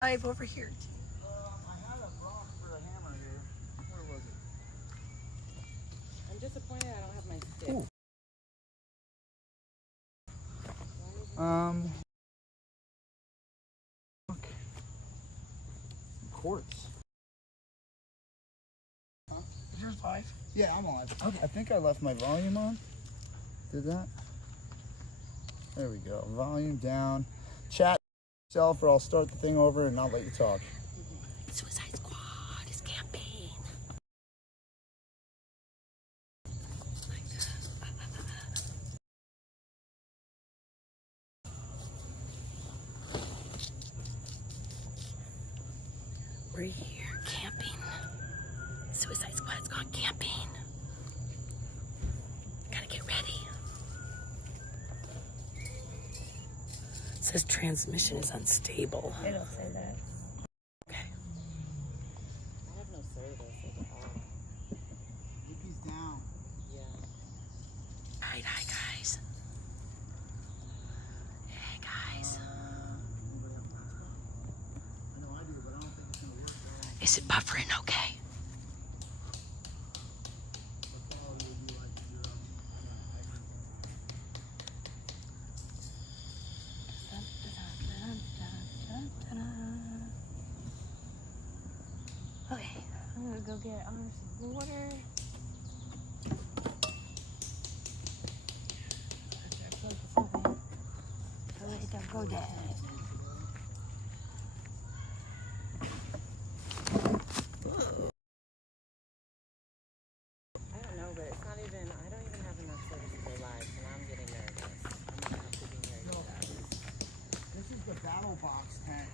Drive over here. I had a rock for a hammer here. Where was it? I'm disappointed I don't have my stick. Ooh. Quartz. Huh? Is yours live? Yeah, I'm on. Okay. I think I left my volume on. Did that? There we go. Volume down. Chat yourself, or I'll start the thing over and not let you talk. Suicide Squad is camping. We're here camping. Suicide Squad's gone camping. Gotta get ready. It says transmission is unstable. They don't say that. Okay. I have no service at all. He's down. Yeah. Hi guys. Hey guys. I know I do, but I don't think it's gonna work well. Is it buffering okay? The quality would be like zero. Okay, I'm gonna go get some water. Go dead. I don't know, but it's not even, I don't even have enough service to go live, and I'm getting nervous. I'm gonna have to be nervous. This is the battle box tank.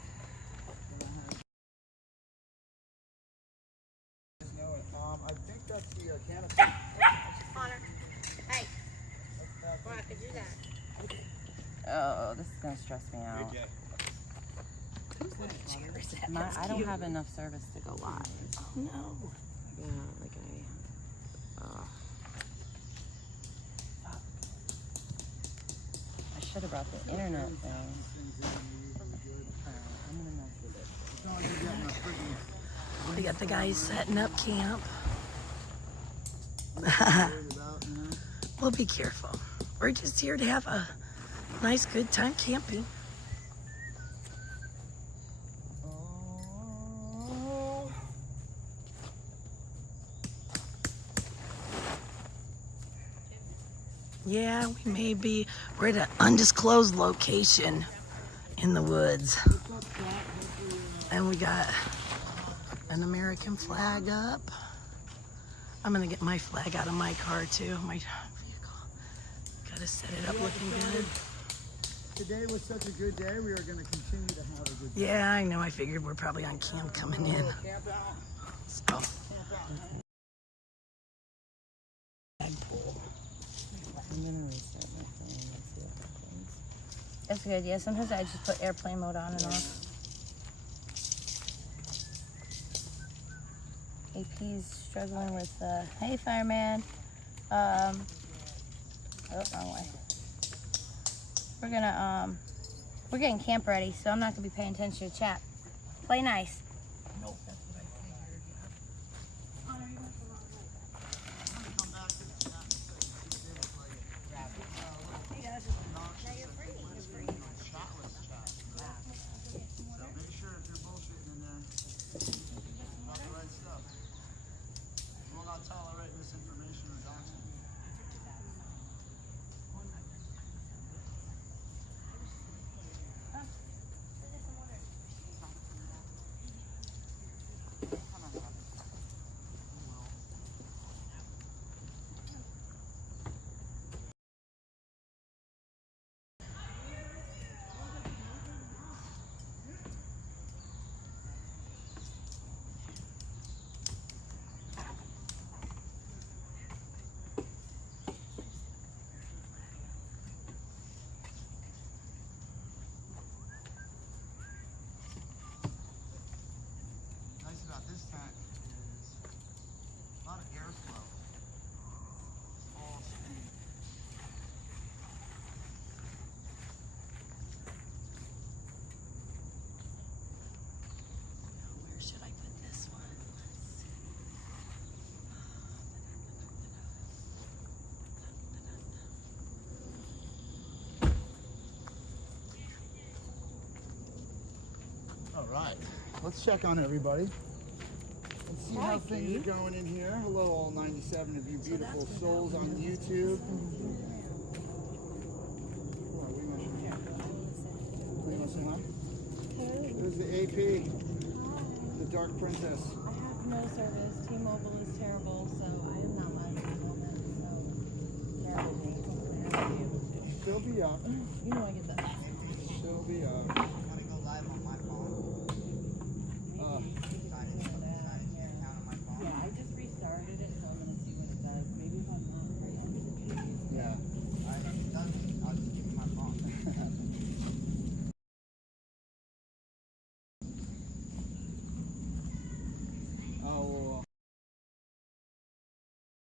I think that's the canopy. Connor. Hey. Why could do that? Oh, this is gonna stress me out. I don't have enough service to go live. Oh no. Yeah, like I should have brought the internet thing. I'm gonna mess with it. It's not like you're getting a freaking We got the guys setting up camp. worried about, you know? We'll be careful. We're just here to have a nice, good time camping. Oh. Yeah, we may be. We're at an undisclosed location in the woods. And we got an American flag up. I'm gonna get my flag out of my car too, my vehicle. Gotta set it up looking good. Today was such a good day, we are going to continue to have a good day. Yeah, I know. I figured we're probably on camp coming in. Camp out. So, Camp out. flagpole. I'm gonna restart my phone and see what happens. That's good. Yeah, sometimes I just put airplane mode on and off. AP's struggling with, hey fireman. Oh, wrong way. We're gonna, we're getting camp ready, so I'm not gonna be paying attention to chat. Play nice. Nope, that's what I figured. Make sure if you're bullshitting in there, about the right stuff. Will not tolerate misinformation or doxing. right. Let's check on everybody. Let's see how things are going in here. Hello, all 97 of you beautiful souls on YouTube. There's the AP, the Dark Princess. I have no service. T-Mobile is terrible, so I am not much at the moment. So bear with me. I won't be able to. She'll be up. You know I get that. She'll be up. I'm gonna go live on my phone. Yeah, I just restarted it, so I'm gonna see what it does. Maybe if I'm not crazy. Yeah. I'll just give you my phone.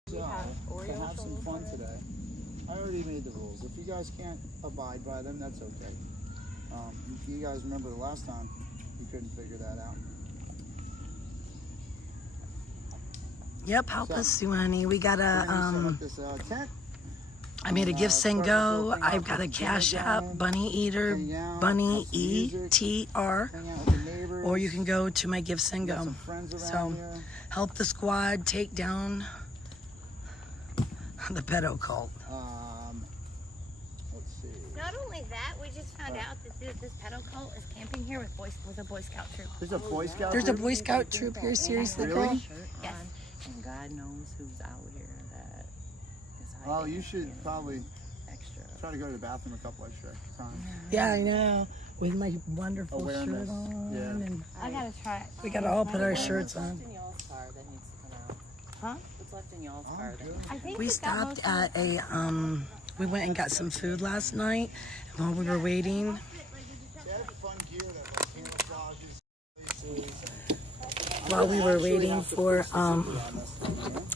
So, to have some fun today, I already made the rules. If you guys can't abide by them, that's okay. If you guys remember the last time, you couldn't figure that out. Yep, help us, Sue Honey. We got We're a, gonna set up this tent. I made a gifts and start go. this whole thing I've off got a with Cash dinner App, going, Bunny Eater, hang out, Bunny have some music, ETR, hang out with the neighbors. or you can go to my gifts and got go. some friends around So here. help the squad take down the pedo cult. Let's see. Not only that, we just found out that this pedo cult is camping here with a Boy Scout troop. There's a Boy Scout. There's a group? Boy Scout troop here, seriously, girl? Really? Yes. And God knows who's out here that is hiding. Well, you should probably Extra. try to go to the bathroom a couple extra times. Yeah, I know. With my wonderful Awareness, shirt on. yeah. And I gotta try it. we gotta all put our shirts What's on. left in y'all's car that needs to come out? Huh? What's left in y'all's car that needs I think We got stopped most of it. at a, we went and got some food last night. And while we were waiting, They have fun gear that like camouflages places. while we were waiting for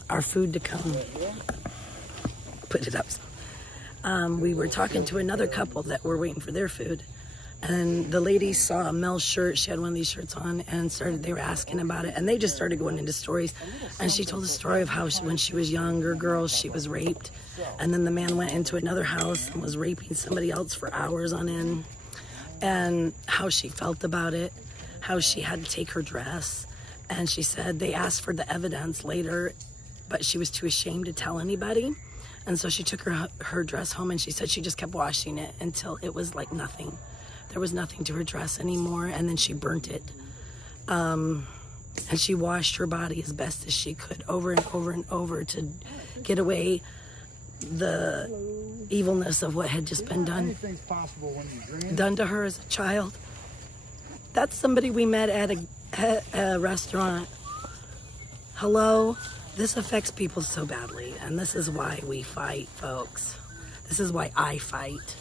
our food to come, put it up. We were talking to another couple that were waiting for their food, and the lady saw Mel's shirt. She had one of these shirts on, and they were asking about it, and they just started going into stories. And she told a story of how when she was younger girl, she was raped, and then the man went into another house and was raping somebody else for hours on end, and how she felt about it, how she had to take her dress. And she said they asked for the evidence later, but she was too ashamed to tell anybody. And so she took her dress home, and she said she just kept washing it until it was like nothing. There was nothing to her dress anymore, and then she burnt it. And she washed her body as best as she could over and over and over to get away the evilness of what had just been done. Anything's possible when you dream. Done to her as a child. That's somebody we met at a restaurant. Hello? This affects people so badly, and this is why we fight, folks. This is why I fight.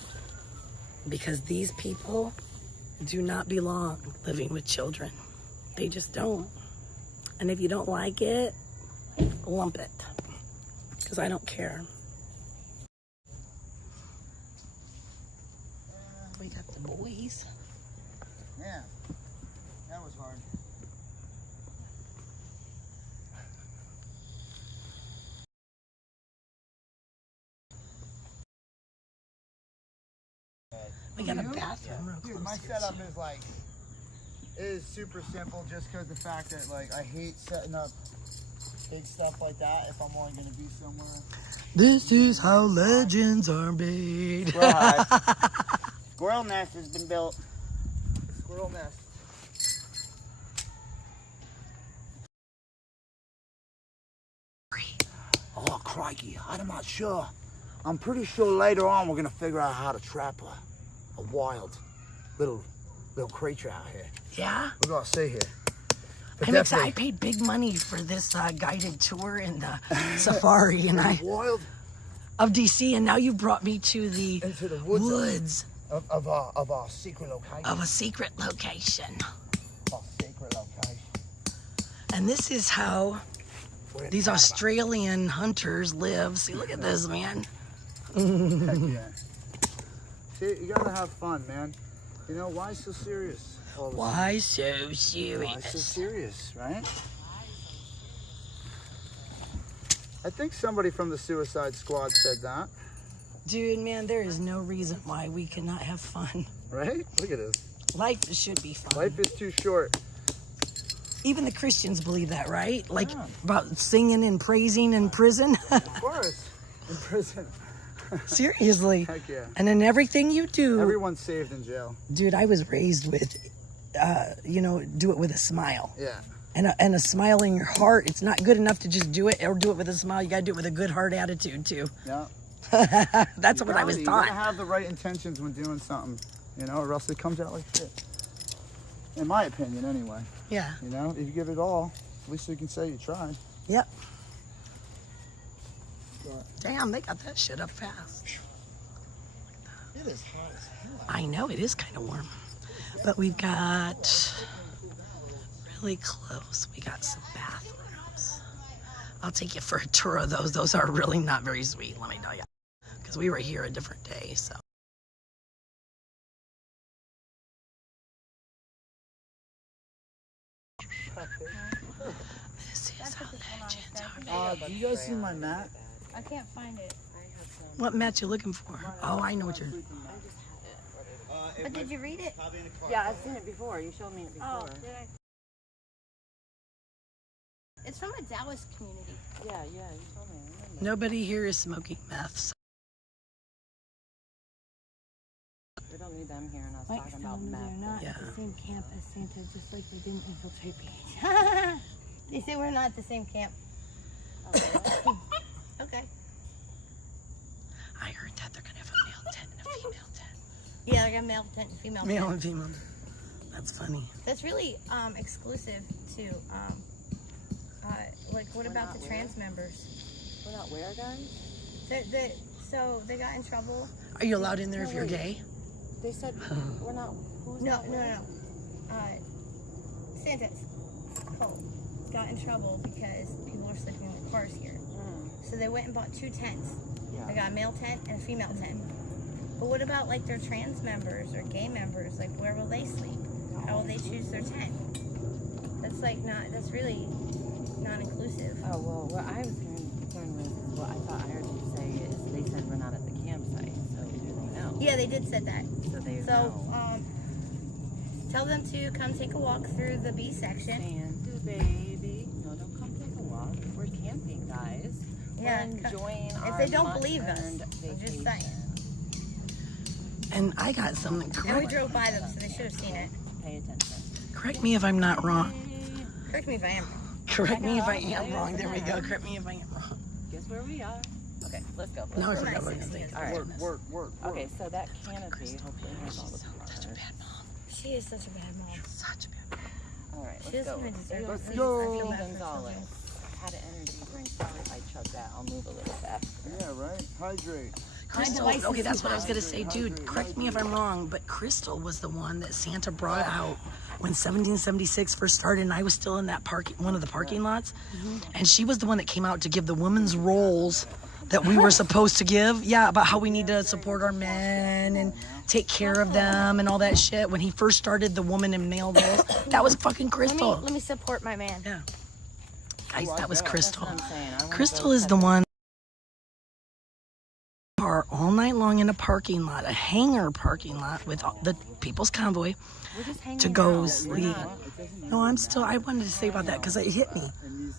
Because these people do not belong living with children. They just don't. And if you don't like it, lump it. Because I don't care. We got the boys. Yeah, that was hard. We got a bathroom real Dude, close my here, setup too. is like, it is super simple just because the fact that like I hate setting up big stuff like that if I'm only going to be somewhere. This is how legends are made. Squirrel nest has been built. Squirrel nest. Oh, crikey, I'm not sure. I'm pretty sure later on we're going to figure out how to trap a wild little creature out here. Yeah? We're going to stay here. But I'm excited. I definitely paid big money for this guided tour in the safari and wild of DC, and now you brought me to the into the woods, woods of our secret location. of a secret location. Our secret location. And this is how We're in these Alabama. Australian hunters live. See, look at this, man. Yeah. See, you gotta have fun, man. You know, why so serious? all the time? Why so Why so serious? serious, right? I think somebody from the Suicide Squad said that, Dude, man, there is no reason why we cannot have fun. right? Look at this. Life should be fun. Life is too short. Even the Christians believe that, right? Like Yeah. about singing and praising in prison. Of course. In prison. Seriously. Heck yeah. And in everything you do, Everyone's saved in jail. dude, I was raised with, do it with a smile. Yeah. And a smile in your heart. It's not good enough to just do it or do it with a smile. You got to do it with a good heart attitude, too. Yeah. That's what I was You taught. gotta have the right intentions when doing something, or else it comes out like shit. In my opinion, anyway. Yeah. If you give it all, at least you can say you tried. Yep. Damn, they got that shit up fast. It is hot as hell. I know, it is kind of warm. But we've got really close. We got some bathrooms. I'll take you for a tour of those. Those are really not very sweet, let me tell you. Because we were here a different day, so. This is how legends are made. Do you guys see my mat? I can't find it. What mat you looking for? Oh, I know what you're... But did you read it? Yeah, I've seen it before. You showed me it before. Oh, did I? It's from a Taoist community. Yeah, you told me. I remember. Nobody here is smoking meth. So. We don't need them here, and I was Mike talking found about them. meth. They're not Yeah. at the same camp as Santa, just like they didn't infiltrate beach. They say we're not at the same camp. Oh, Okay. I heard that they're going to have a male tent and a female tent. Yeah, they're gonna male tent and female Male tent. and female. That's funny. That's really exclusive to like what We're about not the where? trans members? We're not where, guys? So they got in trouble. Are you allowed in there if you're gay? They said we're not. Who's No, not no, where? no. Santa's Cole got in trouble because people are sleeping in the cars here. So they went and bought 2 tents. Yeah. They got a male tent and a female tent. But what about like their trans members or gay members? Like where will they sleep? How will they choose their tent? That's that's really not inclusive. Oh well, what I was concerned with is what I thought I heard you say is they said we're not at the campsite, so do they know? Yeah, they did said that. So they So know. tell them to come take a walk through the B section. Santa baby, no, don't come take a walk. We're camping, guys. Yeah, We're enjoying if our they don't believe us, month-earned I'm just vacation. saying. And I got something. And we drove by them, so they should have seen it. Pay attention. Correct me if I'm not wrong. Correct me if I am. Correct me if I am wrong. There we go. Correct me if I am wrong. Guess where we are? Okay, let's go. No, I Let's go. forgot what I was going to say. All right. Work. Okay, so that canopy hopefully has all the Such a parts. bad mom. She is such a bad mom. Such a bad mom. All right, She let's doesn't go. even deserve Let's it. go. I feel bad for her Gonzalez children. had an energy drink. Sorry if I chug that. I'll move a little faster. Yeah, right? Hydrate. Crystal, device okay, is that's too what I was going to say, dude. Hydrate, Correct me if I'm wrong, but Crystal was the one that Santa brought out when 1776 first started, and I was still in that one of the parking lots. And she was the one that came out to give the women's roles that we were supposed to give. Yeah, about how we need to support our men and take care of them and all that shit. When he first started the woman and male roles, that was fucking Crystal. Let me support my man. Yeah. Guys, that was That's Crystal. what I'm saying. I wanna Crystal go is cut the this. one all night long in a parking lot, a hangar parking lot with all the People's Convoy We're just hanging to go out. We're sleep. not- No, I wanted to say about that because it hit me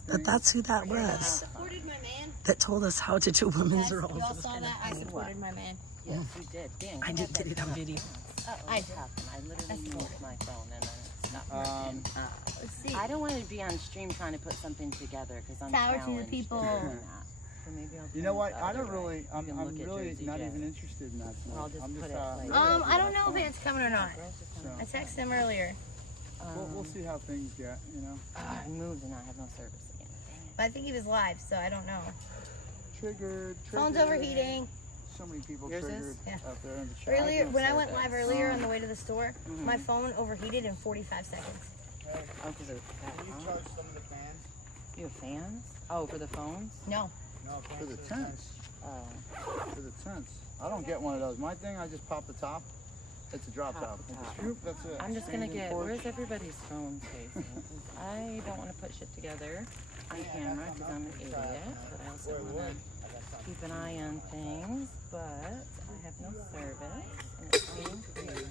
that that's who that was Supported my man. that told us how to do women's Guys, roles. y'all saw that? I supported my man. Yes, you did. Dan, I did get it on video. I What happened? I literally moved my phone and then it stopped Um, working. Let's see. I don't want to be on stream trying to put something together because I'm Power to the challenged people. in doing that. So maybe I'll You turn know it what? the I other don't way. really, You I'm can look at really Jersey not J. even interested in that. Well, I'll just I'm put just, it, like- I don't know if it's coming or not. I texted him earlier, We'll see how things get, I moved and I have no service again. Dang it. but I think he was live, so I don't know. Triggered. Phone's overheating. So many people Yours is? triggered Yeah. out there in the chat. Earlier, no when I went service. live earlier on the way to the store, my phone overheated in 45 seconds. Oh, because it's that, Can you huh? charge some of the fans? You have fans? Oh, for the phones? No. No, for the tents. Oh. For the tents. I don't get one of those. My thing, I just pop the top. It's a drop Pop top. the It's a top. scoop, that's it. I'm just gonna Standing get, porch. where's everybody's phone facing? 'Cause I don't wanna put shit together on camera because I'm an idiot, but I also wanna keep an eye on things, but I have no service and it's being crazy.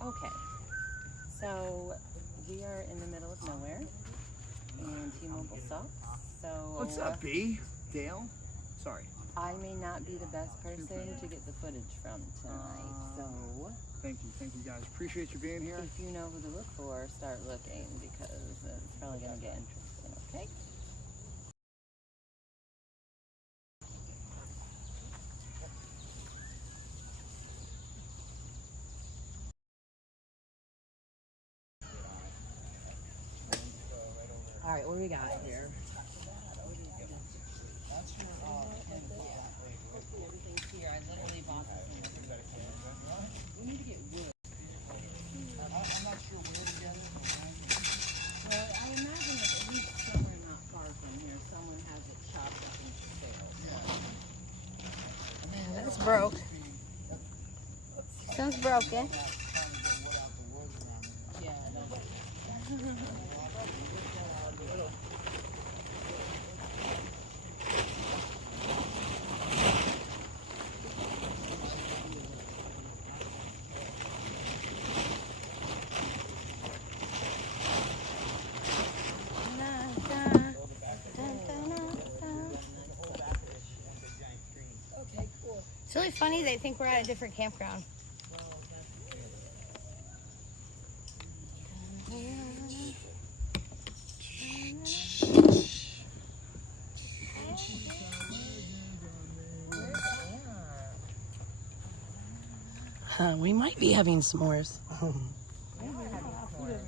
Okay, so we are in the middle of nowhere, and T-Mobile sucks. So What's up, B? Dale? Sorry. I may not be the best person to get the footage from tonight. So Thank you guys. Appreciate you being here. if you know who to look for, start looking because it's probably gonna get interesting. Okay. All right, what do we got here? Everything's here. I literally bought this. We need to get wood. I'm not sure where to get it. Well, I imagine that at least somewhere not far from here, someone has it chopped up into scales. It's broke. Sounds broken. Yeah, It's really funny. They think we're at a different campground. We might be having s'mores. Food over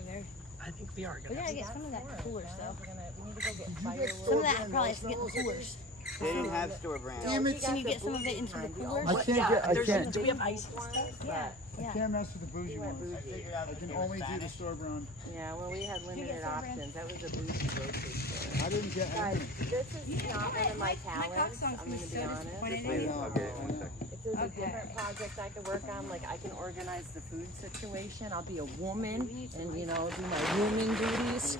there. I think we are We gonna. gotta get some of that cooler stuff. we need to go get firewood. Some of that probably has to get in the coolers. They didn't have store brand. Damn it. Can you get some of it into the coolers? I can't get. I can't. Do we have ice and stuff? Yeah. I can't mess with the bougie ones. I can only do the store brand. Yeah, well, we had limited options. That was a bougie grocery store. I didn't get Guys, anything. this is not one of my talents. I'm going to be honest. I'll get it in 1 second. If there's a different project I could work on, like I can organize the food situation. I'll be a woman and, you know, do my woman duties.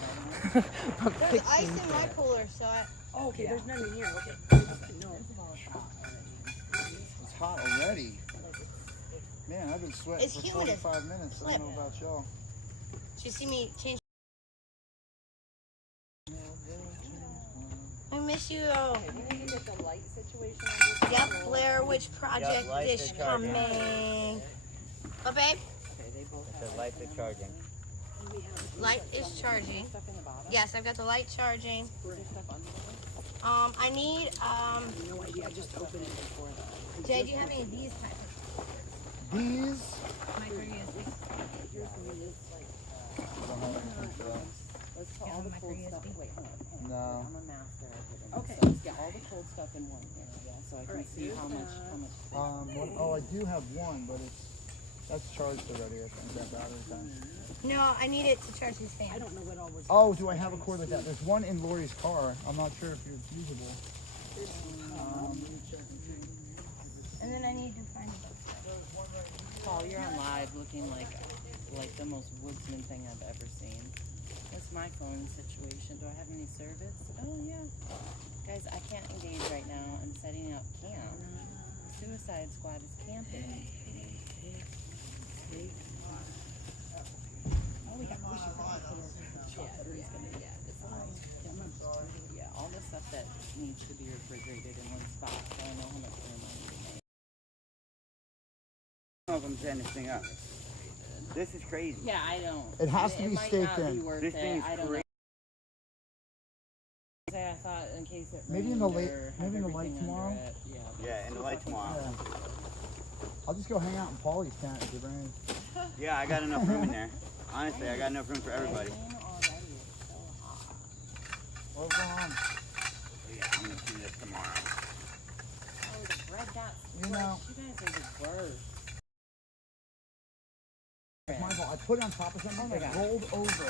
There's ice in my cooler, so I. Oh, okay, there's none in here. Okay. No. It's hot already. Man, I've been sweating It's for humid as 45 minutes. I don't know about y'all. Did you see me change? I miss you. Oh. We need to get the light situation on this. Yep, Blair Witch Project lights dish are charging. coming. Oh, babe, Okay, they both have The lights are charging. light is charging. stuff in the bottom. Yes, I've got the light charging. Is there stuff under there? I need, No idea. I just opened it. Jay, do you have any of these types These. of micro USB? Let's put Yeah, all the micro cold stuff. USB. Wait, hold on. No. I'm a master at it. Okay. So let's get all the cold stuff in one area so I can see how much space. Oh, I do have one, but that's charged already. I think that battery thing. No, I need it to charge these fans. I don't know what all was. Oh, do I have a cord like that? There's one in Lori's car. I'm not sure if it's usable. And then I need to find the Paul, you're on live looking like the most woodsman thing I've ever seen. What's my phone situation? Do I have any service? Oh yeah. Guys, I can't engage right now. I'm setting up camp. Suicide Squad is camping. Yeah, all the stuff that needs to be refrigerated in one spot, so I know how much room I need to make. I don't know if I'm setting this thing up. This is crazy. Yeah, I don't. It has to be might staked not be in. worth This thing it. is I don't crazy. know. I thought in case it Maybe in the rained late- or maybe in the have light everything tomorrow? under it. Yeah. Yeah, and the light tomorrow. Yeah. I'll just go hang out in Paulie's tent if it rains. Yeah, I got enough room in there. Honestly, I got enough room for everybody. Rain already, it's so hot. What's going on? So yeah, I'm gonna do this tomorrow. Oh, the bread got You know- squished. You guys are the worst. It's my fault. I put it on top of something. Oh my It God. rolled over.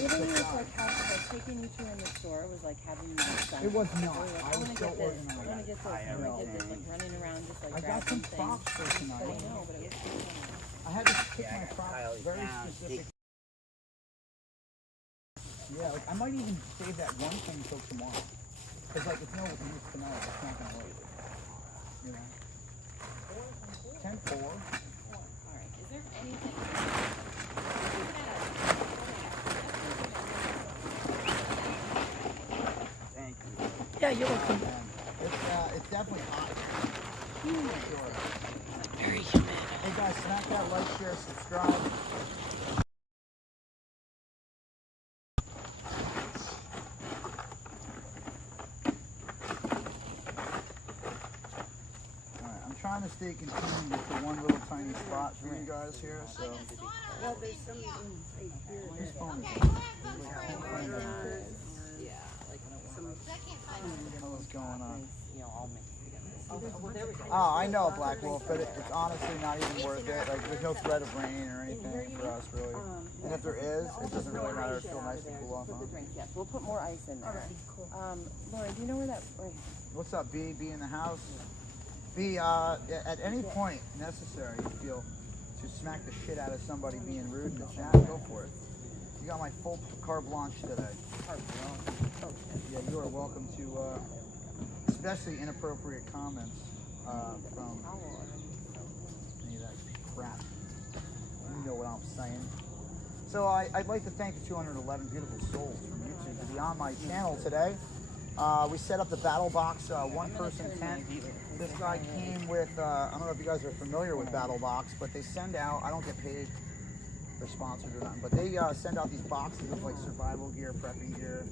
Literally, it's like how like taking you to in the store was like having my son. It was not. Like, I was wanna so get this, I organized. want to get this, I want to get this, like running around just like I got some grabbing things. props for I tonight. know, but it was so fun. I had to pick Yeah, I my got props Kyle very down, specific. Yeah, like I might even save that one thing till tomorrow. Cause like it's no use tonight. It's not gonna work. You know. Yeah, you're welcome. It's definitely hot. Sure. Very humid. Hey guys, smack that like, share, subscribe. Alright, I'm trying to stay contained with the one little tiny spot for you guys here, so. Whose phone is it? What's going on? Oh, I know, Black Wolf, but it's honestly not even worth it. Like, there's no threat of rain or anything for us, really. And if there is, it doesn't really matter. It's still nice and cool off. Yes, we'll put more ice in there. Lauren, do you know where that? What's up, B? B in the house? B, at any point necessary, you feel to smack the shit out of somebody being rude in the chat, go for it. You got my full carte blanche today. Yeah, you are welcome to, especially inappropriate comments from any of that crap. You know what I'm saying. So I'd like to thank the 211 beautiful souls from YouTube to be on my channel today. We set up the battle box, one person tent. This guy came with, I don't know if you guys are familiar with battle box, but they send out, I don't get paid or sponsored or nothing, but they send out these boxes of like survival gear, prepping gear,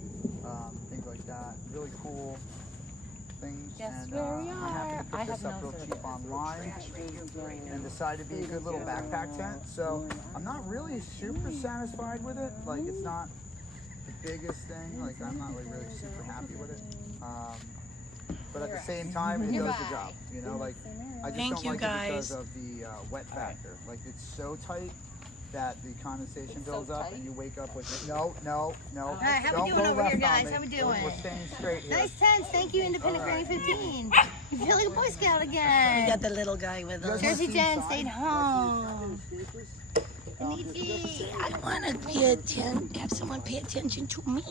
things like that. Really cool things. Guess And where we I'm happy to are. pick this up real cheap online and decided to be a good little backpack tent. So I'm not really super satisfied with it. Like, it's not the biggest thing. Like, I'm not like really super happy with it. But at the same time, it does the job. You know, like, I just Thank don't you, like guys. it because of the wet factor. Like, it's so tight that the condensation builds up and you wake up with no. All right, how we doing over here, guys? How we doing? We're staying straight here. Nice tents. Thank you, Independent Granny 15. You feel like a Boy Scout We again. got the little guy with us. Jersey Jen stayed home. I want to have someone pay attention to me.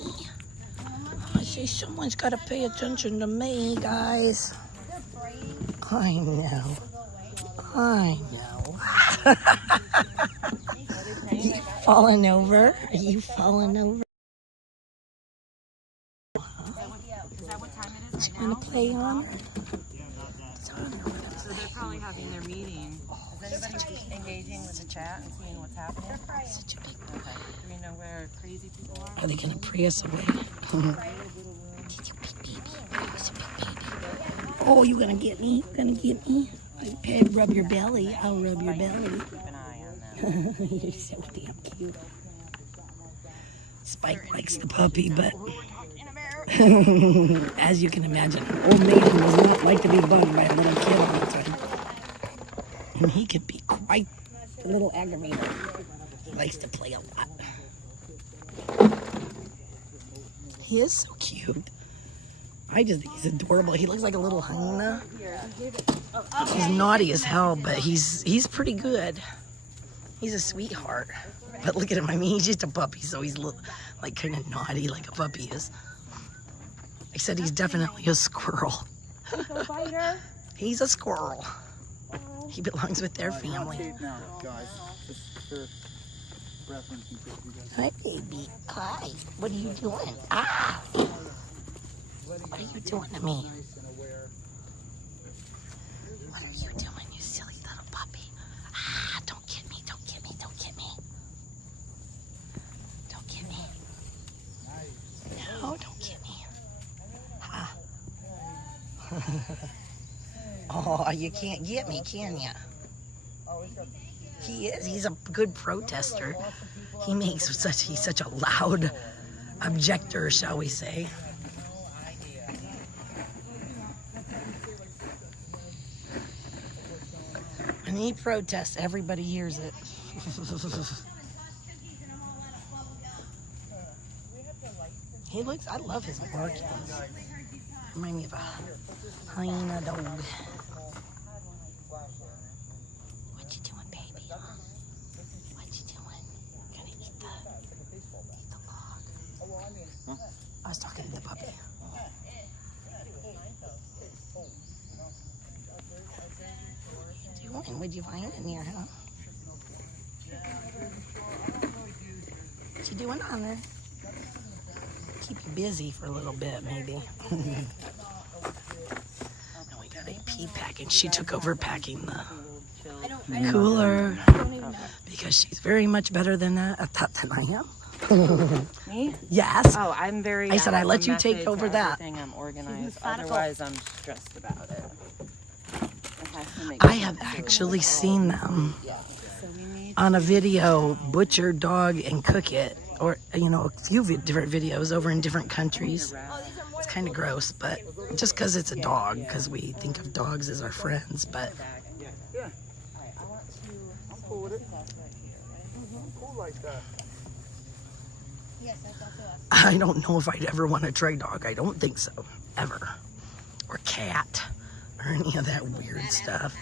I say someone's got to pay attention to me, guys. I know. I know. You falling over? Are you falling over? Is that what time it is right Want to play on her? So they're probably having their meeting. Is anybody engaging with the chat and seeing what's happening? Such a big Okay. Do we know where crazy people are? Are they going to pray us away? Oh, you gonna get me? Gonna get me? Okay, rub your belly. I'll rub your belly. Keep an eye on them. You're so damn cute. Spike likes the puppy, but as you can imagine, old Nathan does not like to be bugged by a little kid all the time. And he can be quite a little aggravator. He likes to play a lot. He is so cute. I just think he's adorable. He looks like a little hyena. He's naughty as hell, but he's pretty good. He's a sweetheart. But look at him. I mean, he's just a puppy, so he's like kind of naughty like a puppy is. I said he's definitely a squirrel. He's a squirrel. He belongs with their family. Now, guys, just for reference in case you guys. Hi, baby. Hi. What are you doing? Ah! What are you doing to me? What are you doing, you silly little puppy? Ah, don't get me, don't get me, don't get me. Don't get me. No, don't get me. Ha. Oh, you can't get me, can you? He is. He's a good protester. He's such a loud objector, shall we say. When he protests, everybody hears it. I love his markings. Remind me of a hyena dog. What you doing, baby? Huh? What you doing? Gonna eat the log. Huh? I was talking to the puppy. What'd you find in here, huh? What you doing on there? Keep you busy for a little bit, maybe. keep packing. She took over packing the I don't cooler I don't even know. because she's very much better than that at that than I am. Me? Yes. Oh, I'm very. I said I have let a you take method to over that. everything. I'm organized. methodical. Otherwise, I'm stressed about it. It has to make I have sense to actually me. seen them So we need. on a video butcher dog and cook it, or you know, a few different videos over in different countries. It's kind of gross, but just because it's a dog, because we think of dogs as our friends, but Yeah. I'm cool with it. I'm cool like that. Yes, that's also us. I don't know if I'd ever want to try dog. I don't think so, ever. Or cat, or any of that weird stuff.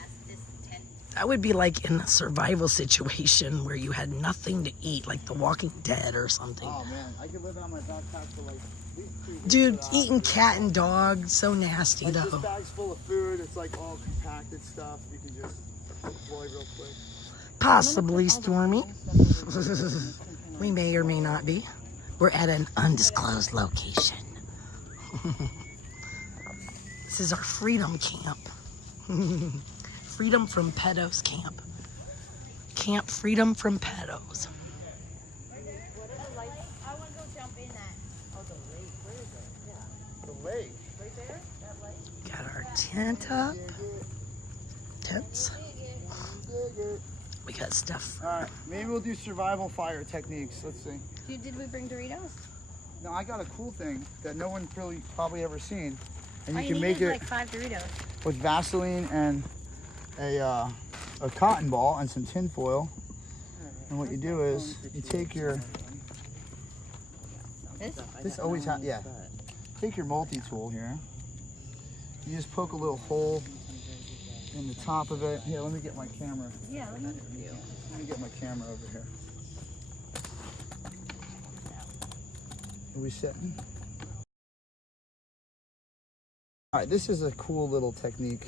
That would be like in a survival situation where you had nothing to eat, like The Walking Dead or something. Oh man, I could live on my backpack for like at least 2 weeks. Dude, without- eating cat and dog, so nasty Like though. this bag's full of food. It's like all compacted stuff. You can just deploy real quick. Possibly Stormy. We may or may not be. We're at an undisclosed location. This is our freedom camp. Freedom from Pedos camp. Camp Freedom from Pedos. I want to go jump in that. The lake. Got our tent up. Tents. We got stuff. All right, maybe we'll do survival fire techniques. Let's see. Did we bring Doritos? No, I got a cool thing that no one really probably ever seen, and All you you can need make is it like 5 Doritos. with Vaseline and a cotton ball and some tin foil. And what you do is you take your this always take your multi-tool here. You just poke a little hole in the top of it. Here, let me get my camera. Yeah, let me. Let me get my camera over here. Are we sitting? All right, this is a cool little technique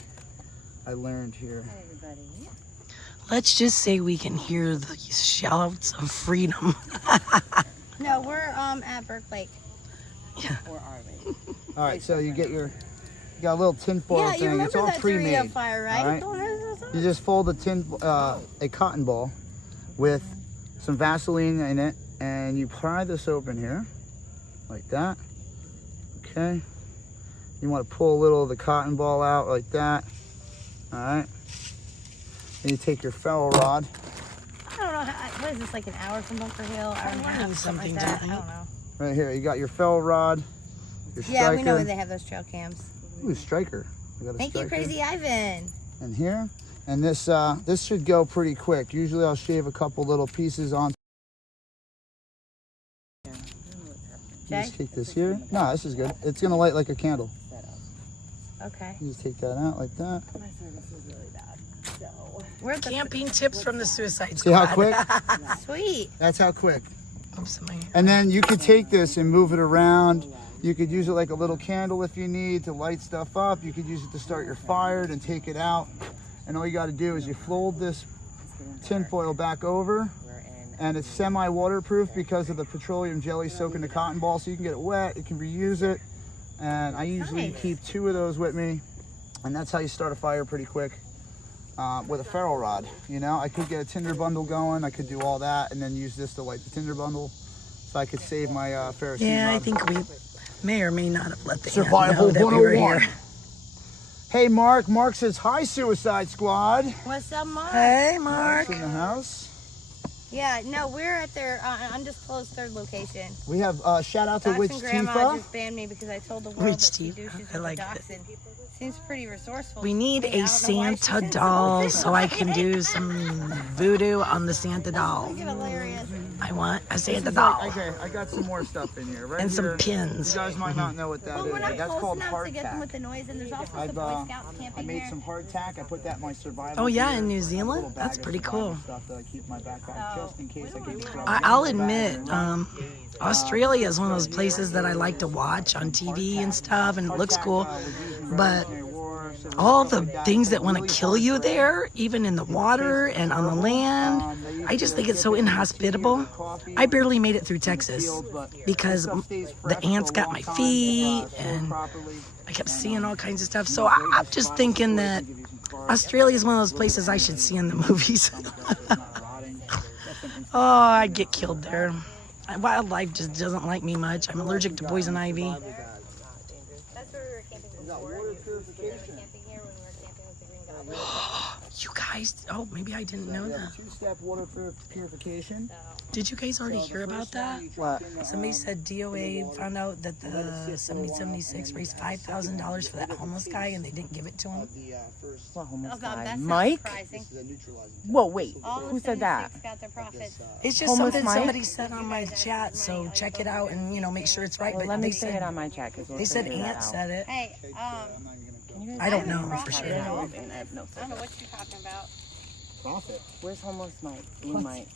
I learned here. Hi, everybody. Let's just say we can hear the shouts of freedom. No, we're at Burke Lake. Or are we? All right, so you got a little tin foil Yeah, thing. you remember It's all that pre-made. Dorito fire, right? all right? You just fold a cotton ball with some Vaseline in it, and you pry this open here, like that. Okay. You want to pull a little of the cotton ball out like that. All right. Then you take your ferro rod. I don't know. What is this, like an hour from Bunker Hill? Hour and a half, learning something like something that. I tonight. don't know. Right here, you got your ferro rod, your striker. Yeah, we know where they have those trail cams. Ooh, striker. We got a Thank you, striker. Crazy Ivan. And here, and this should go pretty quick. Usually I'll shave a couple little pieces on. You Jay? just take this here. No, this is good. It's gonna light like a candle. Okay. You just take that out like that. My service is really bad. So. We're at the Camping tips from the Suicide See Squad. how quick? sweet. That's how quick. Oops, am I- And then you could take this and move it around. You could use it like a little candle if you need to light stuff up. You could use it to start your fire and take it out. And all you got to do is you fold this tin foil back over, We're in. and it's semi-waterproof because of the petroleum jelly soaking the cotton ball, so you can get it wet. You can reuse it. And I usually Nice. keep 2 of those with me, and that's how you start a fire pretty quick with a ferro rod. You know, I could get a tinder bundle going. I could do all that, and then use this to light the tinder bundle, so I could save my ferrocene Yeah, I rod. think we may or may not have let the Survival ant know that we were 101. here. Hey, Mark. Mark says, hi, Suicide Squad. What's up, Mark? Hey, Mark. Mark's in the house. Yeah, no, we're at their undisclosed third location. We have shout out to Witch Dachshund Grandma Tifa. just banned me because I told the world Witch that she Tifa, douches I with like a it. dachshund. Seems pretty resourceful. We need I a don't know why she Santa said doll something. so I can do some voodoo on the Santa doll. Look at hilarious. I want a Santa This is doll. like- okay, I got some more stuff in here. Right And some here, pins. You guys might not know what that Well, is. we're not That's close called enough to hardtack. get them with the noise, and there's also some I've, Boy Scouts I camping made here. some hardtack. I put that in my survival. Oh, yeah, gear. in New I have a Zealand? little bag That's of pretty survival cool. Stuff that I keep in my backpack just in case I get in trouble. I'll admit, Australia is one of those places that I like to watch on TV and stuff, and it looks cool. But all the things that want to kill you there, even in the water and on the land. I just think it's so inhospitable. I barely made it through Texas because the ants got my feet and I kept seeing all kinds of stuff. So I'm just thinking that Australia is one of those places I should see in the movies. Oh, I'd get killed there. Wildlife just doesn't like me much. I'm allergic to poison ivy. That's where we were camping before. We were camping here when we were camping with the Green Goblin. You guys, oh, maybe I didn't know that. Two-step water purification. Did you guys already hear about that? What? Somebody said DOA found out that the 1776 raised $5,000 for that homeless guy and they didn't give it to him. What homeless Oh, God, guy? that's Mike? not surprising. Whoa, wait. All Who the said that? 76 got their profits. It's just Homeless something Mike? somebody said on my chat, so check it out and, make sure it's right. Well, But let me they say it said, on my chat. they said Aunt said it. Hey, I don't know for sure. I have no I don't know what you're talking about. Profit. Where's homeless Mike? You Mike.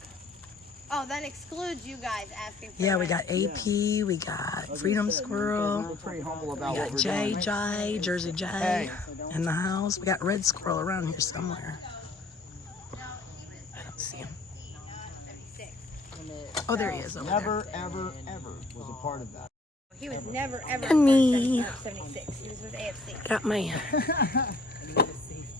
Oh, that excludes you guys asking for Yeah, we rent. got AP, we got Freedom Squirrel, We're pretty humble we about what got we're Jay doing. Jay, Jersey Jay in the house. We got Red Squirrel around here somewhere. I don't see him. Oh, there he is over there. Never, ever, ever was a part of that. He was never, ever And me. 76. He was with AFC. Got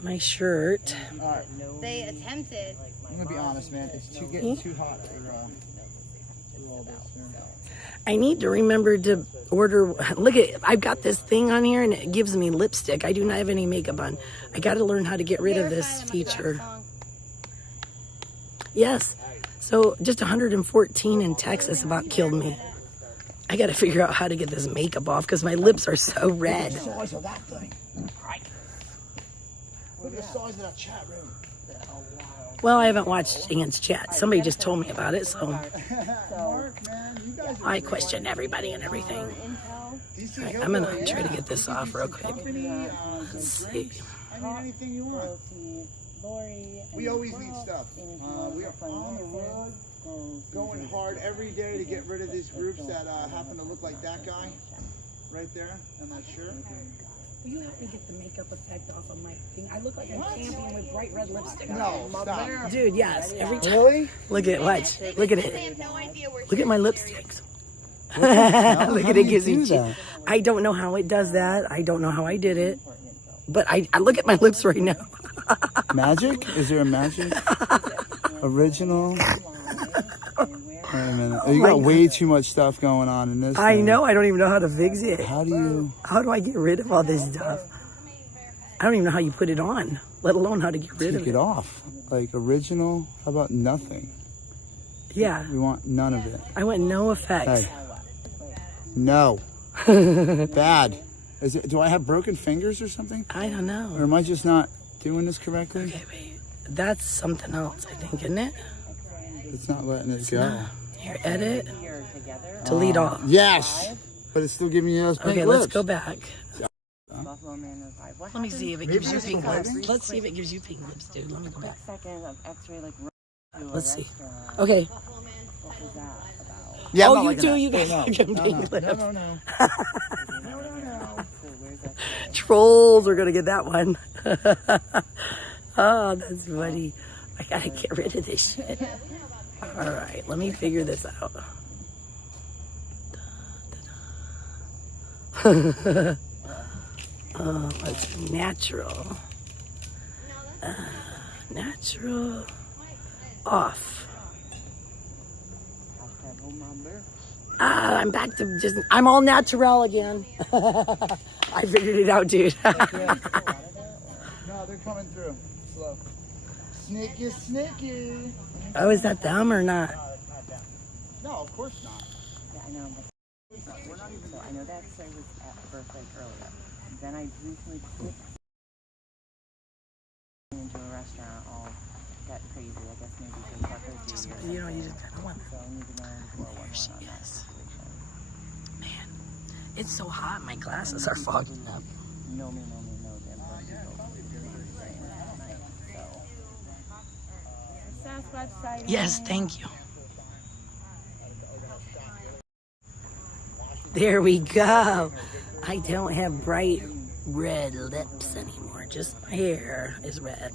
my shirt. All right, They attempted. I'm gonna be honest, man. It's getting too hot for do all this. I need to remember to order. Look I've got this thing on here and it gives me lipstick. I do not have any makeup on. I got to learn how to get rid of this feature. Yes. So just 114 in Texas about killed me. I got to figure out how to get this makeup off because my lips are so red. Look at the size of that thing. Look at the size of that chat room. Well, I haven't watched Ant's chat. Somebody just told me about it, so Mark, man, you guys I question everybody and everything. All right, I'm gonna try to get this off real quick. Let's see. I mean, anything you want. We always need stuff. We are on the road, going hard every day to get rid of these groups that happen to look like that guy right there on that shirt. Will you help me get the makeup effect off of my thing? I look like I'm camping with bright red lipstick on. No, stop. Dude, yes. Every time. Really? Look at watch. Look at They it. have no idea where Look at my lipsticks. Look How at do it. you Gives me do cheek. that? I don't know how it does that. I don't know how I did it. But I look at my lips right now. Magic? Is there a magic? Original? Wait a minute. Oh, you got way too much stuff going on in this. I thing. know. I don't even know how to fix it. How do I get rid of all this stuff? I don't even know how you put it on, let alone how to get rid of take it it. off? Like original? How about nothing? Yeah. We want none of it. I went no effects. Hey. No. Bad. Do I have broken fingers or something? I don't know. Or am I just not doing this correctly? Okay, wait. That's something else, I think, isn't it? It's not letting it go. Here, edit. Delete all. Yes! But it's still giving you those pink Okay, lips. let's go back. Buffalo Man revive. What Let me see if it Maybe gives you it's pink still lips. working. Let's see if it gives you pink lips, dude. Let me go back. second of X-ray like Let's see. Okay. What was that about? Yeah, I'm Oh, not you liking do? that. You got No, fucking no, pink no, lips. no, no. So where's that? Trolls are gonna get that one. Oh, that's funny. I gotta get rid of this shit. All right, let me figure this out. Oh, it's natural. Natural. Off. Hashtag home number. Ah, I'm back to just, I'm all natural again. I figured it out, dude. No, they're coming through. Slow. Sneaky, sneaky. Oh, is that them or not? No, of course not. Yeah, I know. But we're not even. So I know that X-ray was at first like earlier. Then I recently quit into a restaurant. All got crazy. I guess maybe because that was You know, you just kind of want. So I need to know before There she on that is. situation. Man, it's so hot. My glasses are fogging up. No me, no them. So. Sasquatch sighting. Yes, thank you. There we go. I don't have bright red lips anymore. just my hair is red.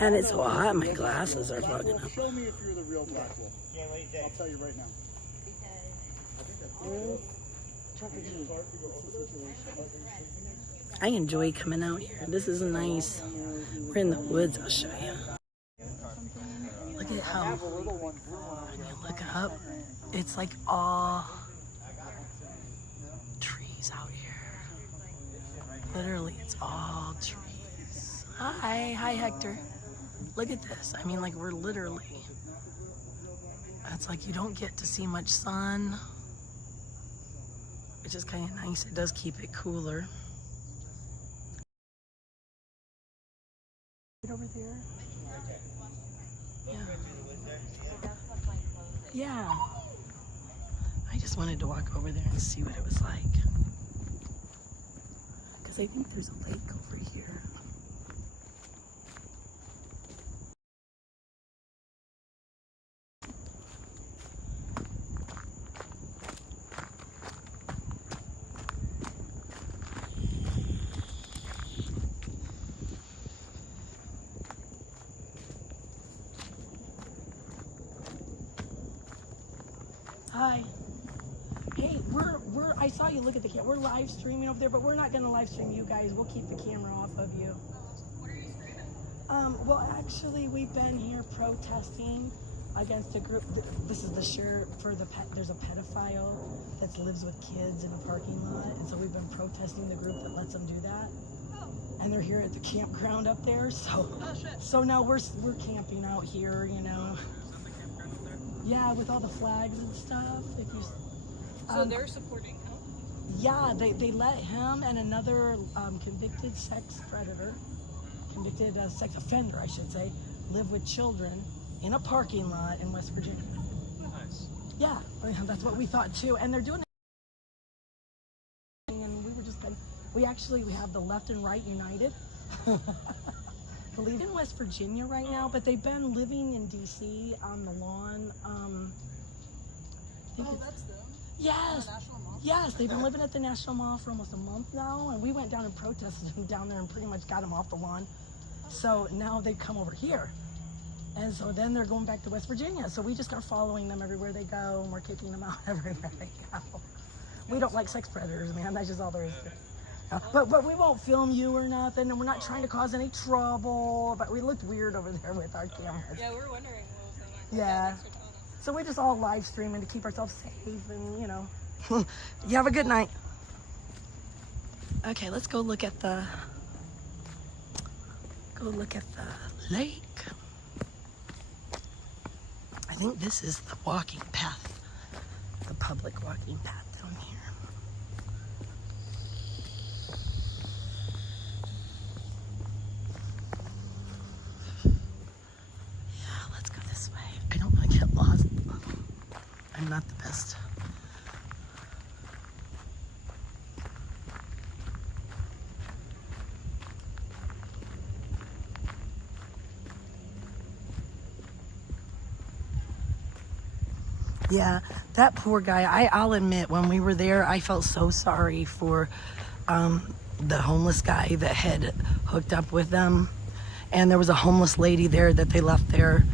And it's so hot, my glasses are fogging up. Show me if you're the real Black Wolf. I'll tell you right now. I enjoy coming out here. This is nice. We're in the woods, I'll show you. Look at how, when you look up, it's like all trees out here. Literally, it's all trees. Hi Hector. Look at this. I mean, like, we're literally, it's like you don't get to see much sun, which is kind of nice. It does keep it cooler. Right over there. Yeah. I just wanted to walk over there and see what it was like. Because I think there's a lake over here. Hi. Hey, I saw you look at the camera. We're live streaming over there, but we're not gonna live stream you guys. We'll keep the camera off of you. What are you streaming? Well, actually, we've been here protesting against a group. This is the sheriff for the pet. There's a pedophile that lives with kids in a parking lot, and so we've been protesting the group that lets them do that. And they're here at the campground up there, so now we're camping out here, you know. Yeah, with all the flags and stuff. If you, so they're supporting him? Yeah, they let him and another convicted sex offender, I should say, live with children in a parking lot in West Virginia. Nice. Yeah, that's what we thought too. And they're doing it. And we were just like, we have the left and right united. Believe in West Virginia right now, but they've been living in DC on the lawn. That's them? Yes. The National Mall? Yes, they've been living at the National Mall for almost a month now, and we went down and protested them down there and pretty much got them off the lawn. So now they've come over here. And so then they're going back to West Virginia. So we just are following them everywhere they go, and we're kicking them out everywhere they go. We don't like sex predators, man. That's just all there is to it. But we won't film you or nothing, and we're not trying to cause any trouble. But we looked weird over there with our cameras. Yeah, we're wondering what was going on. Yeah. Thanks for telling us. So we're just all live streaming to keep ourselves safe, and you know. You have a good night. Okay, let's go look at the lake. I think this is the walking path, the public walking path down here. Yeah, let's go this way. I don't want to get lost. I'm not the best. Yeah, that poor guy. I'll admit, when we were there, I felt so sorry for the homeless guy that had hooked up with them. And there was a homeless lady there that they left there.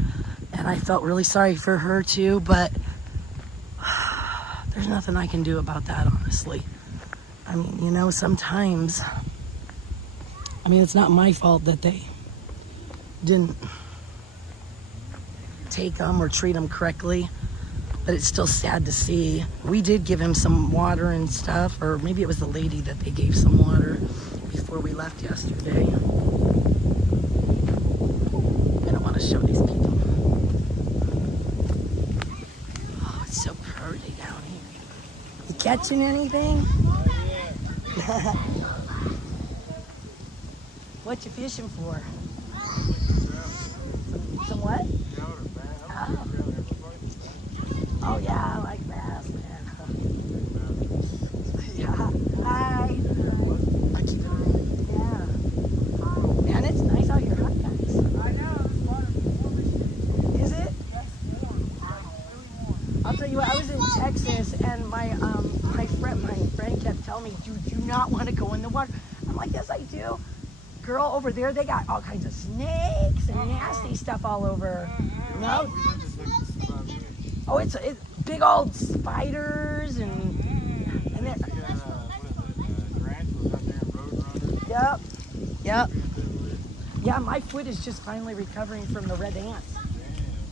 And I felt really sorry for her too, but there's nothing I can do about that, honestly. I mean, you know, sometimes, I mean, it's not my fault that they didn't take them or treat them correctly. But it's still sad to see. We did give him some water and stuff, or maybe it was the lady that they gave some water before we left yesterday. I don't want to show these people. Oh, it's so pretty down here. You catching anything? What you fishing for? Some what? Oh. Oh yeah, I like bass, man. Yeah. Hi. I keep it on. Yeah. Man, it's nice out here, huh, guys? I know, it's warm. Is it? Yes, warm. Really warm. I'll tell you what, I was in Texas and my friend kept telling me, do you not want to go in the water? I'm like, like, yes, I do. Girl, over there, they got all kinds of snakes and nasty stuff all over. No? Oh, it's big old spiders and they're... Yep. Yep. Yeah, my foot is just finally recovering from the red ants.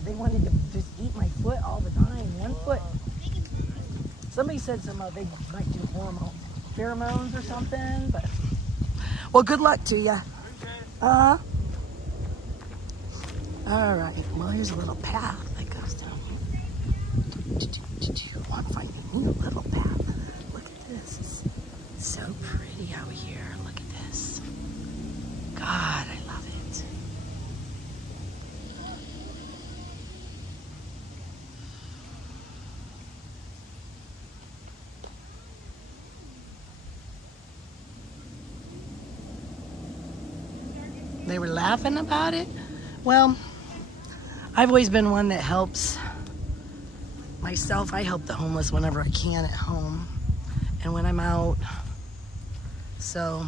They wanted to just eat my foot all the time. One foot. Somebody said they might do pheromones or something, but well, good luck to you. All right. Well, here's a little path that goes down here. I want to find a new little path. Look at this. It's so pretty out here. Look at this. God, I love it. They were laughing about it. Well, I've always been one that helps myself. I help the homeless whenever I can at home and when I'm out. So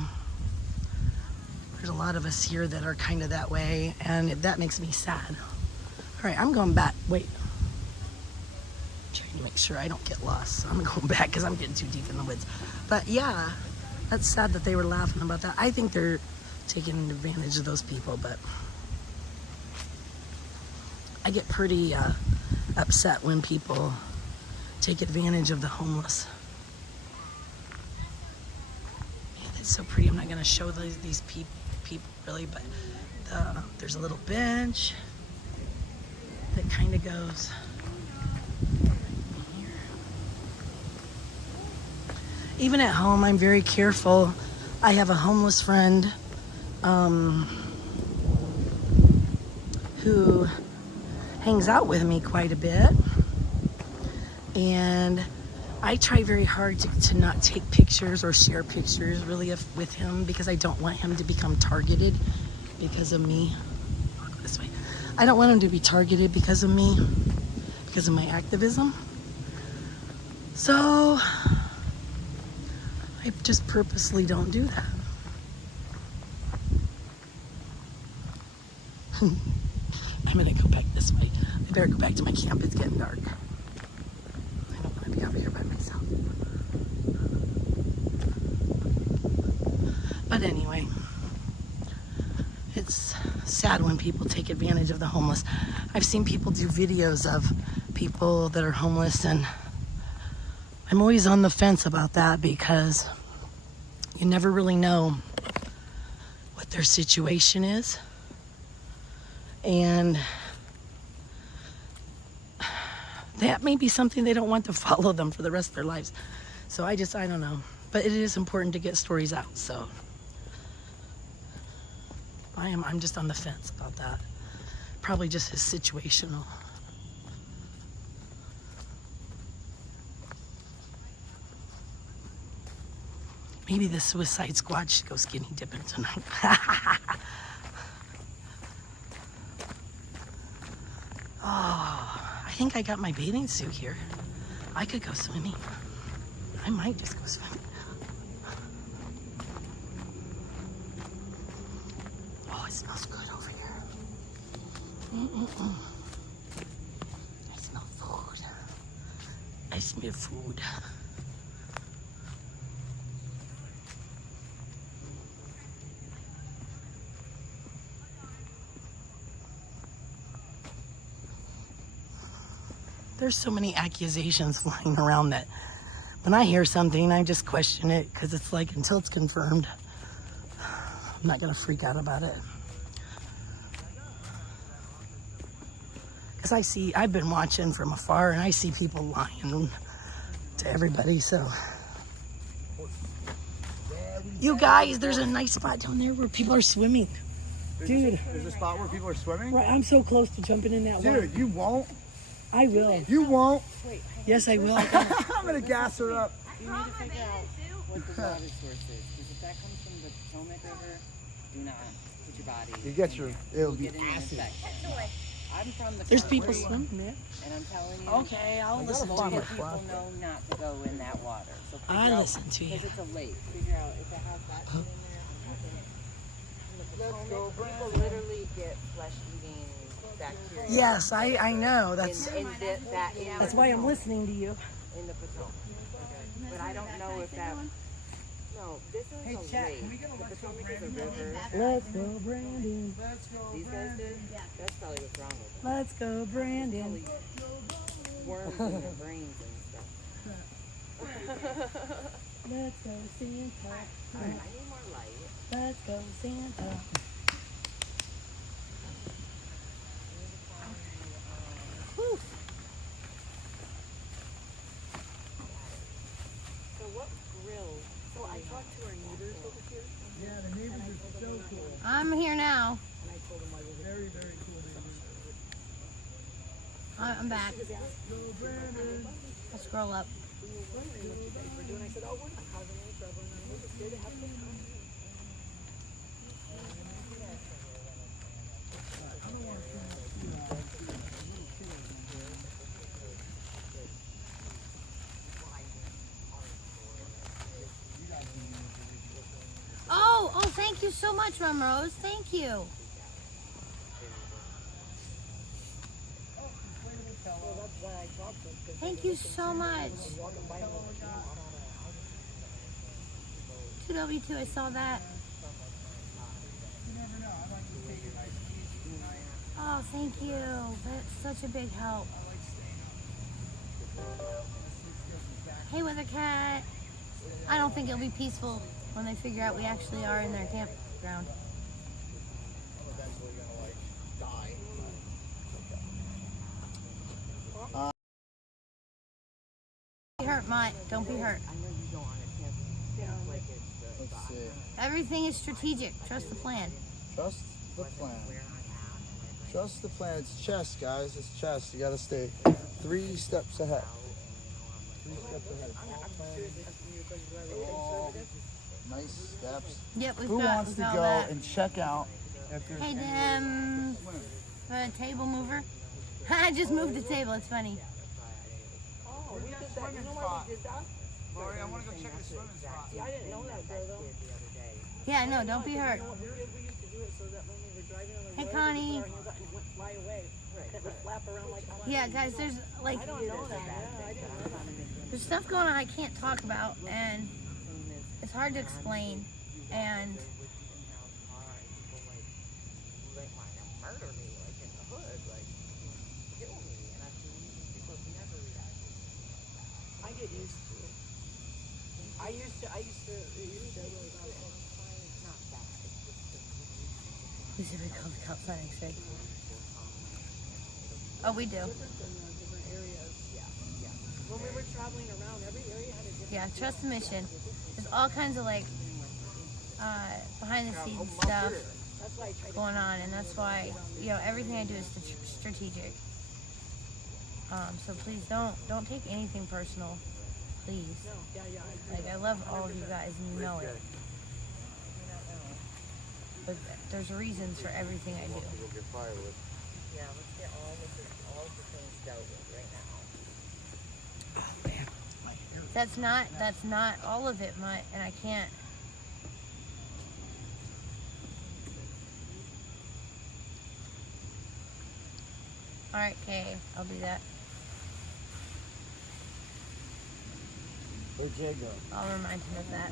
there's a lot of us here that are kind of that way, and that makes me sad. All right, I'm going back. Wait. Trying to make sure I don't get lost. So I'm going back because I'm getting too deep in the woods. But yeah, that's sad that they were laughing about that. I think they're taking advantage of those people, but I get pretty upset when people take advantage of the homeless. Man, it's so pretty. I'm not going to show these people really, but there's a little bench that kind of goes here. Even at home, I'm very careful. I have a homeless friend who hangs out with me quite a bit, and I try very hard to not take pictures or share pictures really with him, because I don't want him to become targeted because of me. This way. I don't want him to be targeted because of me, because of my activism. So I just purposely don't do that. I'm gonna go back this way. I better go back to my camp. It's getting dark. I don't want to be over here by myself. But anyway, it's sad when people take advantage of the homeless. I've seen people do videos of people that are homeless, and I'm always on the fence about that, because you never really know what their situation is. And that may be something they don't want to follow them for the rest of their lives. So I don't know. But it is important to get stories out, so I'm just on the fence about that. Probably just is situational. Maybe the Suicide Squad should go skinny dipping tonight. Oh, I think I got my bathing suit here. I could go swimming. I might just go swimming. Oh, it smells good over here. I smell food. I smell food. There's so many accusations flying around that when I hear something, I just question it, because it's like, until it's confirmed, I'm not gonna freak out about it. Because I've been watching from afar, and I see people lying to everybody, so. You guys, there's a nice spot down there where people are swimming. Dude. There's a spot where people are swimming? Right, I'm so close to jumping in that water. Dude, you won't. I will. You won't. Yes, I will. I'm gonna gas her up. You need to figure out what the water source is, because if that comes from the Potomac River, do not put your body. You get your, it'll be get an acid. infection. I'm from the There's country, people swimming there. and I'm telling you, Okay, I'll I listen gotta to find you. my people flask. know not to go in that water. So figure I out, listen to you. because it's a lake. Figure out if it has that shit in there. People literally get flesh-eating bacteria. Yes, I know. That's That's why I'm listening to you. in the Potomac. Okay. But I don't know if that. No, this is Hey, a chat, lake. can we get a The let's go Potomac is a Brandon? river. Let's go, Brandon. Let's go These guys did. That's probably what's wrong with them. Let's go, Brandon. Worms in their brains and stuff. Let's go, Santa. All right, I need more light. Let's go, Santa. Whew. So what grill? So I talked to our neighbors over here. Yeah, the neighbors are so cool. I'm here now. Very, very cool neighbors. I'm back. Go Brandon. I'll scroll up. Oh, thank you so much, Rum Rose. Thank you. Thank you so much. 2W2, I saw that. Oh, thank you. That's such a big help. Hey, Weather Cat. I don't think it'll be peaceful when they figure out we actually are in their campground. Be hurt, Mutt. Don't be hurt. Let's see. Everything is strategic. Trust the plan. Trust the plan. Trust the plan. It's chess, guys. It's chess. You gotta stay 3 steps ahead. 3 steps ahead. All nice steps. Yep, Who wants to go that. and check out if there's Hey, any Dem, the table mover. I just moved the table. It's funny. Oh, we did that. You know why we did that? Lori, I want to go check the swimming spot. I didn't know that though. Yeah, no, don't be hurt. We used to do it so that when we were driving on the Hey, road, Connie. our hands up and it wouldn't fly away. It would flap around like Yeah, guys, there's like I don't know that. Yeah, I didn't know that. there's stuff going on I can't talk about, and it's hard to explain. And I get used to it. I used to really bad. It's not bad. we should call the cops on X-ray. Oh, we do. Different areas. Yeah. When we were traveling around, every area had a different. Yeah, trust the mission. There's all kinds of like behind the scenes stuff That's why I tried to. going on, and that's why everything I do is strategic. So please don't take anything personal, please. Yeah. Like, I love all of you guys, and you know it. But there's reasons for everything I do. Yeah, let's get all the things dealt with right now. Oh, man. My hair. That's not all of it, and I can't. All right, Kay, I'll do that. Where'd Jay go? I'll remind him of that.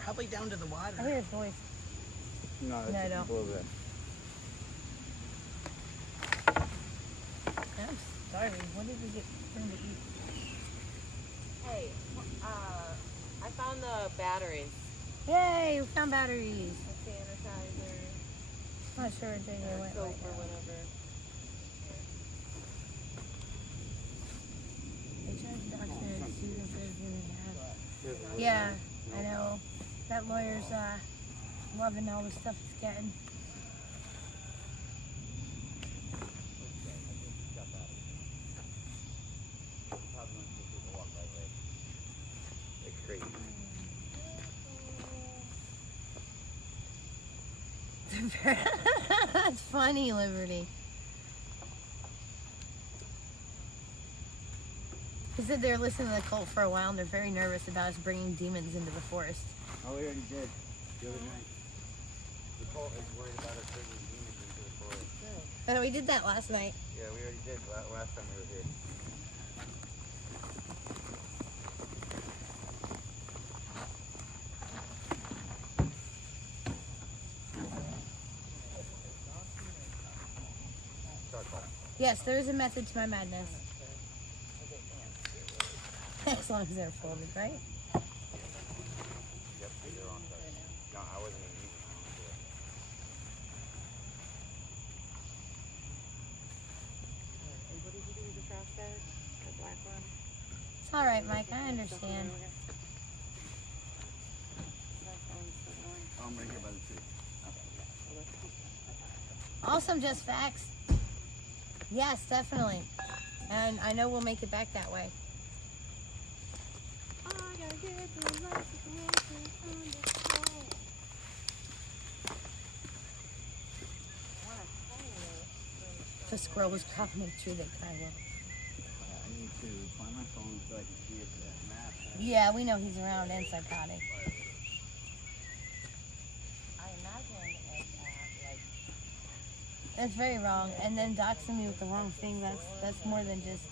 Probably down to the water. I hear his voice. No, No, I don't. Over there. I'm starving. What did we get for him to eat? Hey, I found the batteries. Yay, we found batteries. Sanitizer, I'm not sure where JJ went soap right or now. whatever. They tried to document Susan for everything we have. Yeah, I know. That lawyer's loving all the stuff he's getting. That's funny, Liberty. He said they were listening to the cult for a while and they're very nervous about us bringing demons into the forest. Oh, we already did. Nicole is worried about us bringing demons into the forest. And we did that last night. Yeah, we already did last time we were here. Yes, there is a method to my madness. As long as they're folded, right? Yep, you're on that. No, I wasn't even using it. Hey, what did you do with the trash bag? The black one? It's all right, Mike. I understand. I'm right here by the tree. Awesome, just facts. Yes, definitely. And I know we'll make it back that way. If a squirrel was crawling up the tree, they'd cry. I need to find my phone so I can see if that map has Yeah, we know he's around and psychotic. I imagine it's like That's very wrong. And then doxing me with the wrong thing, that's more than just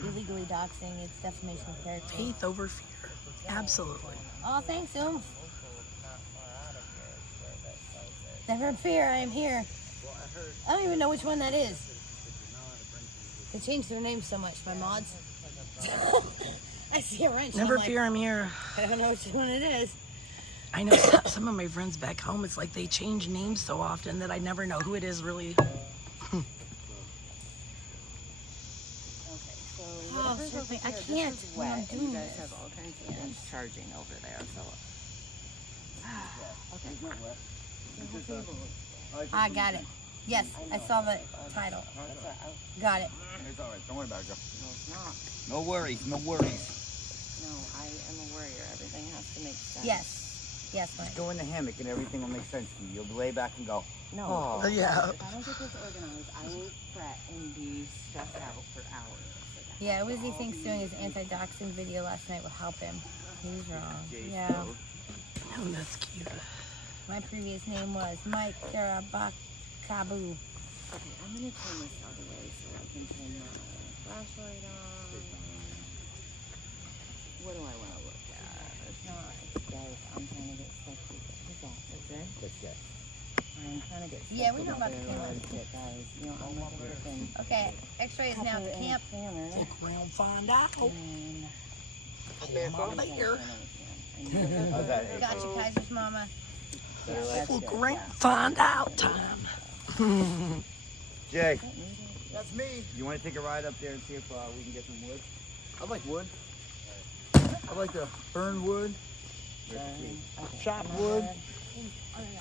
illegally doxing. It's defamation of character. Faith over fear. Absolutely. Oh, thanks, Oomph. Never fear, I am here. I don't even know which one that is. They changed their name so much, my mods. I see a wrench. Never I'm fear, I'm here. I don't know which one it is. I know some of my friends back home, it's like they change names so often that I never know who it is really. Oh, seriously, I can't. This is wet, and you guys have all kinds of things charging over there, so. Okay. I got it. Yes, I saw the title. Got it. It's all right. Don't worry about it, girl. No, it's not. No worries. No worries. No, I am a warrior. Everything has to make sense. Yes. Yes, Mike. Just go in the hammock and everything will make sense to you. You'll lay back and go, No. oh. Yeah. If I don't get this organized, I will fret and be stressed out for hours. Yeah, Wizzy thinks doing his anti-doxing video last night will help him. He's wrong. Yeah. Oh, that's cute. Oh, My previous name was Mike Karabakabu. Okay, I'm gonna turn this other way so I can turn my flashlight on. What do I want to look at? It's not, guys, I'm trying to get stuff to what's that? That's it? I'm trying to get stuff Yeah, we know about the there, camera. guys. You know, I'm not looking. Okay, X-ray is now at the camp. Take around, find out. And I'm out of here. How's that? Gotcha, Kaiser's mama. Look around, find out time. Jay, That's me. you want to take a ride up there and see if we can get some wood? I like wood. I like to burn wood, chop wood,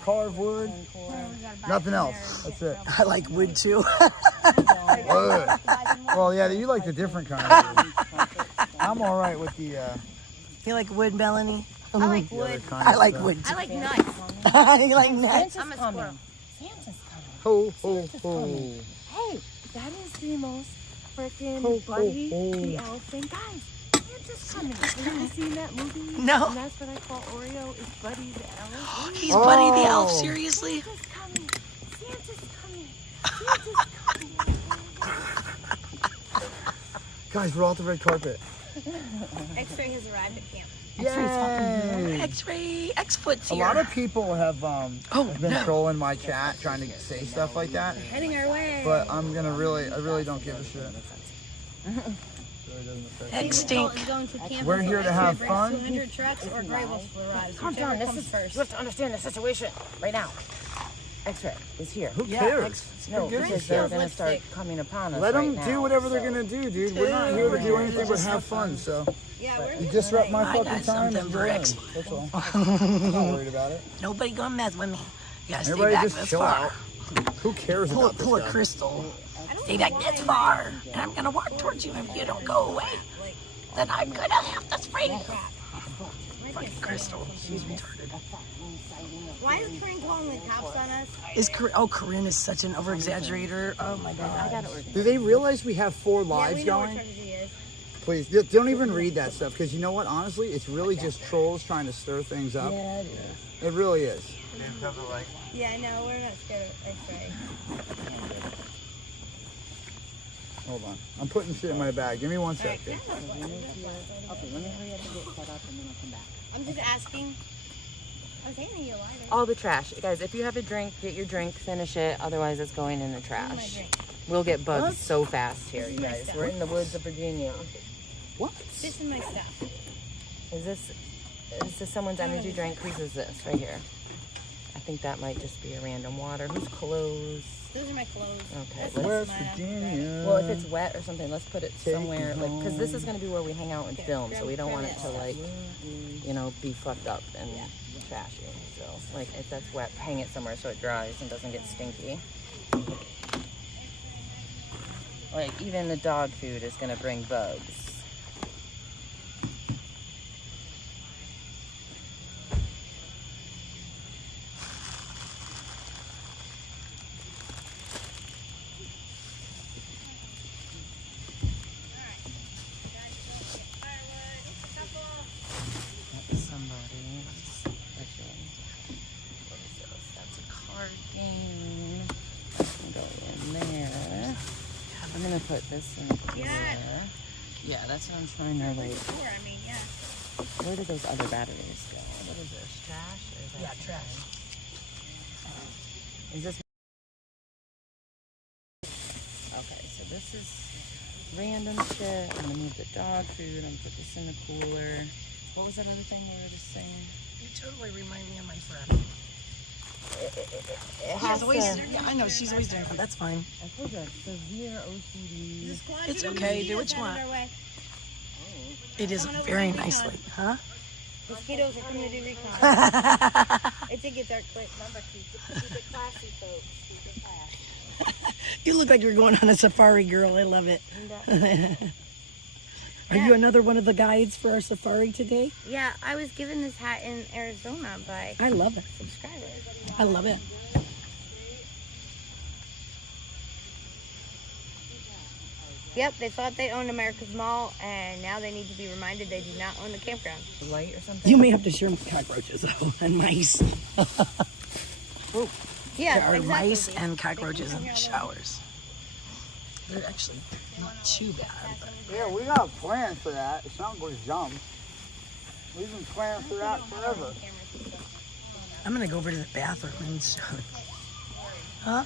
carve wood. Nothing else. That's it. I like wood too. Wood. Well, yeah, you like the different kind of wood. I'm all right with the You like wood, Melanie? I like the other wood. kind I of like stuff. wood I too. like nuts. I like nuts. I'm a squirrel. Santa's coming. Ho, ho, ho. hey, that is the most freaking Ho, ho, Buddy ho. the Elf thing. Guys, Santa's coming. Have you seen that movie? No. And that's what I call Oreo is Buddy the Elf. He's Buddy the Elf, Oh. seriously? Santa's coming. Santa's coming. Santa's coming. Guys, we're off the red carpet. X-ray has arrived at camp. Yay! X-ray, X-foot's A here. lot of people have been no. trolling my chat, trying to say stuff like that. Heading our way. But I really don't give a shit. Really doesn't affect me. Extinct. Is going to camp We're until here to X-ray have brings fun. 200 trucks or Gray Wolf arrives. Calm Whichever down. comes first. You have to understand the situation right now. X-ray is here. Who Yeah, cares? No, Who gives a because shit? they're going to Lipstick. start coming upon us Let right them now, do whatever they're so- gonna do, dude. We're not here to do anything but have fun. So Yeah, we're you disrupt my I fucking got time. something for enjoy X. it. That's all. I'm not worried about it. Nobody gonna mess with me. You gotta stay Everybody back just this chill far. out. Who cares Pull, about this pull a guy? crystal. Stay back this far. And I'm gonna walk towards you. If you don't go away, then I'm gonna have to spray you. Fucking crystal. She's retarded. Why is Corinne calling the cops on us? Corinne is such an over-exaggerator. Oh my god. I got to organize. Do they realize we have 4 Yeah, lives we know where going? Trinity is. please. Don't even read that stuff, because you know what? Honestly, it's really just trolls trying to stir things up. Yeah, it is. It really is. Yeah, no, we're not scared of X-ray. Hold on. I'm putting shit in my bag. Give me 1 second. Okay, let me hurry up and get set up and then I'll come back. I'm just asking. I was handing you a lighter. All the trash. Guys, if you have a drink, get your drink, finish it. Otherwise, it's going in the trash. drink. We'll get bugs so fast here, This you is my guys. stuff. We're in the woods of Virginia. What? This is my stuff. Is this someone's energy drink? Whose is this right here? I think that might just be a random water. Whose clothes? Those are my clothes. Okay, That's let's- West mine. Virginia. Well, if it's wet or something, let's put it Take somewhere, it like, because this is home. going to be where we hang out and film, so we don't want it to, like, Mm-hmm. you know, be fucked up and trashy. So, like, if that's wet, hang it somewhere so it dries and doesn't get stinky. Like, even the dog food is going to bring bugs. Somebody. What is this? That's a card game. Go in there. I'm gonna put this in there. Yeah, that's what I'm trying to like. Sure, I mean, yeah. Where did those other batteries go? What is this? Trash? Or is that Yeah, trash. Is this? Okay, so this is random shit. I'm gonna move the dog food. I'm gonna put this in the cooler. What was that other thing we were just saying? You totally remind me of my friend. She's always, yeah, I know, she's always doing it. That's fine. I told you, I have severe OCD. It's okay, do what you want. It is very nicely, huh? Mosquitoes are coming to do recon. It did get dark quick. Remember, keep it classy, folks. Keep it classy. You look like you're going on a safari, girl. I love it. Are you another one of the guides for our safari today? Yeah, I was given this hat in Arizona by I love it. subscribers. I love it. Yep, they thought they owned America's Mall, and now they need to be reminded they do not own the campground. Light or something? You may have to share cockroaches, though, and mice. Yeah, There are exactly. mice and cockroaches in the showers. They're actually not too bad, but Yeah, we got plans for that. It's not going to jump. We've been planning for that forever. I'm gonna go over to the bathroom and show it. Huh?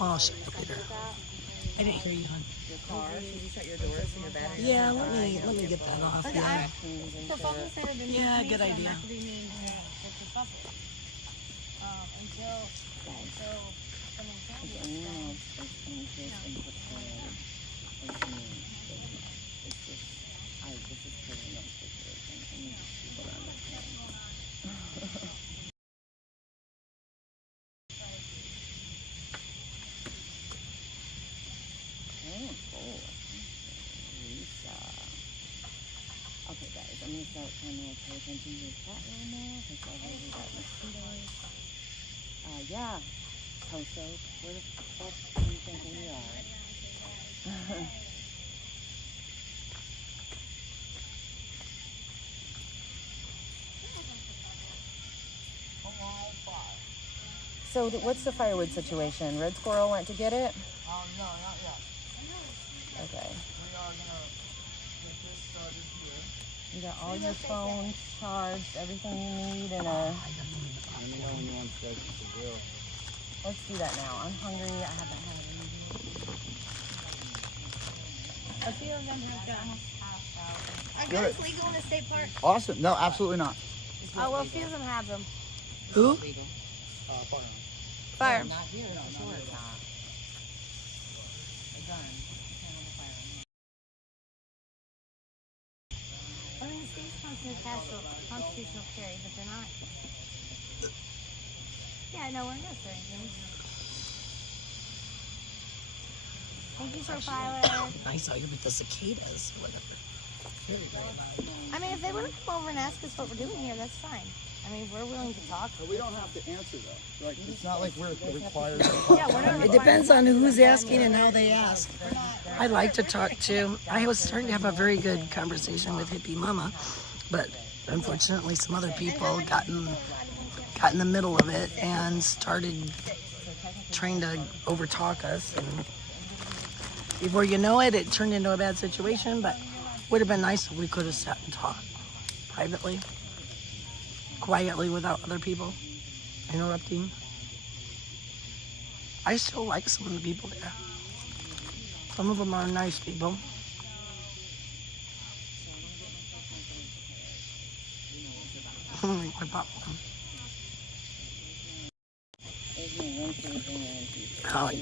Oh, I'll show you later. I didn't hear you, hon. Your car? Should you shut your doors so your battery? Yeah, let me get that off. Yeah, yeah, good idea. Okay, guys, I'm gonna start trying to pay attention to the cat right now because I really got mosquitoes. Yeah, Poso, where the fuck do you think we are? So, what's the firewood situation? Red Squirrel went to get it? No, not yet. Okay. We are going to get this started here. You got all your phones charged, everything you need, and Let me know when you want to start the grill. let's do that now. I'm hungry. I haven't had anything. A few of them have guns. Are Good. guns legal in a state park? Awesome. No, absolutely not. Oh, well, a few of them have them. Who? Fire. Not here, for sure it's not. A gun. Can't hold a firearm. I mean, the state's constitutional carry, but they're not. Yeah, no, we're not saying things. Thank you, Profiler. Nice out here with the cicadas, whatever. Very, very loud. I mean, if they want to come over and ask us what we're doing here, that's fine. I mean, we're willing to talk. But we don't have to answer though. Like, It's not like we're required. Yeah, we're not. It depends on who's asking and how they ask. I like to talk to. I was starting to have a very good conversation with Hippie Mama, but unfortunately, some other people got in the middle of it and started trying to overtalk us. And before you know it, it turned into a bad situation. But would have been nice if we could have sat and talked privately, quietly, without other people interrupting. I still like some of the people there. Some of them are nice people. My popcorn. I like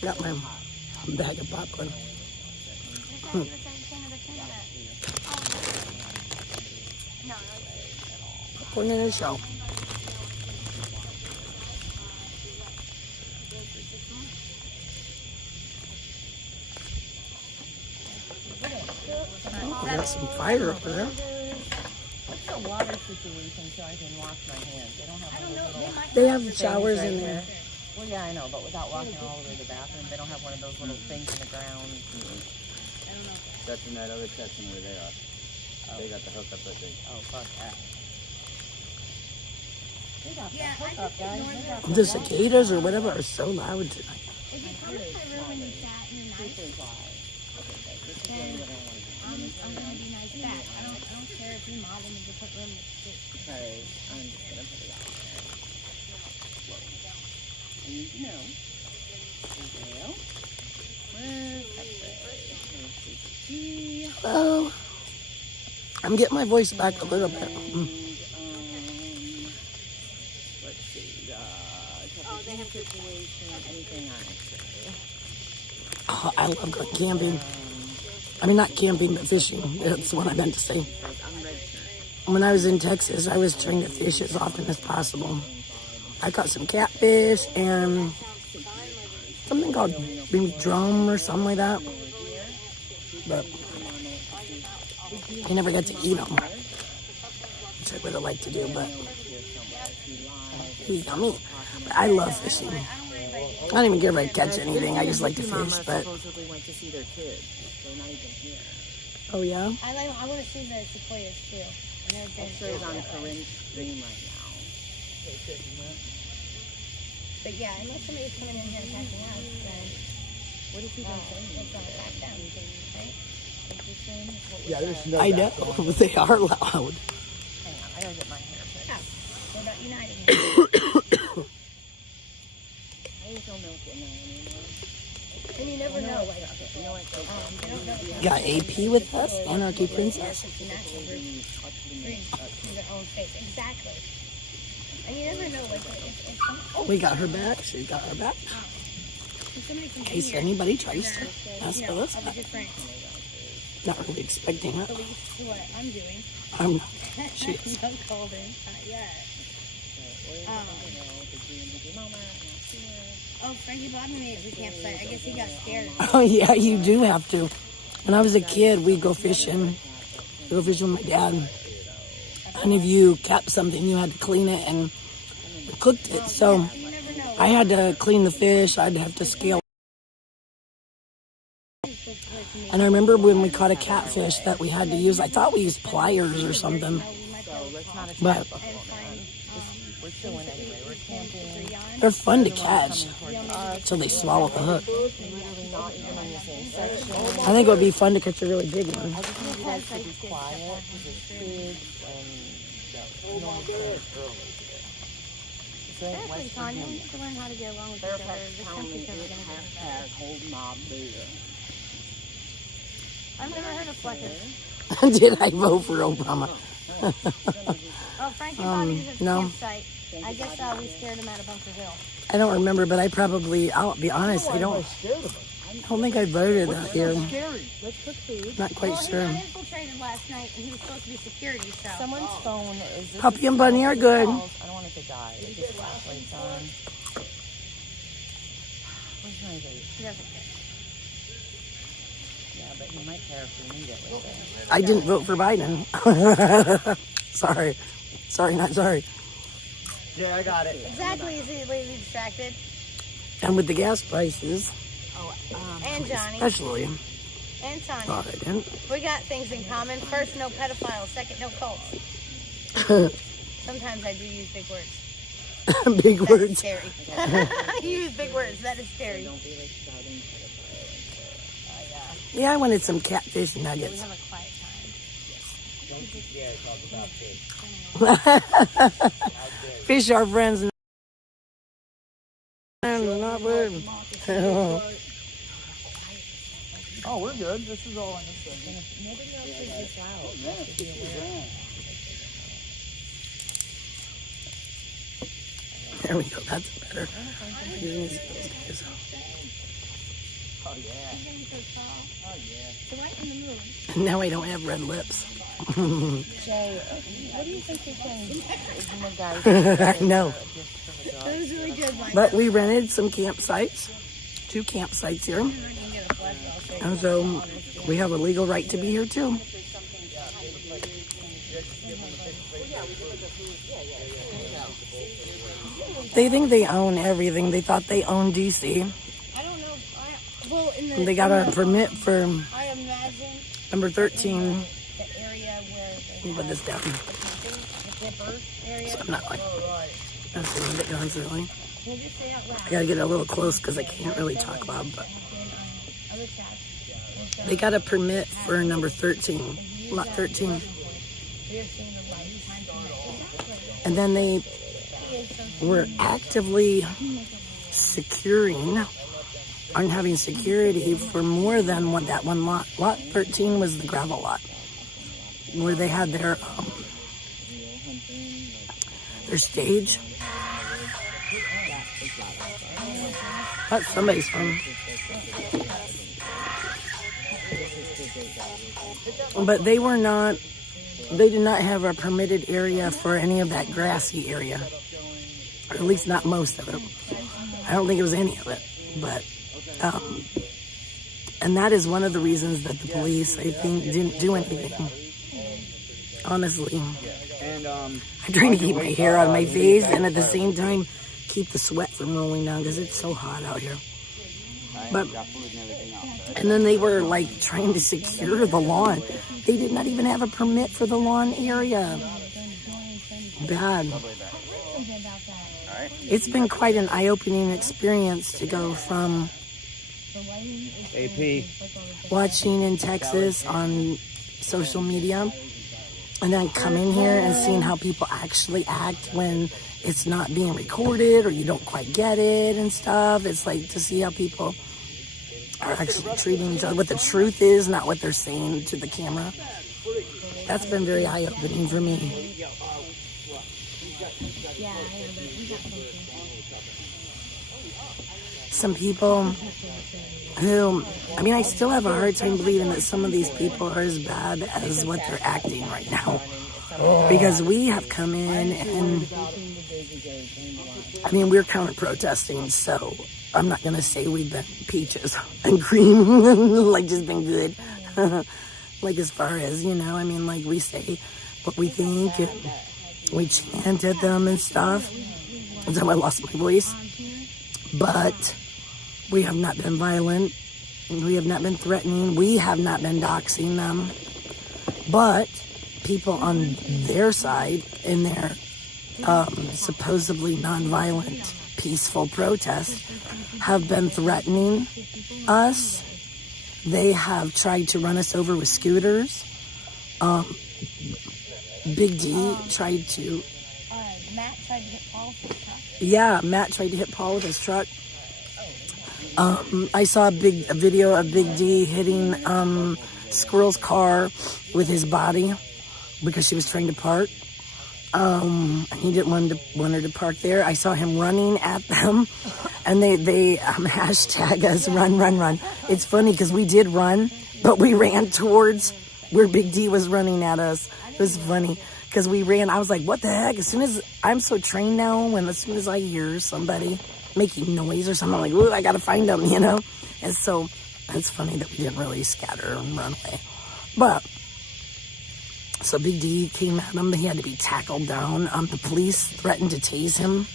got my bag of popcorn. Popcorn in a show. We got some fire over there. What's the water situation so I can wash my hands? They don't have one of those little They have things showers right in there. Well, yeah, I know, but without walking all over the bathroom, they don't have one of those little things in the ground. that's in that other section where they are. They got the hookup, I think. Oh, fuck that. Yeah, I just ignored the. The cicadas or whatever are so loud tonight. If you come to my room and you sat and you're nice, then I'm gonna be nice back. I don't care if you mob in a different room. Okay, I'm just gonna put it out there. I need to know. Well, where's Pepe? Hello. I'm getting my voice back a little bit. Let's see, trafficking situation, anything I say. Oh, I love going camping. I mean, not camping, but fishing. That's what I meant to say. When I was in Texas, I was trying to fish as often as possible. I caught some catfish and something called maybe drum or something like that. But I never got to eat them, which I would have liked to do, but yummy. But I love fishing. I don't even care if I catch anything. I just like to fish. But Supposedly went to see their kids. They're not even here. oh yeah, I want to see the sequoias too. I've never been. I'm sure it's on Corinne's stream right now. But yeah, unless somebody's coming in here and catching us, then What is he going to say? it's gonna back down, right? Yeah, there's no. I know. They are loud. Hang on, I gotta get my hair fixed. Yeah. What about United? I just don't know what's in there anymore. And you never know, like, You know what? they don't know. Got AP with us, Anarchy Princess. Their own face, exactly. And you never know, like, if We got her back. She got her back. somebody can In case anybody tries to ask for this, of a different not really expecting it. belief to what I'm doing. I'm. She is. No called in, not yet. Oh, Frankie Bob made it to the campsite. I guess he got scared. Oh yeah, you do have to. When I was a kid, we'd go fishing. We'd go fishing with my dad. And if you kept something, you had to clean it and cooked it. So You never know. I had to clean the fish. I'd have to scale. And I remember when we caught a catfish that we had to use, I thought we used pliers or something. But We're chilling anyway. We're camping. they're fun to catch until they swallow the hook. Literally not even in the same section. I think it would be fun to catch a really big one. I just need you guys to be quiet because it's big and no one's very early here. This ain't Exactly, West Tanya. We Virginia. need to learn how to get along with each Their other. pets This telling me country's never it gonna get better. hashtag hold mob Buddha. I've never heard of fleckers. Did I vote for Obama? Oh, Frankie Bobby's at the no. campsite. I guess we scared him out of Bunker Hill. I don't remember, but I probably, I'll be honest, I don't think I voted that year. Scary. Let's cook food. Not quite Well, sure. he got infiltrated last night, and he was supposed to be security, so. Someone's phone is this. Puppy and Bunny are good. I don't want it to die. It just flashlights on. Where's my vape? He doesn't care. Yeah, but he might care if we need it later. I didn't vote for Biden. Sorry. Sorry, not sorry. Yeah, I got it. Exactly, easily distracted. And with the gas prices, And Johnny. especially, And Tanya. thought I didn't. We got things in common. First, no pedophiles. Second, no cults. Sometimes I do use big words. Big That is words. scary. You use big words. That is scary. Don't be like shouting pedophiles. Yeah, I wanted some catfish We nuggets. have a quiet time. Don't you dare talk about fish. Fish are friends. Not weird. Oh, we're good. This is all on this thing. Nobody else is this out. There we go. That's better. Oh, yeah. Now I don't have red lips. Jay, what do you think you can I know. That was really good, Mike. But we rented some campsites, 2 campsites here. And so we have a legal right to be here too. They think they own everything. They thought they owned DC. I don't know. Well, in the, They got a permit for I imagine number 13. the area where Let me put this down. the dipper area. So I'm not like messing it constantly. We'll just say out loud. I gotta get a little close because I can't really talk loud. But Other chats. they got a permit for number 13, lot 13. We're seeing the lifetime permit. And then they were actively securing, on having security for more than that one lot. Lot 13 was the gravel lot where they had their stage. That's somebody's phone. But they did not have a permitted area for any of that grassy area. Or at least not most of it. I don't think it was any of it. But, and that is one of the reasons that the police, I think, didn't do anything. Honestly. And I'm trying to keep my hair out of my face and at the same time keep the sweat from rolling down because it's so hot out here. But, got food and everything else. and then they were like trying to secure the lawn. They did not even have a permit for the lawn area. Bad. It's been quite an eye-opening experience to go from AP. watching in Texas on social media and then come in here and seeing how people actually act when it's not being recorded or you don't quite get it and stuff. It's like to see how people are actually treating each other, what the truth is, not what they're saying to the camera. That's been very eye-opening for me. Some people who, I mean, I still have a hard time believing that some of these people are as bad as what they're acting right now. Because we have come in and, I mean, we're counter-protesting, so I'm not going to say we've been peaches and cream, like just been good. Like as far as, you know, I mean, like we say what we think and we chant at them and stuff. Until I lost my voice. But we have not been violent. We have not been threatening. We have not been doxing them. But people on their side, in their supposedly nonviolent, peaceful protest, have been threatening us. They have tried to run us over with scooters. Big D tried to... Matt tried to hit Paul with his truck. Yeah, Matt tried to hit Paul with his truck. I saw a video of Big D hitting Squirrel's car with his body because she was trying to park. He didn't want her to park there. I saw him running at them, and they hashtag us run. It's funny because we did run, but we ran towards where Big D was running at us. It was funny because we ran. I was like, what the heck? As soon as I'm so trained now, as soon as I hear somebody making noise or something, I'm like, ooh, I gotta find them, you know. And so It's funny that we didn't really scatter and run away. But, so Big D came at him. He had to be tackled down. The police threatened to tase him.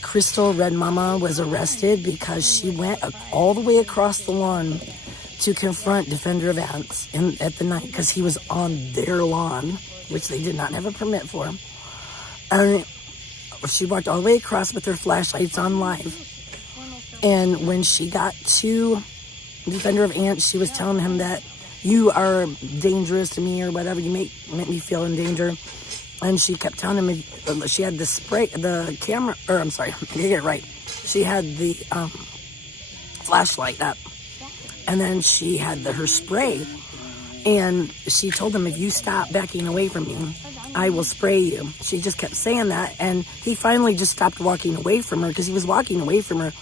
Crystal Red Mama was arrested because she went all the way across the lawn to confront Defender of Ants at the night because he was on their lawn, which they did not have a permit for. And she walked all the way across with her flashlights on live. And when she got to Defender of Ants, she was telling him that you are dangerous to me or whatever. You make me feel in danger. And she kept telling him she had the spray, the camera, or I'm sorry, I get it right. She had the flashlight up. And then she had her spray. And she told him, if you stop backing away from me, I will spray you. She just kept saying that. And he finally just stopped walking away from her because he was walking away from her.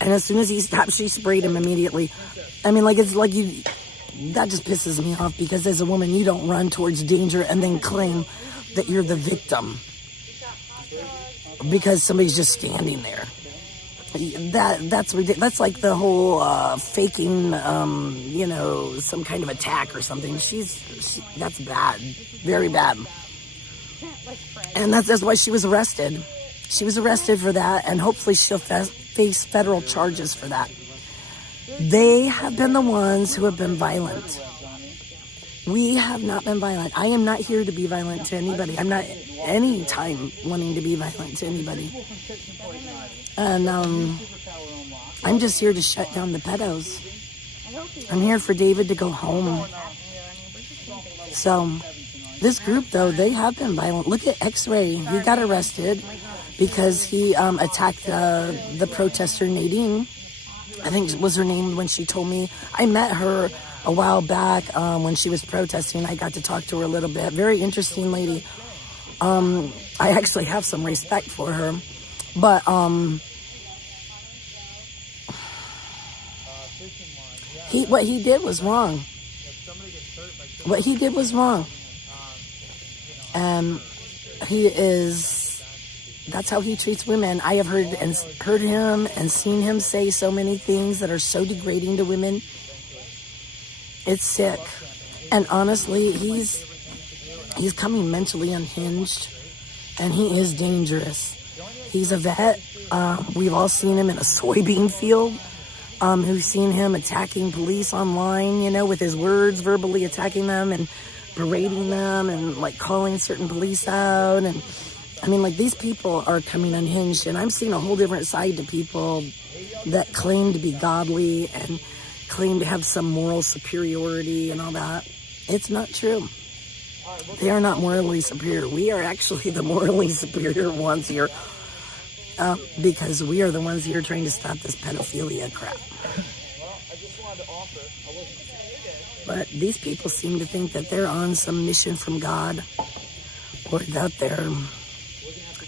And as soon as he stopped, she sprayed him immediately. I mean, like, it's like you, that just pisses me off because as a woman, you don't run towards danger and then claim that you're the victim because somebody's just standing there. That's ridiculous. That's like the whole faking, some kind of attack or something. That's bad, very bad. And that's why she was arrested. She was arrested for that, and hopefully she'll face federal charges for that. They have been the ones who have been violent. We have not been violent. I am not here to be violent to anybody. I'm not any time wanting to be violent to anybody. And I'm just here to shut down the pedos. I'm here for David to go home. So this group, though, they have been violent. Look at X-Ray. He got arrested because he attacked the protester Nadine. I think was her name when she told me. I met her a while back when she was protesting. I got to talk to her a little bit. Very interesting lady. I actually have some respect for her. But what he did was wrong. What he did was wrong. That's how he treats women. I have heard him and seen him say so many things that are so degrading to women. It's sick. And honestly, he's coming mentally unhinged, and he is dangerous. He's a vet. We've all seen him in a soybean field. Who've seen him attacking police online, with his words, verbally attacking them and berating them and like calling certain police out. And I mean, like, these people are coming unhinged, and I'm seeing a whole different side to people that claim to be godly and claim to have some moral superiority and all that. It's not true. They are not morally superior. We are actually the morally superior ones here because we are the ones here trying to stop this pedophilia crap. But these people seem to think that they're on some mission from God, or that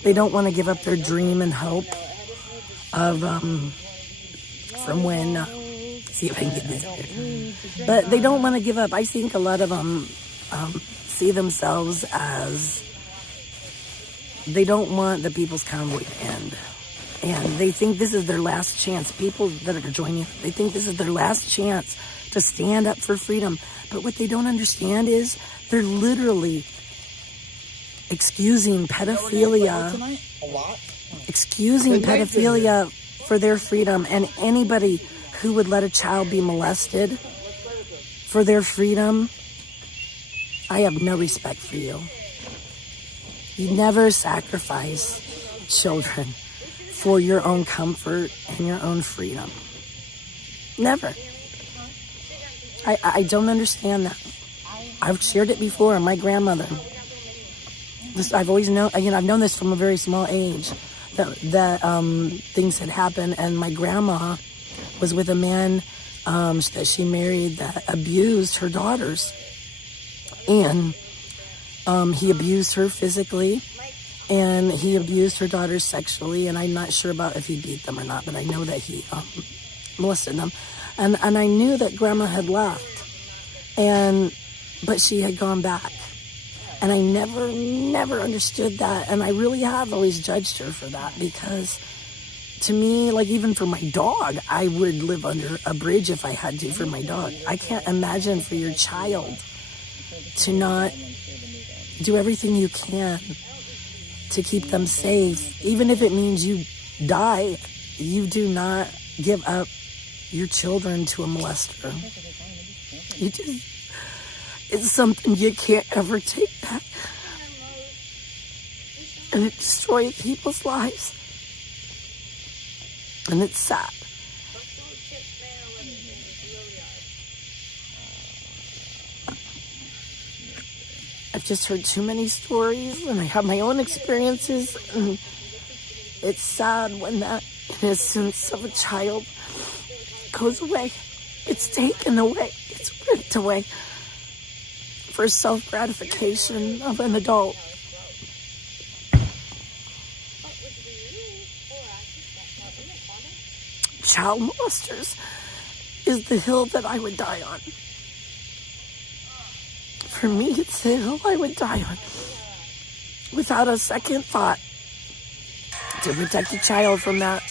they don't want to give up their dream and hope of from when see if I can get this here. But they don't want to give up. I think a lot of them see themselves as they don't want the People's Convoy to end. And they think this is their last chance. People that are joining, they think this is their last chance to stand up for freedom. But what they don't understand is they're literally excusing pedophilia for their freedom. And anybody who would let a child be molested for their freedom, I have no respect for you. You never sacrifice children for your own comfort and your own freedom. Never. I don't understand that. I've shared it before. My grandmother. I've always known. I've known this from a very small age that things had happened, and my grandma was with a man that she married that abused her daughters, and he abused her physically. And he abused her daughters sexually, and I'm not sure about if he beat them or not, but I know that he molested them. And I knew that Grandma had left, but she had gone back. And I never understood that, and I really have always judged her for that, because to me, like even for my dog, I would live under a bridge if I had to for my dog. I can't imagine for your child to not do everything you can to keep them safe. Even if it means you die, you do not give up your children to a molester. It's something you can't ever take back. And it destroys people's lives. And it's sad. I've just heard too many stories, and I have my own experiences, and it's sad when that innocence of a child goes away. It's taken away. It's ripped away for self-gratification of an adult. Child molesters is the hill that I would die on. For me, it's the hill I would die on. Without a second thought. To protect a child from that.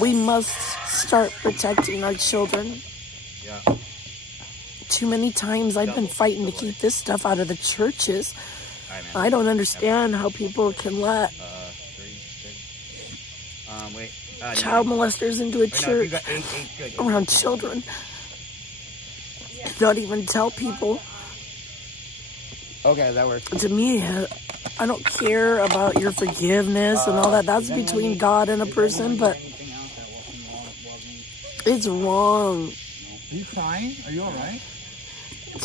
We must start protecting our children. Yeah. Too many times I've been fighting to keep this stuff out of the churches. I don't understand how people can let child molesters into a church around children. Not even tell people. Okay, that works. To me, I don't care about your forgiveness and all that. That's between God and a person, but it's wrong. Are you crying? Are you alright?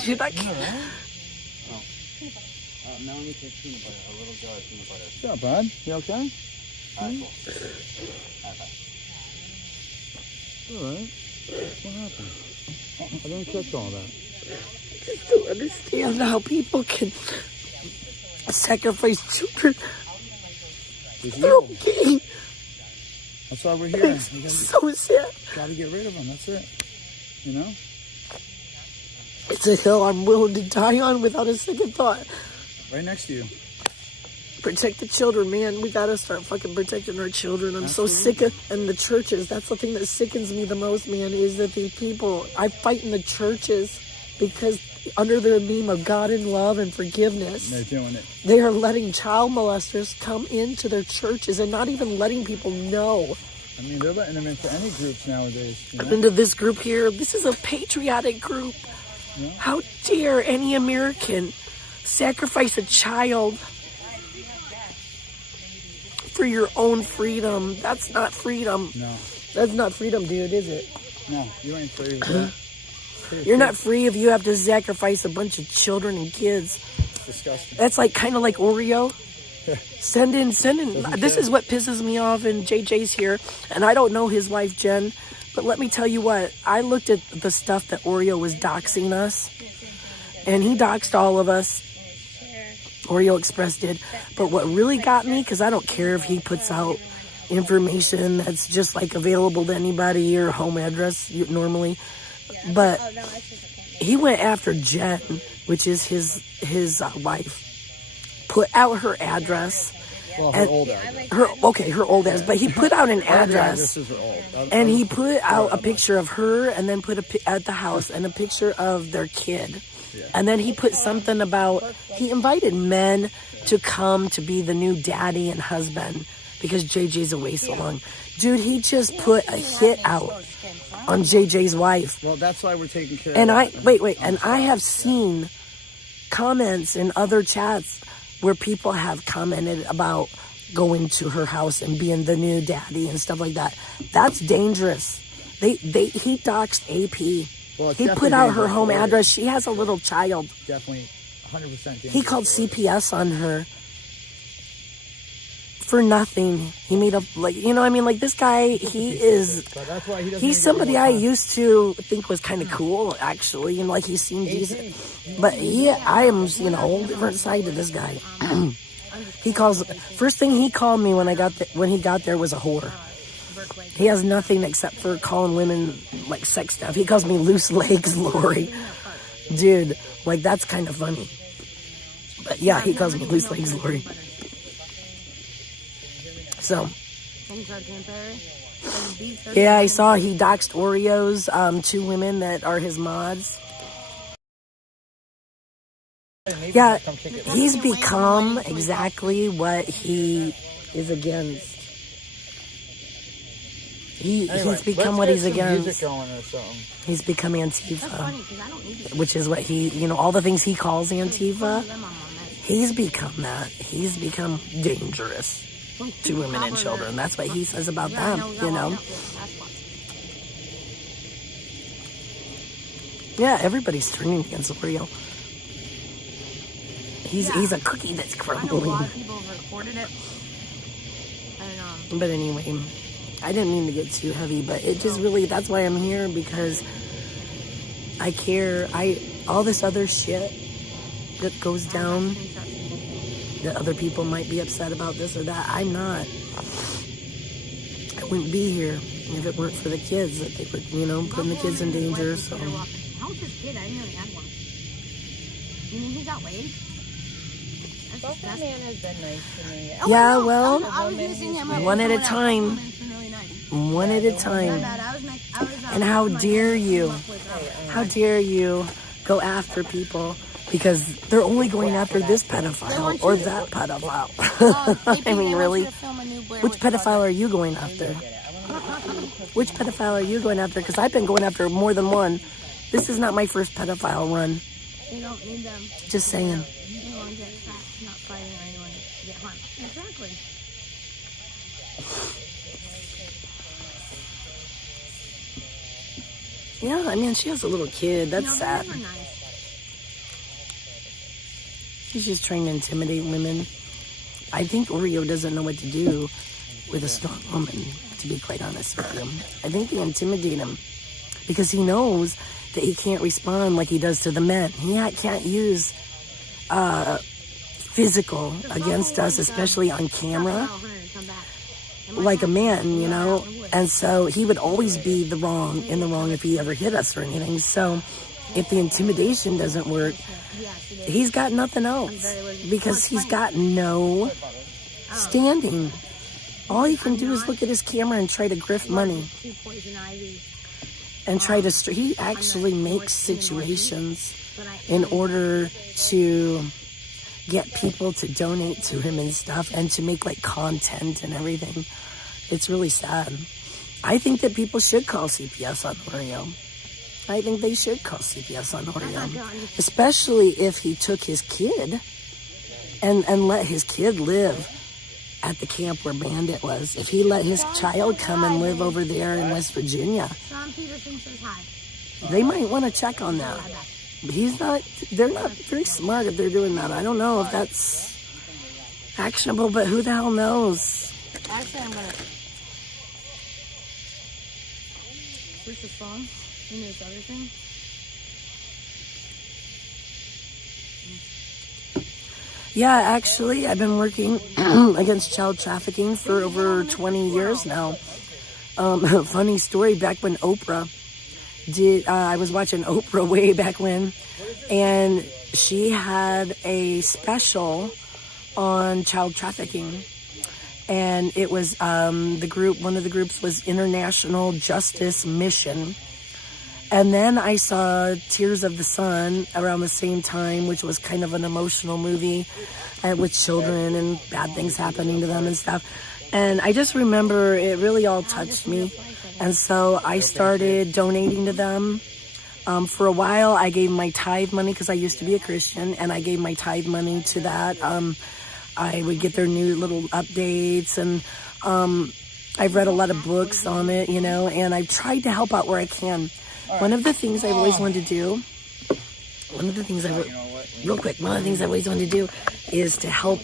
Dude, I You can't. alright? Melanie takes peanut butter, a little jar of peanut butter. What's up, bud? You okay? Alright, cool. Alright. What happened? I didn't catch all that. Just don't understand how people can sacrifice children He's for evil. gain. That's why we're here. It's so sad. Gotta get rid of him. That's it. You know? It's a hill I'm willing to die on without a second thought. Right next to you. Protect the children, man. We gotta start fucking protecting our children. I'm so sick of, and the churches. That's the thing that sickens me the most, man, is that these people, I fight in the churches because under the name of God and love and forgiveness, They're doing it. they are letting child molesters come into their churches and not even letting people know. I mean, they're letting them into any groups nowadays. You know? Into this group here, this is a patriotic group. Yeah. How dare any American sacrifice a child for your own freedom? That's not freedom. No. That's not freedom, dude, is it? No, you ain't free. Bro. You're not free if you have to sacrifice a bunch of children and kids. It's disgusting. That's like kind of like Oreo. Send in. This is what pisses me off, and JJ's here, and I don't know his wife, Jen, but let me tell you what, I looked at the stuff that Oreo was doxing us, and he doxed all of us. Oreo Express did. But what really got me, because I don't care if he puts out information that's just like available to anybody or home address normally, but he went after Jen, which is his wife, put out her address. Well, her old address. Her old address, but he put out an address, Addresses are old. and he put out a picture of her, and then put at the house and a picture of their kid. Yeah. And then he put something about, he invited men to come to be the new daddy and husband because JJ's away so long. Dude, he just put a hit out on JJ's wife. Well, that's why we're taking care And of that. and I have seen comments in other chats where people have commented about going to her house and being the new daddy and stuff like that. That's dangerous. He doxed AP. Well, it's He put definitely out her dangerous. home address. She has a little child. Definitely 100% dangerous. He called CPS on her for nothing. He made up, like, you know what I mean? Like, this guy, he is, But that's why he doesn't he's even somebody get I more time. used to think was kind of cool, actually, and like he seemed decent. But I am seeing a whole different side to this guy. First thing he called me when he got there was a whore. He has nothing except for calling women like sex stuff. He calls me loose legs Lori. Dude, like, that's kind of funny. But yeah, he calls me loose legs Lori. So, Things are temporary. yeah, I saw he doxed Oreos, 2 women that are his mods. Yeah, he's become exactly what he is against. He's become what he's against. He's become Antifa, which is what he, all the things he calls Antifa, he's become that. He's become dangerous to women and children. That's what he says about them, Yeah, everybody's turning against Oreo. He's a cookie that's crumbling. A lot of people have reported it. And, But anyway, I didn't mean to get too heavy, but it just really, that's why I'm here, because I care. All this other shit that goes down, that other people might be upset about this or that, I'm not. I wouldn't be here if it weren't for the kids, that they would, putting the kids in danger, so. How was this kid? I didn't know he had one. You mean he got laid? That man has been nice to me. Yeah, well, I was missing him up one at a time. One at a time. And how dare you go after people because they're only going after this pedophile or that pedophile. I mean, really? Which pedophile are you going after? Which pedophile are you going after? Because I've been going after more than one. This is not my first pedophile run. They don't need them. Just saying. They want to get trapped, not fighting or anyone to get harmed. Exactly. Yeah, I mean, she has a little kid. That's sad. They were nice. She's just trying to intimidate women. I think Oreo doesn't know what to do with a strong woman, to be quite honest with you. I think they intimidate him because he knows that he can't respond like he does to the men. He can't use physical against us, especially on camera, like a man, And so he would always be in the wrong if he ever hit us or anything. So if the intimidation doesn't work, he's got nothing else because he's got no standing. All he can do is look at his camera and try to grift money. And try to, he actually makes situations in order to get people to donate to him and stuff and to make like content and everything. It's really sad. I think that people should call CPS on Oreo. I think they should call CPS on Oreo. Especially if he took his kid and let his kid live at the camp where Bandit was. If he let his child come and live over there in West Virginia, they might want to check on that. They're not very smart if they're doing that. I don't know if that's actionable, but who the hell knows? Actually, I'm gonna. Is this a phone? And this other thing? Yeah, actually, I've been working against child trafficking for over 20 years now. Funny story, back when Oprah I was watching Oprah way back when, and she had a special on child trafficking. And it was one of the groups was International Justice Mission. And then I saw Tears of the Sun around the same time, which was kind of an emotional movie with children and bad things happening to them and stuff. And I just remember it really all touched me. And so I started donating to them. For a while, I gave my tithe money because I used to be a Christian, and I gave my tithe money to that. I would get their new little updates, and I've read a lot of books on it, and I've tried to help out where I can. One of the things I've always wanted to do, real quick, one of the things I've always wanted to do is to help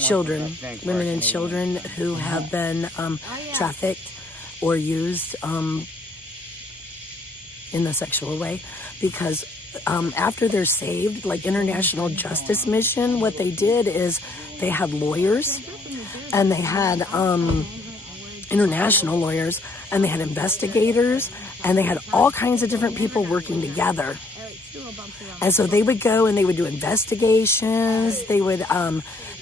children, women and children who have been trafficked or used in the sexual way, because after they're saved, like International Justice Mission, what they did is they had lawyers, and they had international lawyers, and they had investigators, and they had all kinds of different people working together. And so they would go and they would do investigations. They would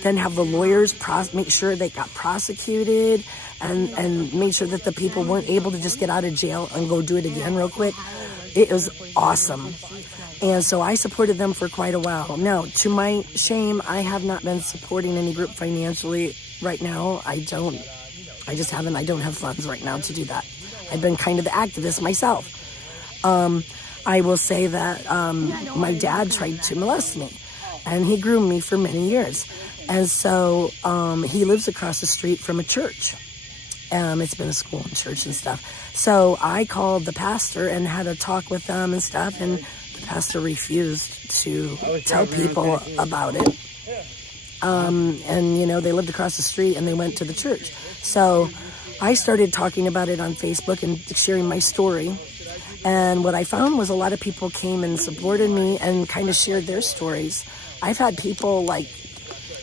then have the lawyers make sure they got prosecuted and made sure that the people weren't able to just get out of jail and go do it again real quick. It was awesome. And so I supported them for quite a while. Now, to my shame, I have not been supporting any group financially right now. I don't have funds right now to do that. I've been kind of the activist myself. I will say that my dad tried to molest me, and he groomed me for many years. And so he lives across the street from a church. It's been a school and church and stuff. So I called the pastor and had a talk with them and stuff, and the pastor refused to tell people about it. And, you know, they lived across the street and they went to the church. So I started talking about it on Facebook and sharing my story. And what I found was a lot of people came and supported me and kind of shared their stories. I've had people like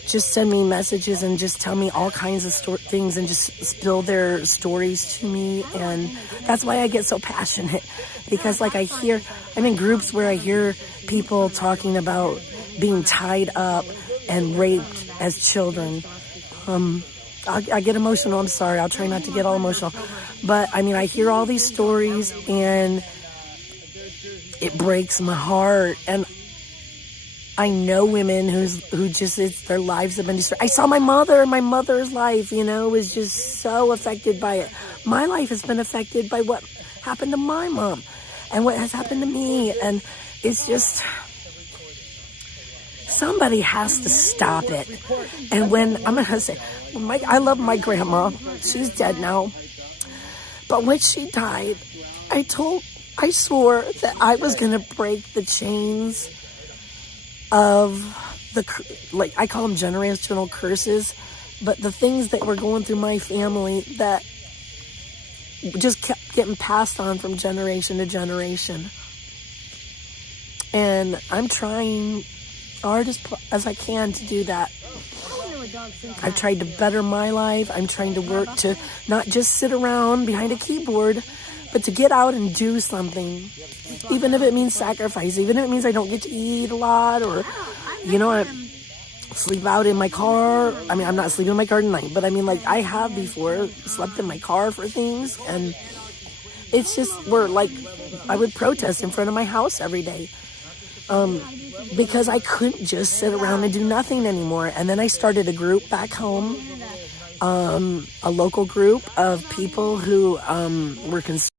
just send me messages and just tell me all kinds of things and just spill their stories to me. And that's why I get so passionate, because like I'm in groups where I hear people talking about being tied up and raped as children. I get emotional. I'm sorry. I'll try not to get all emotional. But I mean, I hear all these stories and it breaks my heart. And I know women who just, their lives have been destroyed. I saw my mother's life, you know, was just so affected by it. My life has been affected by what happened to my mom and what has happened to me. And it's just, somebody has to stop it. And I'm going to say, I love my grandma. She's dead now. But when she died, I swore that I was going to break the chains of I call them generational curses, but the things that were going through my family that just kept getting passed on from generation to generation. And I'm trying hard as I can to do that. I've tried to better my life. I'm trying to work to not just sit around behind a keyboard, but to get out and do something, even if it means sacrifice, even if it means I don't get to eat a lot, or, you know, I sleep out in my car. I mean, I'm not sleeping in my car tonight, but I mean, like, I have before slept in my car for things, and it's just I would protest in front of my house every day, because I couldn't just sit around and do nothing anymore. And then I started a group back home, a local group of people who were concerned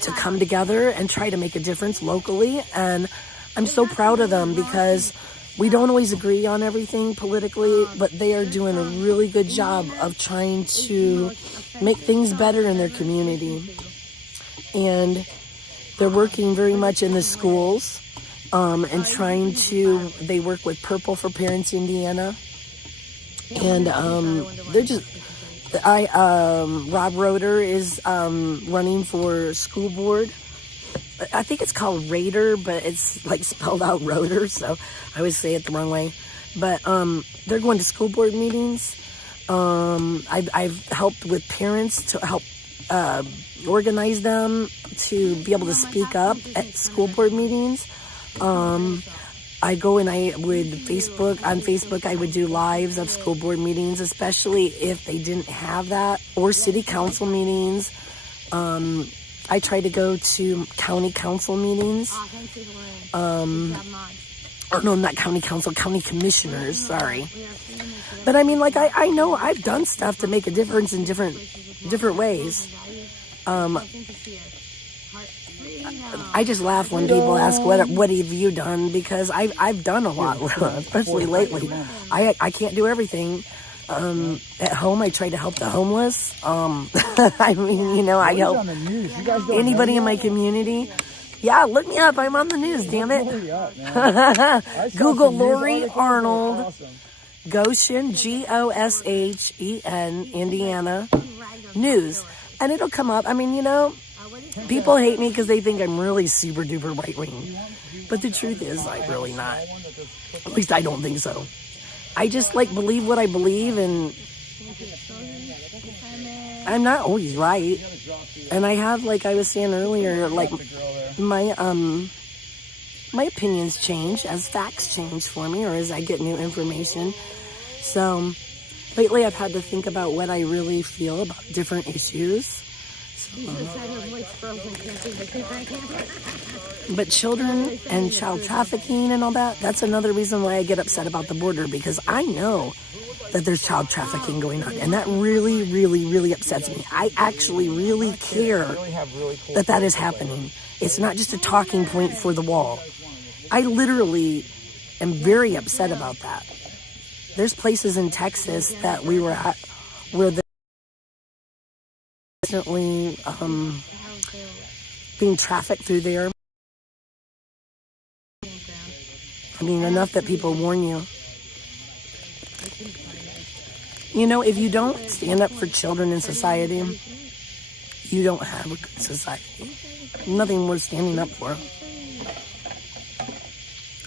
to come together and try to make a difference locally. And I'm so proud of them, because we don't always agree on everything politically, but they are doing a really good job of trying to make things better in their community. And they're working very much in the schools, and they work with Purple for Parents Indiana. And they're just, Rob Roeder is running for school board. I think it's called Raider, but it's like spelled out Roeder, so I always say it the wrong way. But they're going to school board meetings. I've helped with parents to help organize them to be able to speak up at school board meetings. I go and I would on Facebook, I would do lives of school board meetings, especially if they didn't have that, or city council meetings. I try to go to county council meetings. Or no, not county council, county commissioners, sorry. But I mean, like, I know I've done stuff to make a difference in different ways. I just laugh when people ask, what have you done? Because I've done a lot, especially lately. I can't do everything. At home, I try to help the homeless. I mean, you know, I help anybody in my community. Yeah, look me up. I'm on the news, damn it. Google Lori Arnold, Goshen, Goshen, Indiana, news. And it'll come up. I mean, you know, people hate me because they think I'm really super duper right wing. But the truth is, I'm really not. At least I don't think so. I just believe what I believe, and I'm not always right. And I have, like I was saying earlier, my my opinions change as facts change for me or as I get new information. So lately I've had to think about what I really feel about different issues. But children and child trafficking and all that, that's another reason why I get upset about the border, because I know that there's child trafficking going on, and that really, really, really upsets me. I actually really care that that is happening. It's not just a talking point for the wall. I literally am very upset about that. There's places in Texas that we were at where they're constantly being trafficked through there. I mean, enough that people warn you. You know, if you don't stand up for children in society, you don't have a good society. Nothing worth standing up for.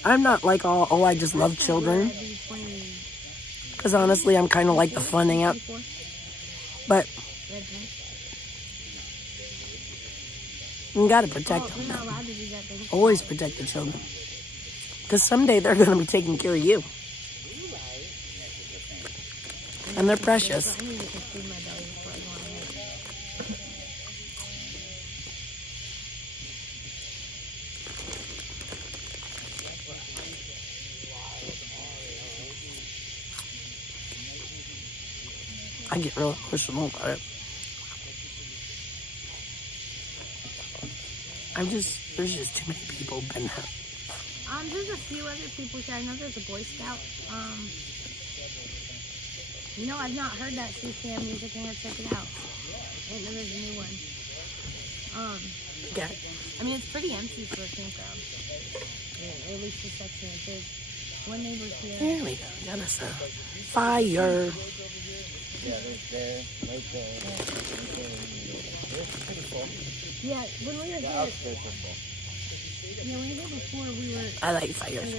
I'm not like, oh, I just love children. Because honestly, I'm kind of like the fun ant. But you gotta protect them. Always protect the children. Because someday they're going to be taking care of you. And they're precious. I get real emotional about it. There's just too many people been there. There's a few other people here. I know there's a Boy Scout. You know, I've not heard that CCM music. I'm gonna check it out. I know there's a new one. Yeah. I mean, it's pretty empty for a campground. Or at least the section. There's one neighbor here. There we go. Got us a fire. Yeah, there's there, right there. It's pretty full. Yeah, when we were The here. outskirts are full. Yeah, when we were here before, we were. I like fires.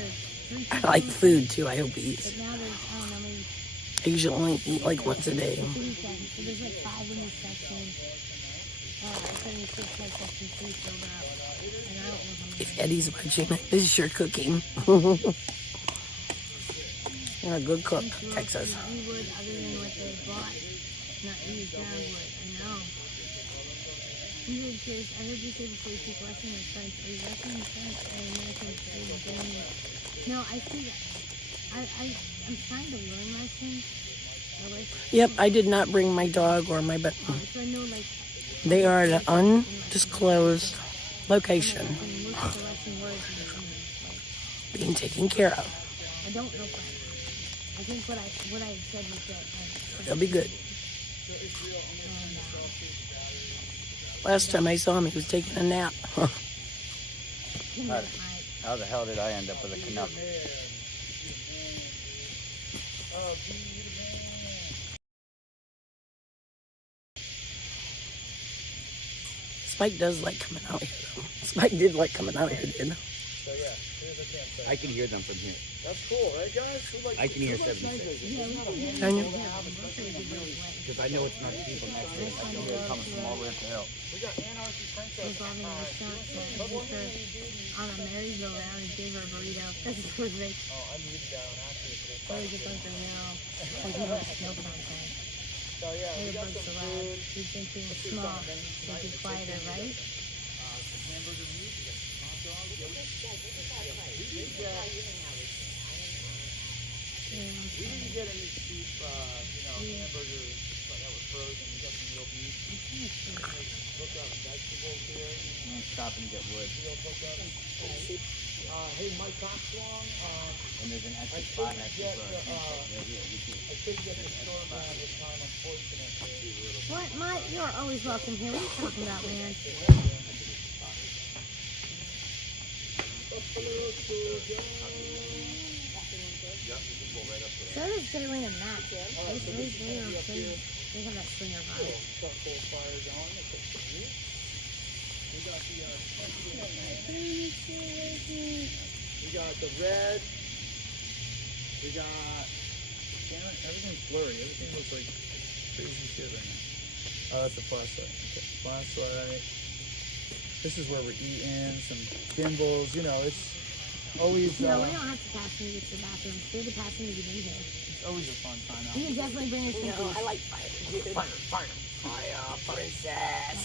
Three I like food too. I hope he eats. But now there's, I don't know, maybe I usually only eat like once a day. it's a weekend. So there's like 5 in this section. 76 has section 3 filled up. And I don't know how many. If Eddie's watching, this is your cooking. You're a good cook, Texas. Any wood other than what they bought, not use ground wood. I know. I'm really curious. I heard you say before you speak Russian or French. Are you Russian, French, or American, or German? No, I think I'm trying to learn Russian. Yep, I did not bring my dog or my pet. So I know, like, They are at an undisclosed location, look at the Russian words and being taken care of. I don't know French. I think what I had said was that. They'll be good. Last time I saw him, he was taking a nap. How the hell did I end up with a Canuck? Spike does like coming out here, though. Spike did like coming out here, didn't he? I can hear them from here. That's cool, right, guys? I can hear 76. Can you? Because I know it's not people next to it. I can hear it coming from all the way up the hill. Involving a restaurant that took her on a merry-go-round and gave her a burrito. This was like, or we just went to like we went snow content. They were both so loud. You'd think being small, they'd be quieter, right? We didn't get any cheap, hamburgers that were frozen. We got some real beef. Look up vegetables here. Stop and get wood. Hey, Mike Coxlong. And there's an extra spot next to the I couldn't get the store brand this time, unfortunately. What, Mike? You're always welcome here. What are you talking about, man? So does Jalen and Matt. They have that swinger vibe. We got the red. We got. Damn it, everything's blurry. Everything looks like crazy shit right now. Oh, that's a flashlight. Okay, flashlight. This is where we're eating, some gimbals, you know, it's always, No, we don't have to pass when we get to the bathroom. We're the passengers you've been here. it's always a fun time out. You can definitely bring your sneakers. I like fire, dude. Fire, princess.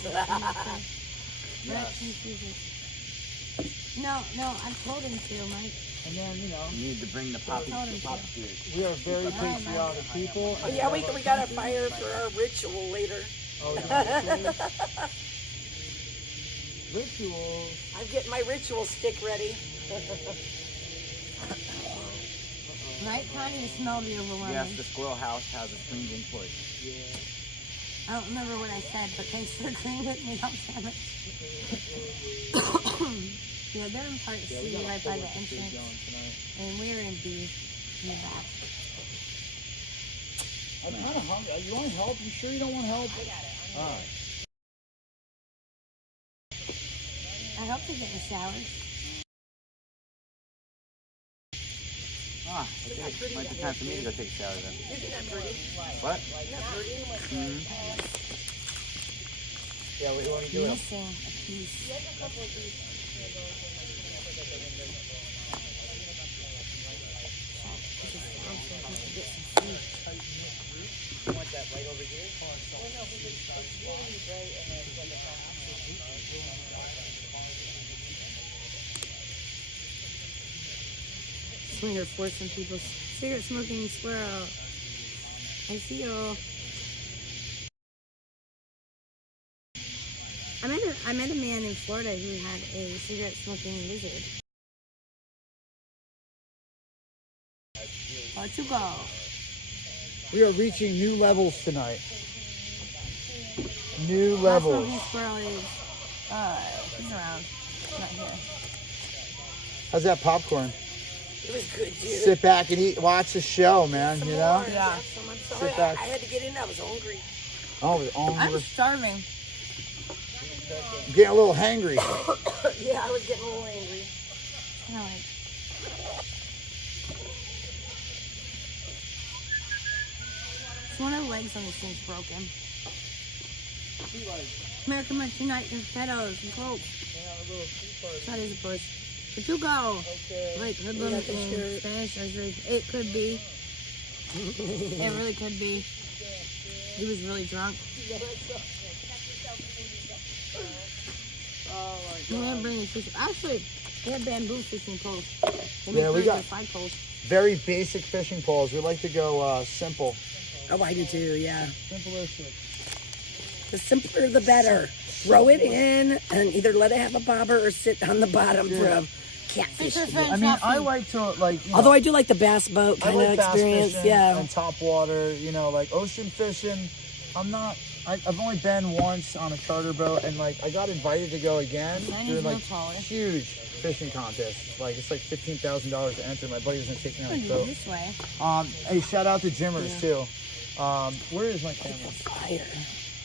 No, I've told him to, Mike. And then, you know, You need to bring the pop spirits. we are very patriotic people. Oh, yeah, we got a fire for our ritual later. Oh, yeah. Rituals. I'm getting my ritual stick ready. Right, Connie? You smell the overwhelming. Yes, the squirrel house has a cleansing porch. I don't remember what I said, but thanks for agreeing with me on that. Yeah, they're in part C, right by the entrance. And we're in B, in the back. I'm kind of hungry. You want help? You sure you don't want help? I got it. All right. I hope they get in the shower. Ah, okay. Might be time for me to go take a shower then. Isn't that pretty? What? Isn't that pretty? Mm-hmm. Yeah, what do you want to do? Missing a piece. You want that right over here? Swinger forcing people. Cigarette smoking squirrel. I see you. I met a man in Florida who had a cigarette smoking lizard. Let you go. We are reaching new levels tonight. New levels. Smoking squirrel is, he's around. Not here. How's that popcorn? It was good, dude. Sit back and eat, watch the show, man. You know? Yeah. I'm sorry. Sit back. I had to get in. I was hungry. Oh, I'm starving. getting a little hangry. Yeah, I was getting a little angry. Kind of like. So one of the legs on this thing's broken. American Munch Unite, there's pedos and colts. That is a push. But you go. Like hoodlum in Spanish, it could be. It really could be. He was really drunk. We didn't bring the fishing. Actually, we have bamboo fishing poles. Yeah, we got five poles. very basic fishing poles. We like to go simple. Oh, I do too, yeah. Simplistic. The simpler the better. Throw it in and either let it have a bobber or sit on the bottom for a catfish. I mean, I like to you know, Although I do like the bass boat I kind like of bass experience, fishing yeah. and top water, you know, like ocean fishing. I've only been once on a charter boat, and like I got invited to go again during like huge fishing contest. Like it's like $15,000 to enter. My buddy was gonna take me on his boat. This way. Hey, shout out to Jimmers too. Where is my camera? Fire.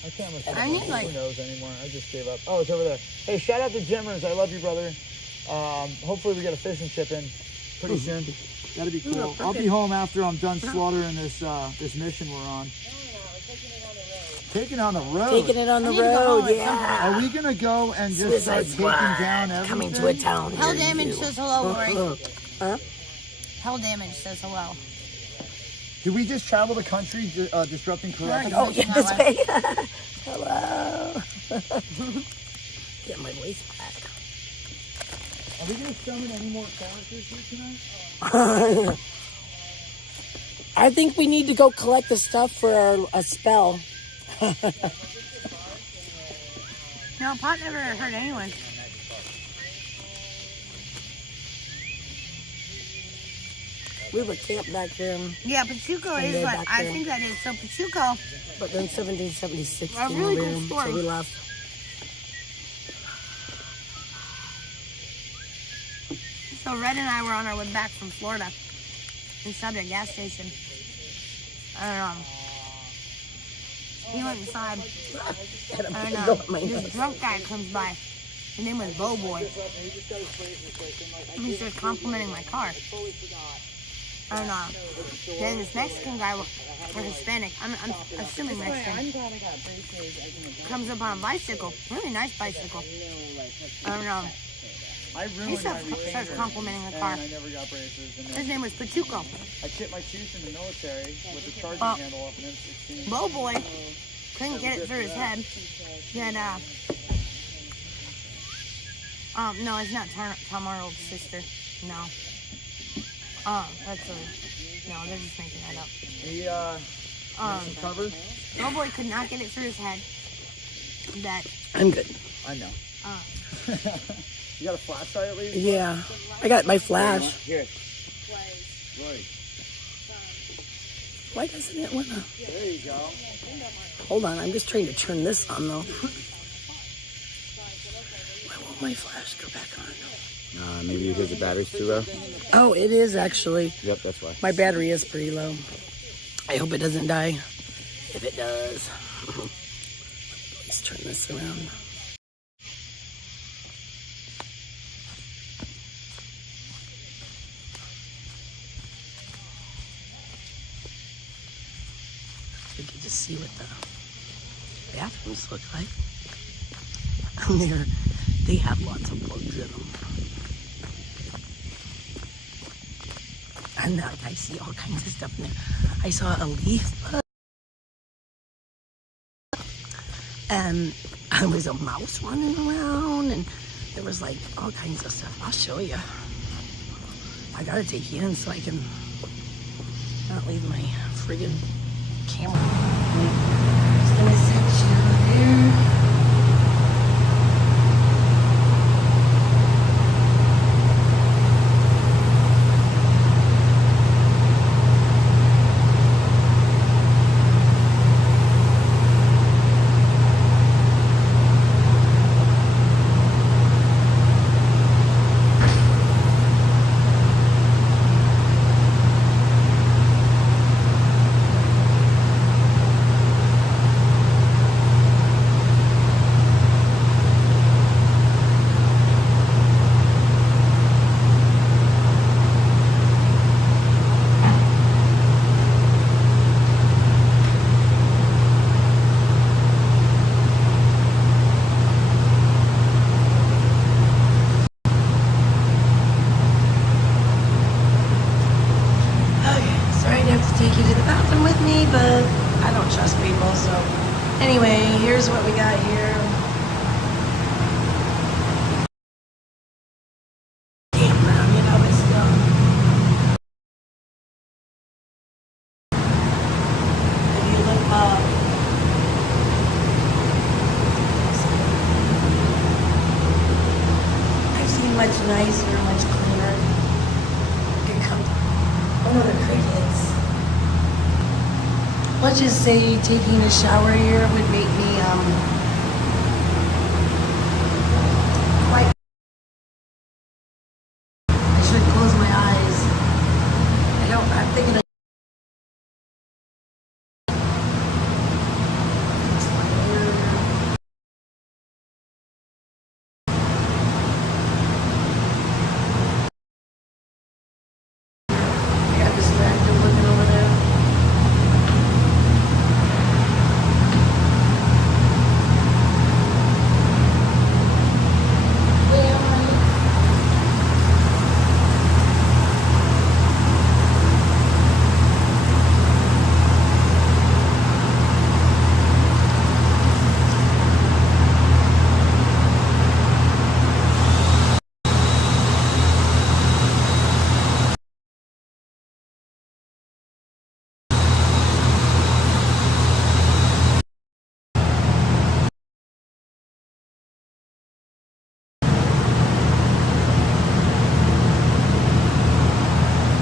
My camera's I need, like- who knows anymore. I just gave up. Oh, it's over there. Hey, shout out to Jimmers. I love you, brother. Hopefully we get a fishing ship in pretty soon. That'd be cool. I'll be home after I'm done slaughtering this this mission we're on. Taking on the road. Taking it on the I need to go road, home at yeah. Are we gonna go and just start Suicide taking Squad down everything? coming to a town. Hell near damage you. says hello, Rory. Huh? Hell damage says hello. Did we just travel the country disrupting corruption? Oh, yeah, this way. Hello. Get my voice back. Are we gonna summon any more characters here tonight? I think we need to go collect the stuff for a spell. No, pot never hurt anyone. We were camped back there, Yeah, Pachuco is they're what back I there. think that is. So Pachuco, but then 1776 A came really over cool here, story. so we left. so Red and I were on our way back from Florida. We stopped at a gas station. And he went inside. And this drunk guy comes by. His name was Bo Boy. And he started complimenting my car. And then this Mexican guy, or Hispanic, I'm assuming Mexican, I'm glad I got braces as an adult. comes up on a bicycle. Really nice bicycle. I don't know. I He ruined my starts retainer, complimenting the car. and I never got braces. And His then name was Pachuco. I chipped my tooth in the military with the charging handle off an M16. Low boy couldn't get it through his head. Then, no, it's not Tom Arnold's sister. No. No, they're just making that up. He, some cover? Low boy could not get it through his head. That, I'm good. I know. You got a flashlight at least? Yeah, I got my flash. Here. Rory. Why doesn't it wanna? There you go. Hold on, I'm just trying to turn this on though. Why won't my flash go back on? Maybe because the battery's too low. Oh, it is actually. Yep, that's why. My battery is pretty low. I hope it doesn't die. If it does, let's turn this around. You can just see what the bathrooms look like. They have lots of plugs in them. And I see all kinds of stuff in there. I saw a leaf bug. And there was a mouse running around. And there was like all kinds of stuff. I'll show you. I gotta take you in so I can not leave my friggin' camera. Just gonna set you there. Take you to the bathroom with me, but I don't trust people, so anyway, here's what we got here. Campground, you know, it's still if you look up I've seen much nicer, much cleaner. Here comes one of the crickets. Let's just say taking a shower here would make me quite. I should close my eyes. I'm thinking of I got distracted looking over there.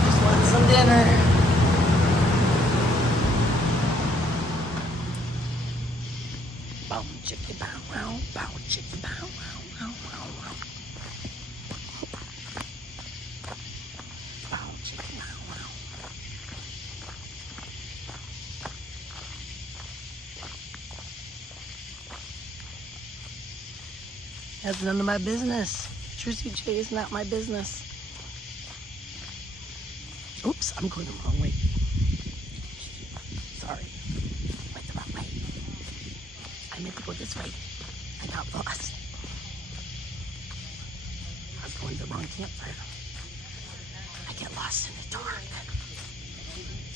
Just want some dinner. Bow chickie bow wow, bow chickie bow wow, wow, wow, wow. Bow chickie bow wow. That's none of my business. Trucy J is not my business. Oops. Oops, I'm going the wrong way. Sorry. Went the wrong way. I meant to go this way. I got lost. I was going to the wrong campfire. I get lost in the dark.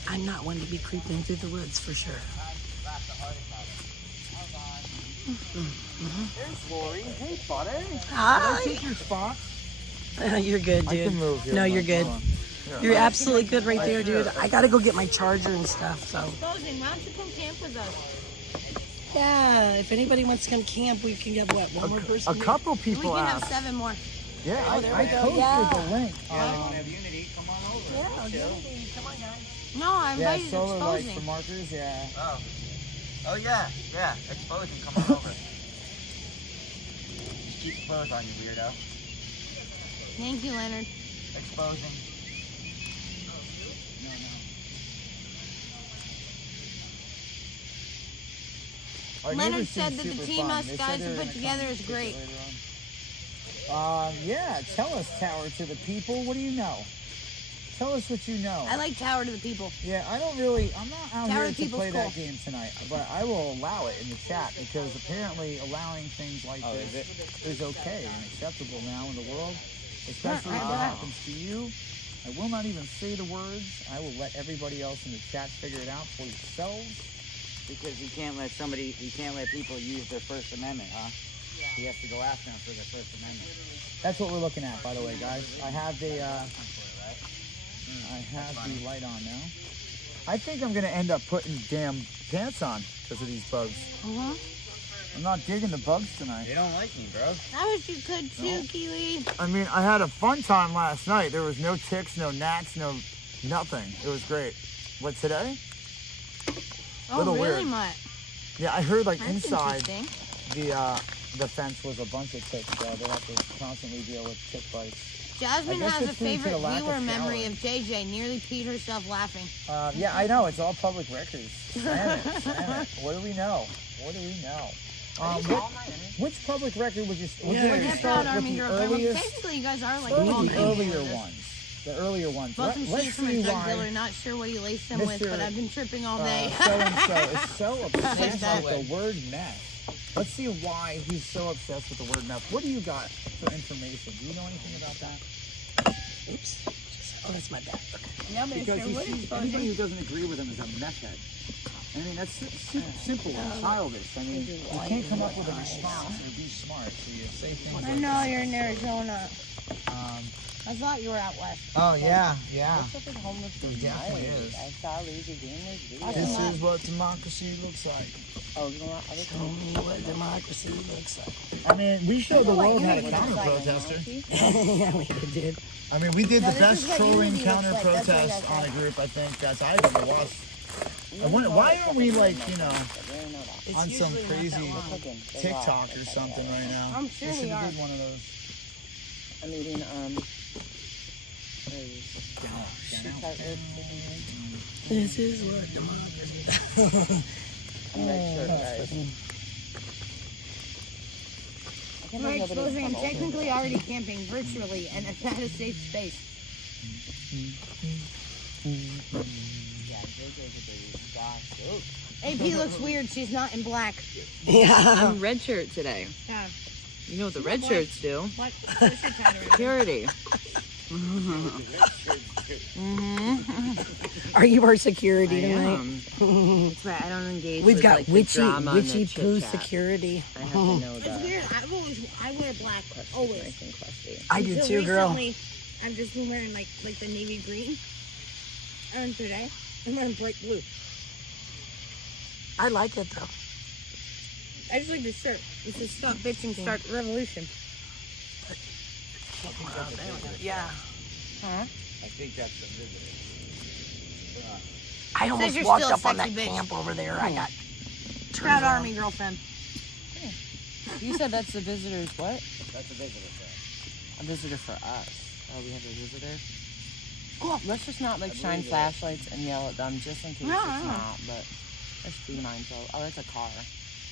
I'm not one to be creeping through the woods for sure. There's Lori. Hey, buddy. Hi. Take your spot. You're good, dude. I can move here. No, you're good. Hold on. Here. You're absolutely good right there, dude. I gotta go get my charger and stuff, so. Exposing, why don't you come camp with us? Yeah, if anybody wants to come camp, we can get what, one more person? A couple We people can have asked. 7 more. Yeah, I there we posted go. Yeah. the link. have Unity, come on over. Come on, guys. No, I Yeah, invited solar lights exposing. for markers. Yeah. Oh yeah, exposing, come on over. Keep clothes on, you weirdo. Thank you, Leonard. Exposing. Our Leonard neighbors said seem that the super team fun. us They guys said have they were put gonna together come is and visit great. later on. Yeah, tell us, Tower to the people. What do you know? Tell us what you know. I like Tower to the People. Yeah, I'm not out Tower here of to People's play that cool. game tonight, but I will allow it in the chat because apparently allowing things like this is okay and acceptable now in the world, especially if it happens to you. I will not even say the words. I will let everybody else in the chat figure it out for yourselves. Because you can't let people use their First Amendment, huh? You have to go after them for their First Amendment. That's what we're looking at, by the way, guys. I have the light on now. I think I'm gonna end up putting damn pants on because of these bugs. I'm not digging the bugs tonight. They don't like me, bro. I wish you could too, Kiwi. I mean, I had a fun time last night. There was no ticks, no gnats, no nothing. It was great. What, today? Oh, Little really, weird. Mutt? Yeah, I heard like That's inside interesting. the fence was a bunch of ticks, so they have to constantly deal with tick bites. Jasmine I guess has a it's due to favorite the lack of viewer memory showering. of JJ nearly peed herself laughing. Yeah, I know. It's all public records. Damn it. What do we know? Which public record would you Yeah. like to That's start not with Army the Girlfriend. Well, earliest? basically, you guys are like Start all with the men. earlier ones. Welcome Let's shade from a see drug why dealer. Not sure what he laced them with, Mr. but I've been tripping all day. so-and-so is so obsessed that. with the word meth. Let's see why he's so obsessed with the word meth. What do you got for information? Do you know anything about that? Oops. Oh, that's my bad. Okay. Yeah, but Because he sees anybody who doesn't agree with him is a meth head. I mean, that's simple and childish. I mean, you can't come up with a response or be smart, so you say things I like know this. you're in Arizona. Um, I thought you were out west. oh, yeah. What's up with homeless There definitely is. I saw Lazy Gamer's video. This is what democracy looks like. Oh, you know what? I Show me what democracy looks like. I mean, we showed the world how to counter protester. Yeah, we did. I mean, we did No, the this best is what trolling unity looks counter like. That's what I protest got on a group, I think, that I've ever watched. I wonder, why aren't we like, you know, It's on some usually not that crazy long. TikTok or something right now? I'm sure We should we are. have did one of those. I'm eating, This is what democracy. red shirt, guys. I can't We're believe nobody exposing. I'm come over. technically already camping virtually and at a safe space. AP looks weird. She's not in black. Yeah. I'm red shirt today. Yeah. You know what the red shirts do? What? What's your title? Security. Are you our security I tonight? am. That's why I don't engage We've with got like, the witchy drama and the poo chit-chat. security. I have to know It's that. weird. I wear black always. Nice and crusty. I do Until too, girl. recently, I've just been wearing like the navy green. And today, I'm wearing bright blue. I like it though. I just like this shirt. It says "Stop bitching, start revolution." Yeah. I think that's the visitor. I almost you're walked still a up on that sexy bitch. camp over there. I got Proud turned on. Army girlfriend. You said that's the visitor's what? That's a visitor, sir. A visitor for us. Oh, we have a visitor? Cool. Let's just not like shine flashlights and yell at them just in case No, it's no. not, but let's be mindful. Oh, that's a car.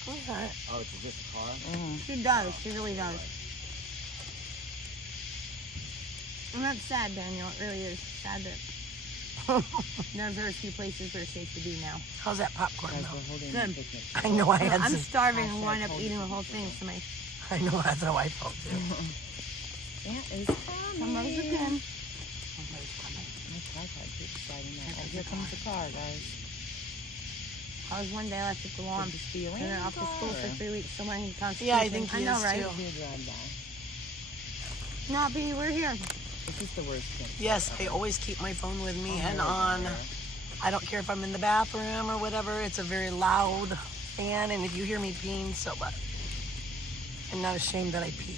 Okay. Oh, it's just a car? Mm. She does. She really does. And that's sad, Daniel. It really is sad that There are very few places where it's safe to be now. How's that popcorn Guys, though? we're holding Good. a picnic. I know I had I'm some. starving and wind up eating the whole thing. So my I know that's how I felt too. Aunt is summer's coming. again. My tripod keeps sliding out. Oh, here comes the car, guys. I was one day left at the lawn. Just be And then off to school for 3 weeks. So my constitution. Yeah, I think I he know, is right? too. Who drive by? Not be. We're here. This is the worst thing. Yes, I always keep my phone with me and on. I don't care if I'm in the bathroom or whatever. It's a very loud fan, and if you hear me peeing, so what? I'm not ashamed that I pee.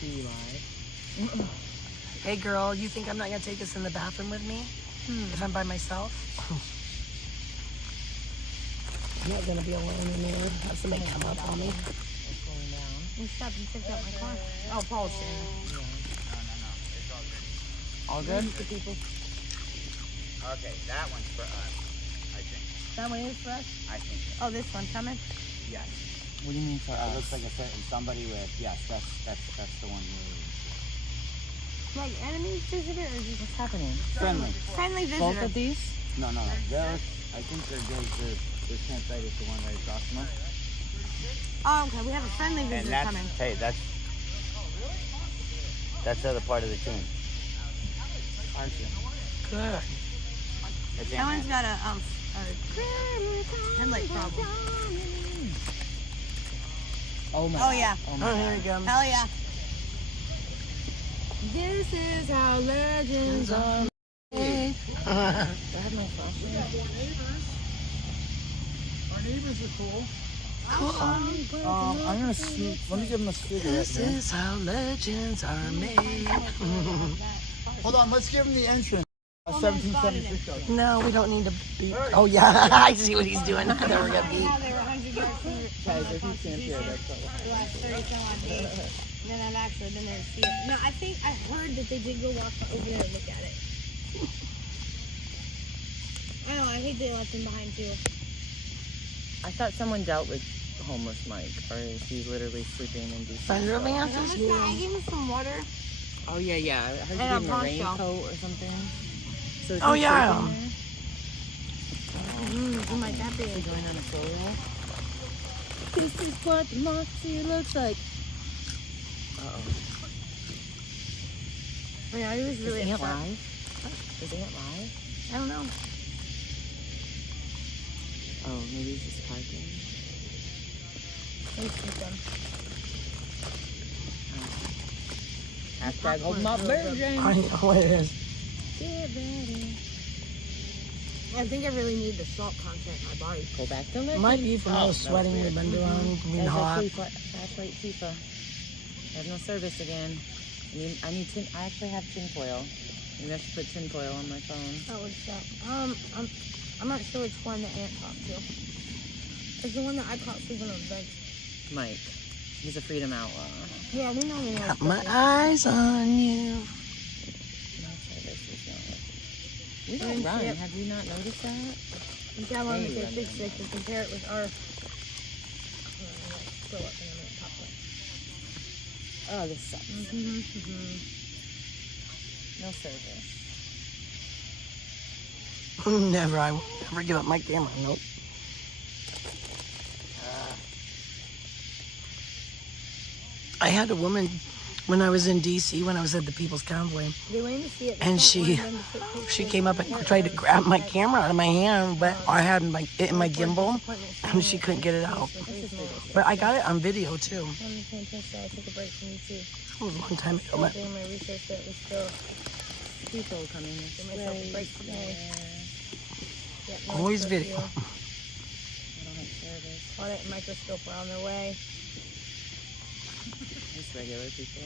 Be live. Hey girl, you think I'm not gonna take this in the bathroom with me? If I'm by myself? I'm not gonna be alone in there. Have somebody come up on me. What's going down? You stopped and picked up my car. Oh, Paul's saying. All good? The people. Okay, that one's for us, I think. That one is for us. I think so. Oh, this one coming. Yes. What do you mean for It us? looks like a certain somebody with, yes, that's the one here. Like enemies visitor or just What's happening? Friendly. friendly visitor? Both of these? No. They're, I think their campsite is the one right across from us. Oh, okay. We have a friendly And visitor that's, coming. hey, that's the other part of the team. Aren't you? Good. That's That one's got a headlight problem. Oh my Oh yeah. Oh Oh, my here he comes. Hell yeah. This is how legends are made. Do I have my flashlight? Our neighbors are cool. Cool. I'm gonna sneak. Let me give them a cigarette. This is how legends are made. Hold on, let's give them the entrance. 1776. No, we don't need to beep. Oh yeah, I see what he's doing. Then we're gonna beep. How they were 100 yards from the Guys, if you can't hear, that's all. the last 30 some odd days. And then I've actually been there to see it. No, I think I heard that they did go walk over there and look at it. I know, I hate they left him behind too. I thought someone dealt with homeless Mike, or is he literally sleeping in DC? Thunder I Lances? gave him some water. Oh yeah. I heard you And a gave him a poncho. raincoat or something. So is Oh, he yeah. sleeping there? You might that be. Is he going on a solo? This is what Moxie looks like. Uh-oh. Yeah, he was really Is Aunt upset. live? Is Aunt live? I don't know. Oh, maybe he's just parking. Let's keep them. Hashtag hold my virgin. I know it is. Get ready. I think I really need the salt content in my body. Go back to It Lick. might be from all the sweating we've been doing, being Guys, hot. flashlight FIFA. I have no service again. I need tin. I actually have tin foil. Maybe I should put tin foil on my phone. That would suck. I'm not sure which one the aunt talked to. It's the one that I caught sleeping on the bench. Mike, he's a freedom outlaw. Yeah, we know. Got my eyes on you. No service is not working. We don't run. Yep. Have you not noticed that? I'm downloading Hey, the run, fix run. it to compare it with our. Scroll up in a minute, pop up. Oh, this sucks. No service. Never. I will never give up my camera. Nope. I had a woman when I was in DC, when I was at the People's Convoy, They went in to see it. and she came up and tried to grab my camera out of my hand, but I had it in my gimbal, and she couldn't get it out. But I got it on video too. I'm paying attention. I took a break from YouTube. It was a long time ago. But Doing my research that was still People coming this give myself a break way. today. Yeah, no always extra video. I fuel. don't have service. Audit and microscope are on their way. Just regular people.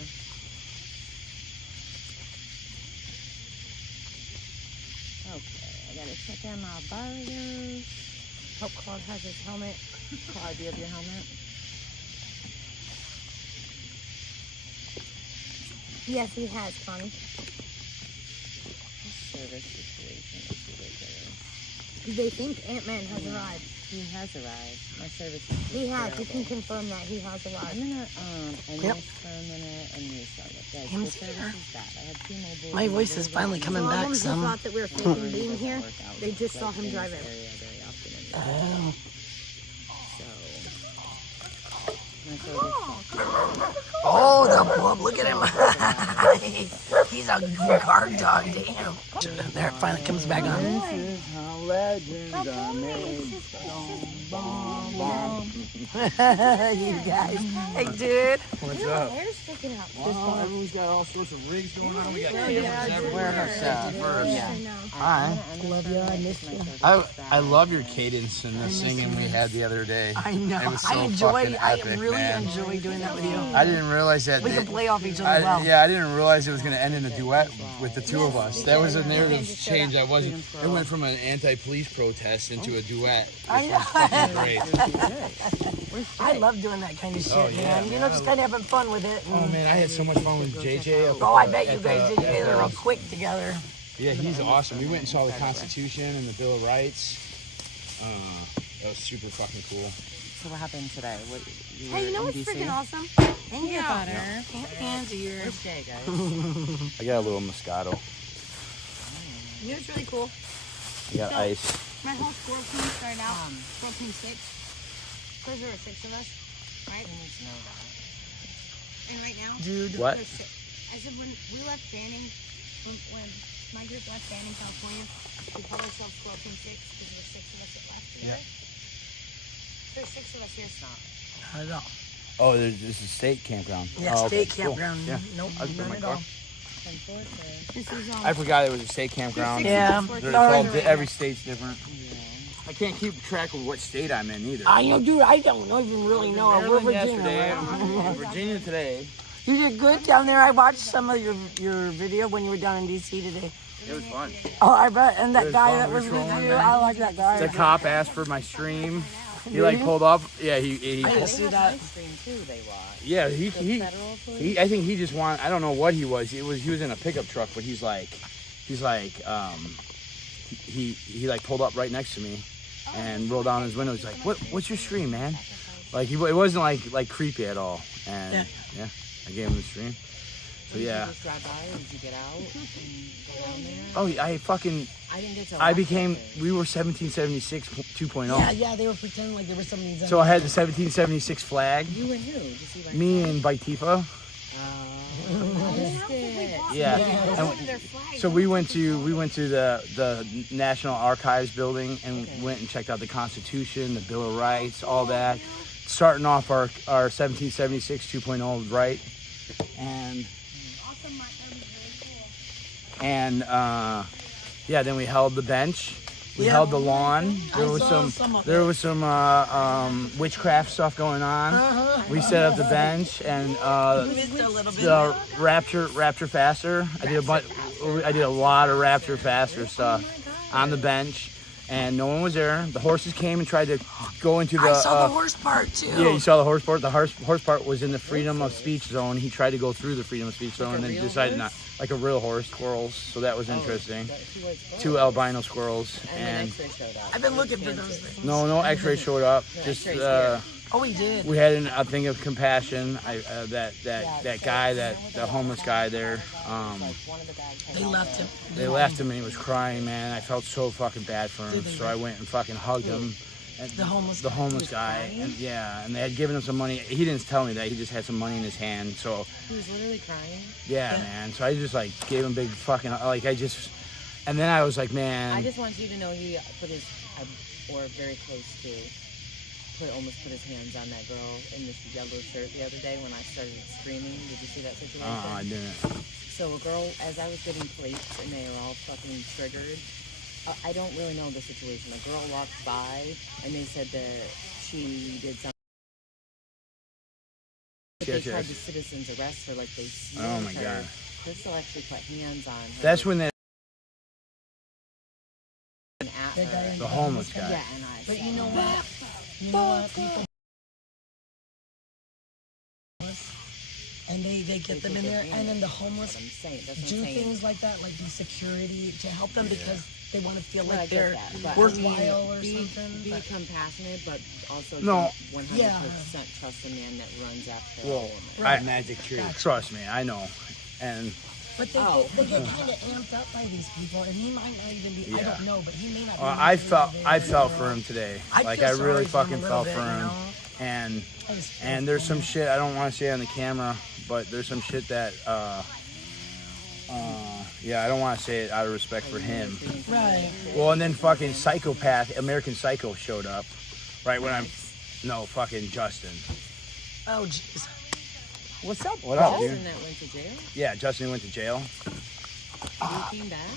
Okay, I gotta check in my burgers. Hope Claude has his helmet. Claude, do you have your helmet? Yes, he has, Connie. This service situation is ridiculous. They think Ant-Man has arrived. He has arrived. My service is He has. You terrible. can confirm that he has I'm arrived. gonna end Yep. this for a minute and restart it. Guys, Him the service here. is bad. I have T-Mobile. My and voice it is really finally doesn't coming work. back Someone who some. thought that we were It faking really being doesn't here, work out. they just saw Like, him in this drive in. area very often anymore. Oh. So my service. Oh, the bub, look at him. He's a guard dog, damn. There, it finally comes back on. This is how legends are made. You guys. Hey, dude. What's up? Hair's sticking out. Wow, everyone's got all sorts of rigs going on. We got cameras Where everywhere. Yeah. Hi. Love you. I miss you. I love your cadence and the singing we had the other day. I know. It was so I enjoy. fucking I epic, really man. enjoy doing that with you. I didn't realize that. We can play off each other well. Yeah, I didn't realize it was going to end in a duet with the two of us. That was a narrative change. I wasn't. It went from an anti-police protest into a duet. I Which was fucking great. I love doing that kind of shit, man. You know, just kind of having fun with it. Oh man, I had so much fun with JJ. Oh, I bet you guys did. You guys are real quick together. Yeah, he's awesome. We went and saw the Constitution and the Bill of Rights. That was super fucking cool. So what happened today? What? You Hey, you know were what's in DC? freaking awesome? Thank you. Butter. Hands here. Where's Jay, guys? I got a little Moscato. You know what's really cool? I got ice. My whole squirrel team started out squirrel team 6. Because there were 6 of us, right? And right now, Dude. What? there's 6. I said when we left Banning, when my group left Banning, California, we called ourselves Squirrel Team 6 because there were 6 of us that left together. There's 6 of us here. It's not. I don't know. Oh, this is state campground. Yeah, Oh, okay, state cool. campground. Yeah. Nope, I'll put none my at car. all. This is I forgot it was a state campground. Yeah. There's Sorry. all, every state's different. I can't keep track of what state I'm in either. I know, dude. I don't even really know. We're Maryland Virginia. yesterday. right? I'm in Virginia today. You did good down there. I watched some of your video when you were down in DC today. It was fun. Oh, I bet. And It that was guy fun. that We was were with trolling you, them. I like that guy. The cop asked for my stream. He like pulled up. Yeah, he I didn't see that. Stream too. They watch. yeah, The federal police. he I think he just I don't know what he was. He was in a pickup truck, but he like pulled up right next to me and rolled down his window. He's like, what's your stream, man? Like it wasn't like creepy at all. And yeah, I gave him the stream. So Did yeah. you just drive by or did you get out and go down there? Oh, I didn't get to. I watch became. that thing. We were 1776 2.0. Yeah, they were pretending like there was something. So I had the 1776 flag. You and who? Did you see like? Me and Baitifa. I missed it. Yeah. That's And one of their flags. so we went to the National Archives building and went and checked out the Constitution, the Bill of Rights, all that. Starting off our 1776 2.0 right, and yeah, then we held the bench. We held the lawn. There was some witchcraft stuff going on. We set up the bench and the Rapture Faster. I did a lot of Rapture Faster stuff on the bench, and no one was there. The horses came and tried to go into the. I saw the horse part too. Yeah, you saw the horse part. The horse part was in the freedom of speech zone. He tried to go through the freedom of speech zone and then decided not. Like a real horse, squirrels. So that was interesting. 2 albino squirrels. And And then X-ray showed up. I've been looking for those things. no X-ray showed up. Just Oh, we did. we had a thing of compassion. That guy, the homeless guy there. They left him. They left him and he was crying, man. I felt so fucking bad for him. So I went and fucking hugged him. And The homeless guy, and and they had given him some money. He didn't tell me that. He just had some money in his hand. So He was literally crying. yeah, man. So I just like gave him big fucking and then I was like, man. I just want you to know he put his, or very close to, almost put his hands on that girl in this yellow shirt the other day when I started screaming. Did you see that situation? I didn't. So a girl, as I was getting plates and they were all fucking triggered, I don't really know the situation. A girl walked by and they said that she did something. But they tried to citizens arrest her, like they smeared Oh my her. God. Crystal actually put hands on her. That's when and at her. the homeless guy. Yeah, and I But saw you know that. what? You know what? People. And they get them in there, and then the homeless That's what I'm saying. That's what do I'm saying. things like that, like do security to help them because they want to feel Well, I like get they're that, but I worthwhile mean, or be something. but- compassionate, but also No. don't 100% trust a man that runs after a Well, woman. Right. Magic Tree. Trust me, I know. And But they get kind of amped up by these people, and he might not even be. I Yeah. don't know, but he may not. Be I felt for him today. I Like feel I really sorry for him fucking a felt little for bit, you him. know? And I just feel and there's for some him. shit I don't want to say on the camera, but there's some shit that yeah, I don't want to say it out of respect for him. Right. Well, and then fucking psychopath American Psycho showed up, right when I'm no fucking Justin. Oh jeez. What's up? What up, dude? Justin that went to jail? Yeah, Justin went to jail. He came back?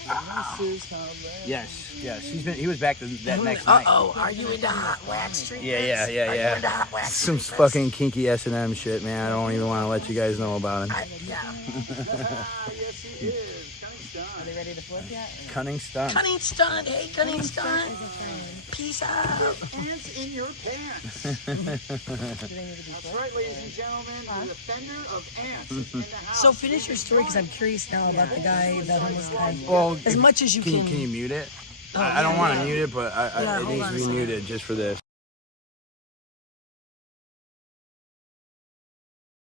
Yes. He was back that next night. Are you into hot wax treatments? Yeah. Are you into hot wax Some treatments? fucking kinky S&M shit, man. I don't even want to let you guys know about it. Yeah. Are they ready to flip yet? Cunning stunt. Cunning stunt. Hey, cunning stunt. Peace out. Ants in your pants. That's right, ladies and gentlemen. The defender of ants is in the house. So finish your story because I'm curious now about the guy, that homeless guy. Well, As much as you can. Can you mute it? Oh, I don't yeah, want to yeah. mute it, but Yeah, it hold needs on to a be second. muted just for this.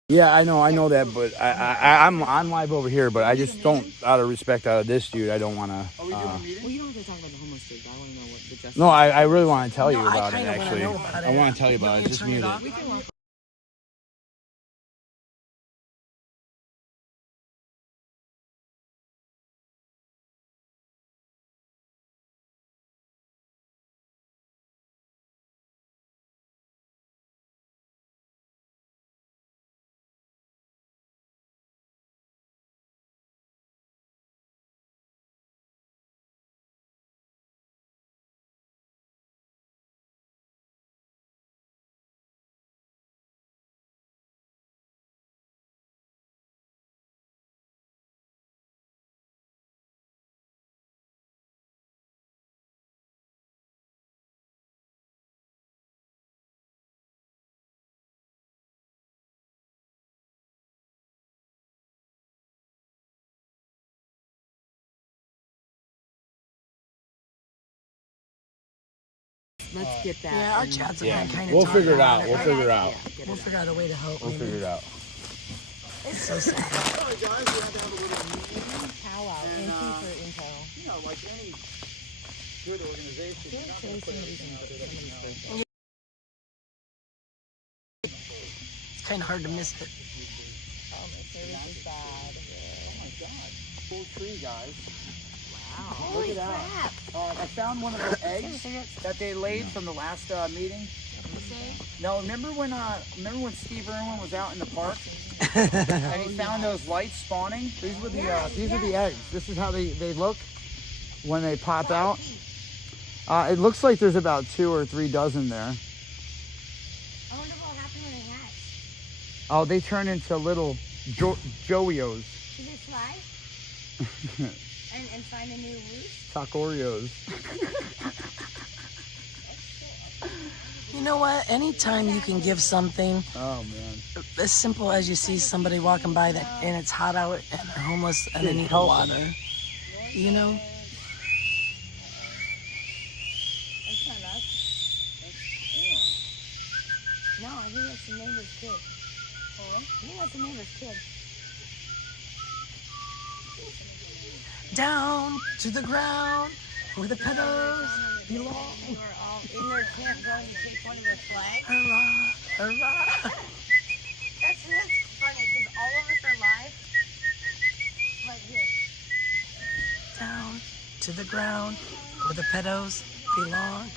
Yeah, I know that, but I'm on live over here, but I just don't, out of respect out of this dude, I don't want to. Are we doing a meeting? Well, you don't have to talk about the homeless dude. I want to know what the justice. No, I really want to tell you No, I about it, kinda wanna actually. know about I it. want to tell you about Want it. me to Just turn it mute off? it. Let's get that. Yeah, our chats have been kind of. We'll figure it out. We'll figure it out. We'll figure out a way to help. We'll maybe. figure it out. It's so sad. All right, guys, we had to have a little meeting. Powwow. And, Thank you for info. You know, like any good organization, you're not going to put everything out there that you know. It's kind of hard to miss it. Oh, my service is bad. Oh my God. Full tree, guys. Wow. Look at that. I found one of those eggs that they laid from the last meeting. No, remember when Steve Irwin was out in the park and he found those lights spawning? These were the eggs. This is how they look when they pop out. It looks like there's about 2 or 3 dozen there. I wonder what happened when they hatched. Oh, they turn into little Joeyos, Did they fly? and find a new roost? Tacoreos. You know what? Anytime you can give something Oh man. as simple as you see somebody walking by that and it's hot out and they're homeless and they need water, you know? That's not us. No, I think that's the neighbor's kid. I think that's the neighbor's kid. Down to the ground where the pedals belong. They were all in their campground to take one of their flags. Hurrah, hurrah. That's funny because all of us are live right here. Down to the ground where the pedals belong.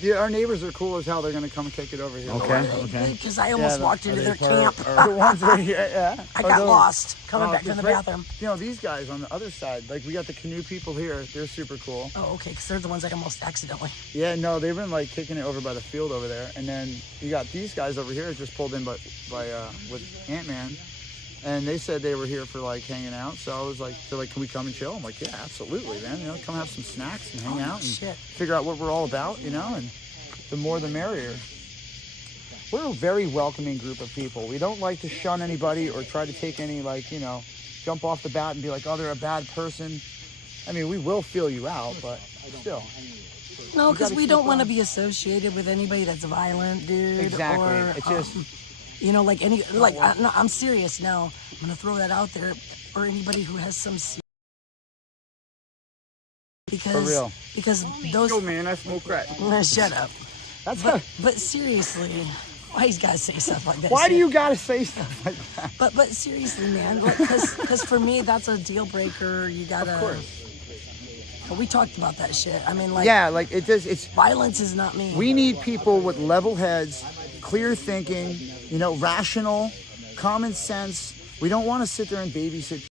Yeah, our neighbors are cool as hell. They're gonna come kick it over here. Okay. Because I almost walked into their part- camp. The ones that, yeah. I Are got those- lost coming Oh, back from the right- bathroom. You know, these guys on the other side, like we got the canoe people here. They're super cool. Oh, okay, because they're the ones I almost accidentally. Yeah, no, they've been like kicking it over by the field over there. And then you got these guys over here just pulled in by with Ant-Man. And they said they were here for like hanging out. So I was like, they're like, can we come and chill? I'm like, yeah, absolutely, man. You know, come have some snacks and hang out and Shit. figure out what we're all about, you know, and the more the merrier. we're a very welcoming group of people. We don't like to shun anybody or try to take any, like, you know, jump off the bat and be like, oh, they're a bad person. I mean, we will feel you out, but still. No, because we don't want to be associated with anybody that's violent, dude. Exactly. Or, It's just, you know, like no, I'm serious now. I'm gonna throw that out there, or anybody who has some. Because, for real. Because those. Yo, man, I smoke crack. Shut up. That's but seriously, why he's gotta say stuff like that? Why do you gotta say stuff like that? But seriously, man, because for me that's a deal breaker. You gotta. Of course. We talked about that shit. I mean, like. Yeah, like it's violence is not me. We need people with level heads, clear thinking, you know, rational, common sense. We don't want to sit there and babysit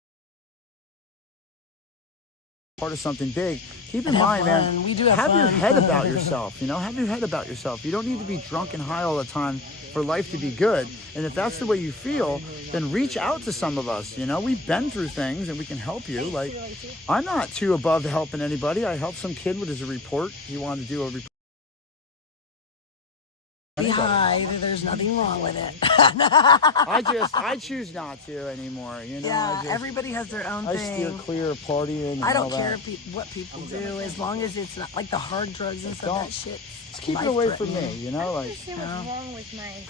part of something big. Keep in mind, man, we do have your fun. head about yourself, you know, have your head about yourself. You don't need to be drunk and high all the time for life to be good. And if that's the way you feel, then reach out to some of us. You know, we've been through things and we can help you. Like, I'm not too above helping anybody. I helped some kid with his report. He wanted to do a report. Be high, there's nothing wrong with it. I choose not to anymore. You know, yeah, everybody has their own thing. I steer clear of partying. And I don't all care that. what people do, as long as it's not like the hard drugs and stuff. That shit. Just keep it away from me. You know, like. What's wrong with my?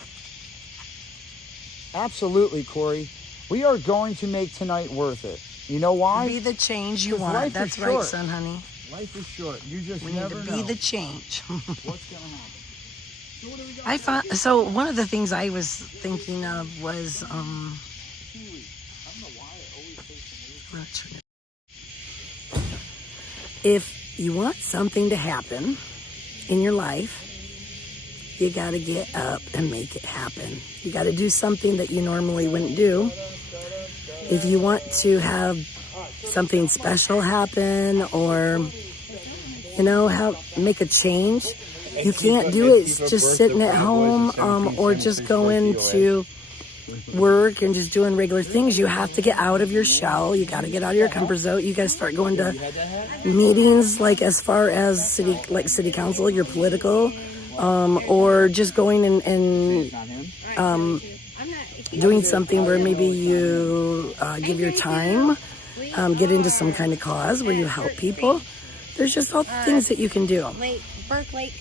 Absolutely, Corey. We are going to make tonight worth it. You know why? Be the change you want. That's right, son, honey. Life is short. You just we never need to be the change. What's gonna happen? I found so one of the things I was thinking of was if you want something to happen in your life, you got to get up and make it happen. You got to do something that you normally wouldn't do. If you want to have something special happen, or you know, make a change, you can't do it just sitting at home or just going to work and just doing regular things. You have to get out of your shell. You got to get out of your comfort zone. You got to start going to meetings, like as far as city council, your political, or just going and doing something where maybe you give your time, get into some kind of cause where you help people. There's just all the things that you can do. Berkeley.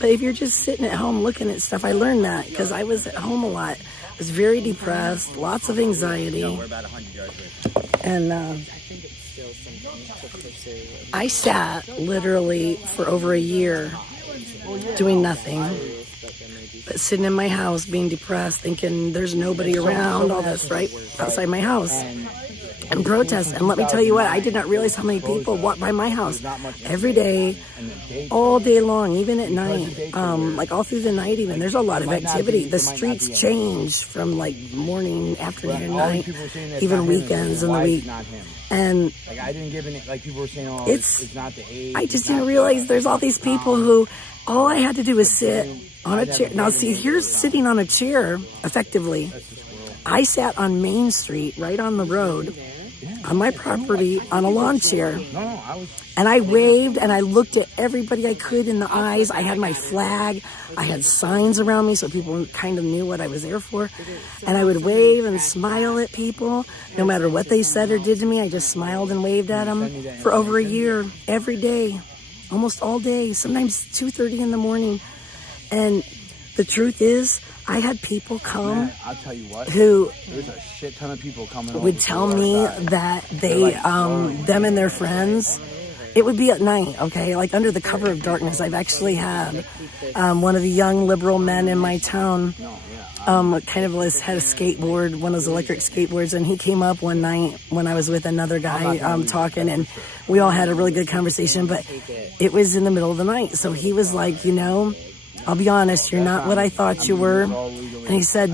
But if you're just sitting at home looking at stuff, I learned that because I was at home a lot. I was very depressed, lots of anxiety. And I sat literally for over a year doing nothing, but sitting in my house being depressed, thinking there's nobody around, all this right outside my house. And protest. And let me tell you what, I did not realize how many people walk by my house every day, all day long, even at night, like all through the night even. There's a lot of activity. The streets change from like morning, afternoon, night, even weekends in the week. And I didn't give any, like people were saying, oh, it's not the age. I just didn't realize there's all these people who all I had to do was sit on a chair. Now see, here's sitting on a chair effectively. I sat on Main Street, right on the road, on my property, on a lawn chair. And I waved and I looked at everybody I could in the eyes. I had my flag. I had signs around me so people kind of knew what I was there for. And I would wave and smile at people. No matter what they said or did to me, I just smiled and waved at them for over a year, every day, almost all day, sometimes 2:30 in the morning. And the truth is, I had people come I'll tell you what, who there's a shit ton of people coming would tell me that they, them and their friends, it would be at night, okay, like under the cover of darkness. I've actually had one of the young liberal men in my town, kind of had a skateboard, one of those electric skateboards, and he came up one night when I was with another guy talking, and we all had a really good conversation, but it was in the middle of the night. So he was like, you know, I'll be honest, you're not what I thought you were. And he said,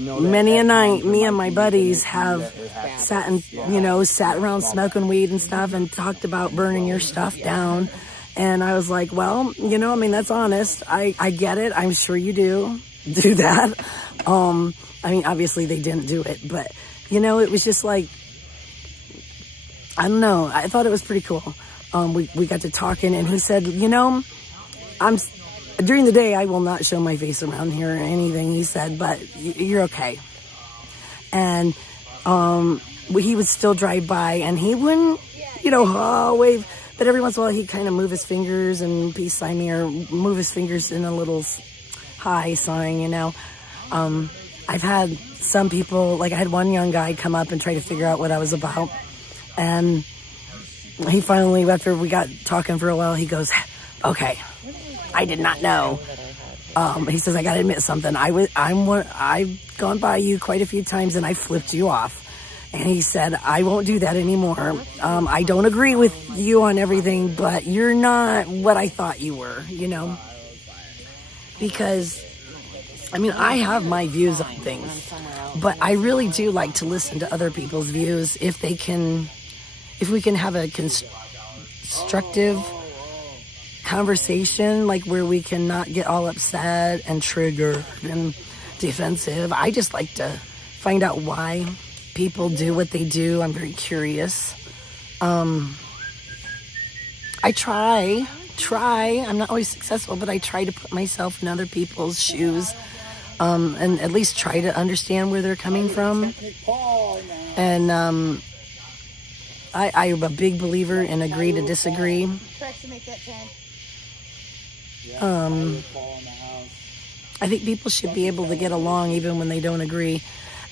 many a night, me and my buddies have sat around smoking weed and stuff and talked about burning your stuff down. And I was like, well, you know, I mean, that's honest. I get it. I'm sure you do that. I mean, obviously they didn't do it, but you know, it was just like, I don't know. I thought it was pretty cool. We got to talking and he said, you know, during the day, I will not show my face around here or anything, he said, but you're okay. And he would still drive by, and he wouldn't, wave. But every once in a while, he'd kind of move his fingers and peace sign me, or move his fingers in a little hi sign, I've had some people, like I had one young guy come up and try to figure out what I was about. And he finally, after we got talking for a while, he goes, okay, I did not know. He says, I got to admit something. I've gone by you quite a few times and I flipped you off. And he said, I won't do that anymore. I don't agree with you on everything, but you're not what I thought you were, Because, I have my views on things, but I really do like to listen to other people's views if we can have a constructive conversation, like where we can not get all upset and triggered and defensive. I just like to find out why people do what they do. I'm very curious. I try. I'm not always successful, but I try to put myself in other people's shoes, and at least try to understand where they're coming from. And I'm a big believer in agree to disagree. I think people should be able to get along even when they don't agree.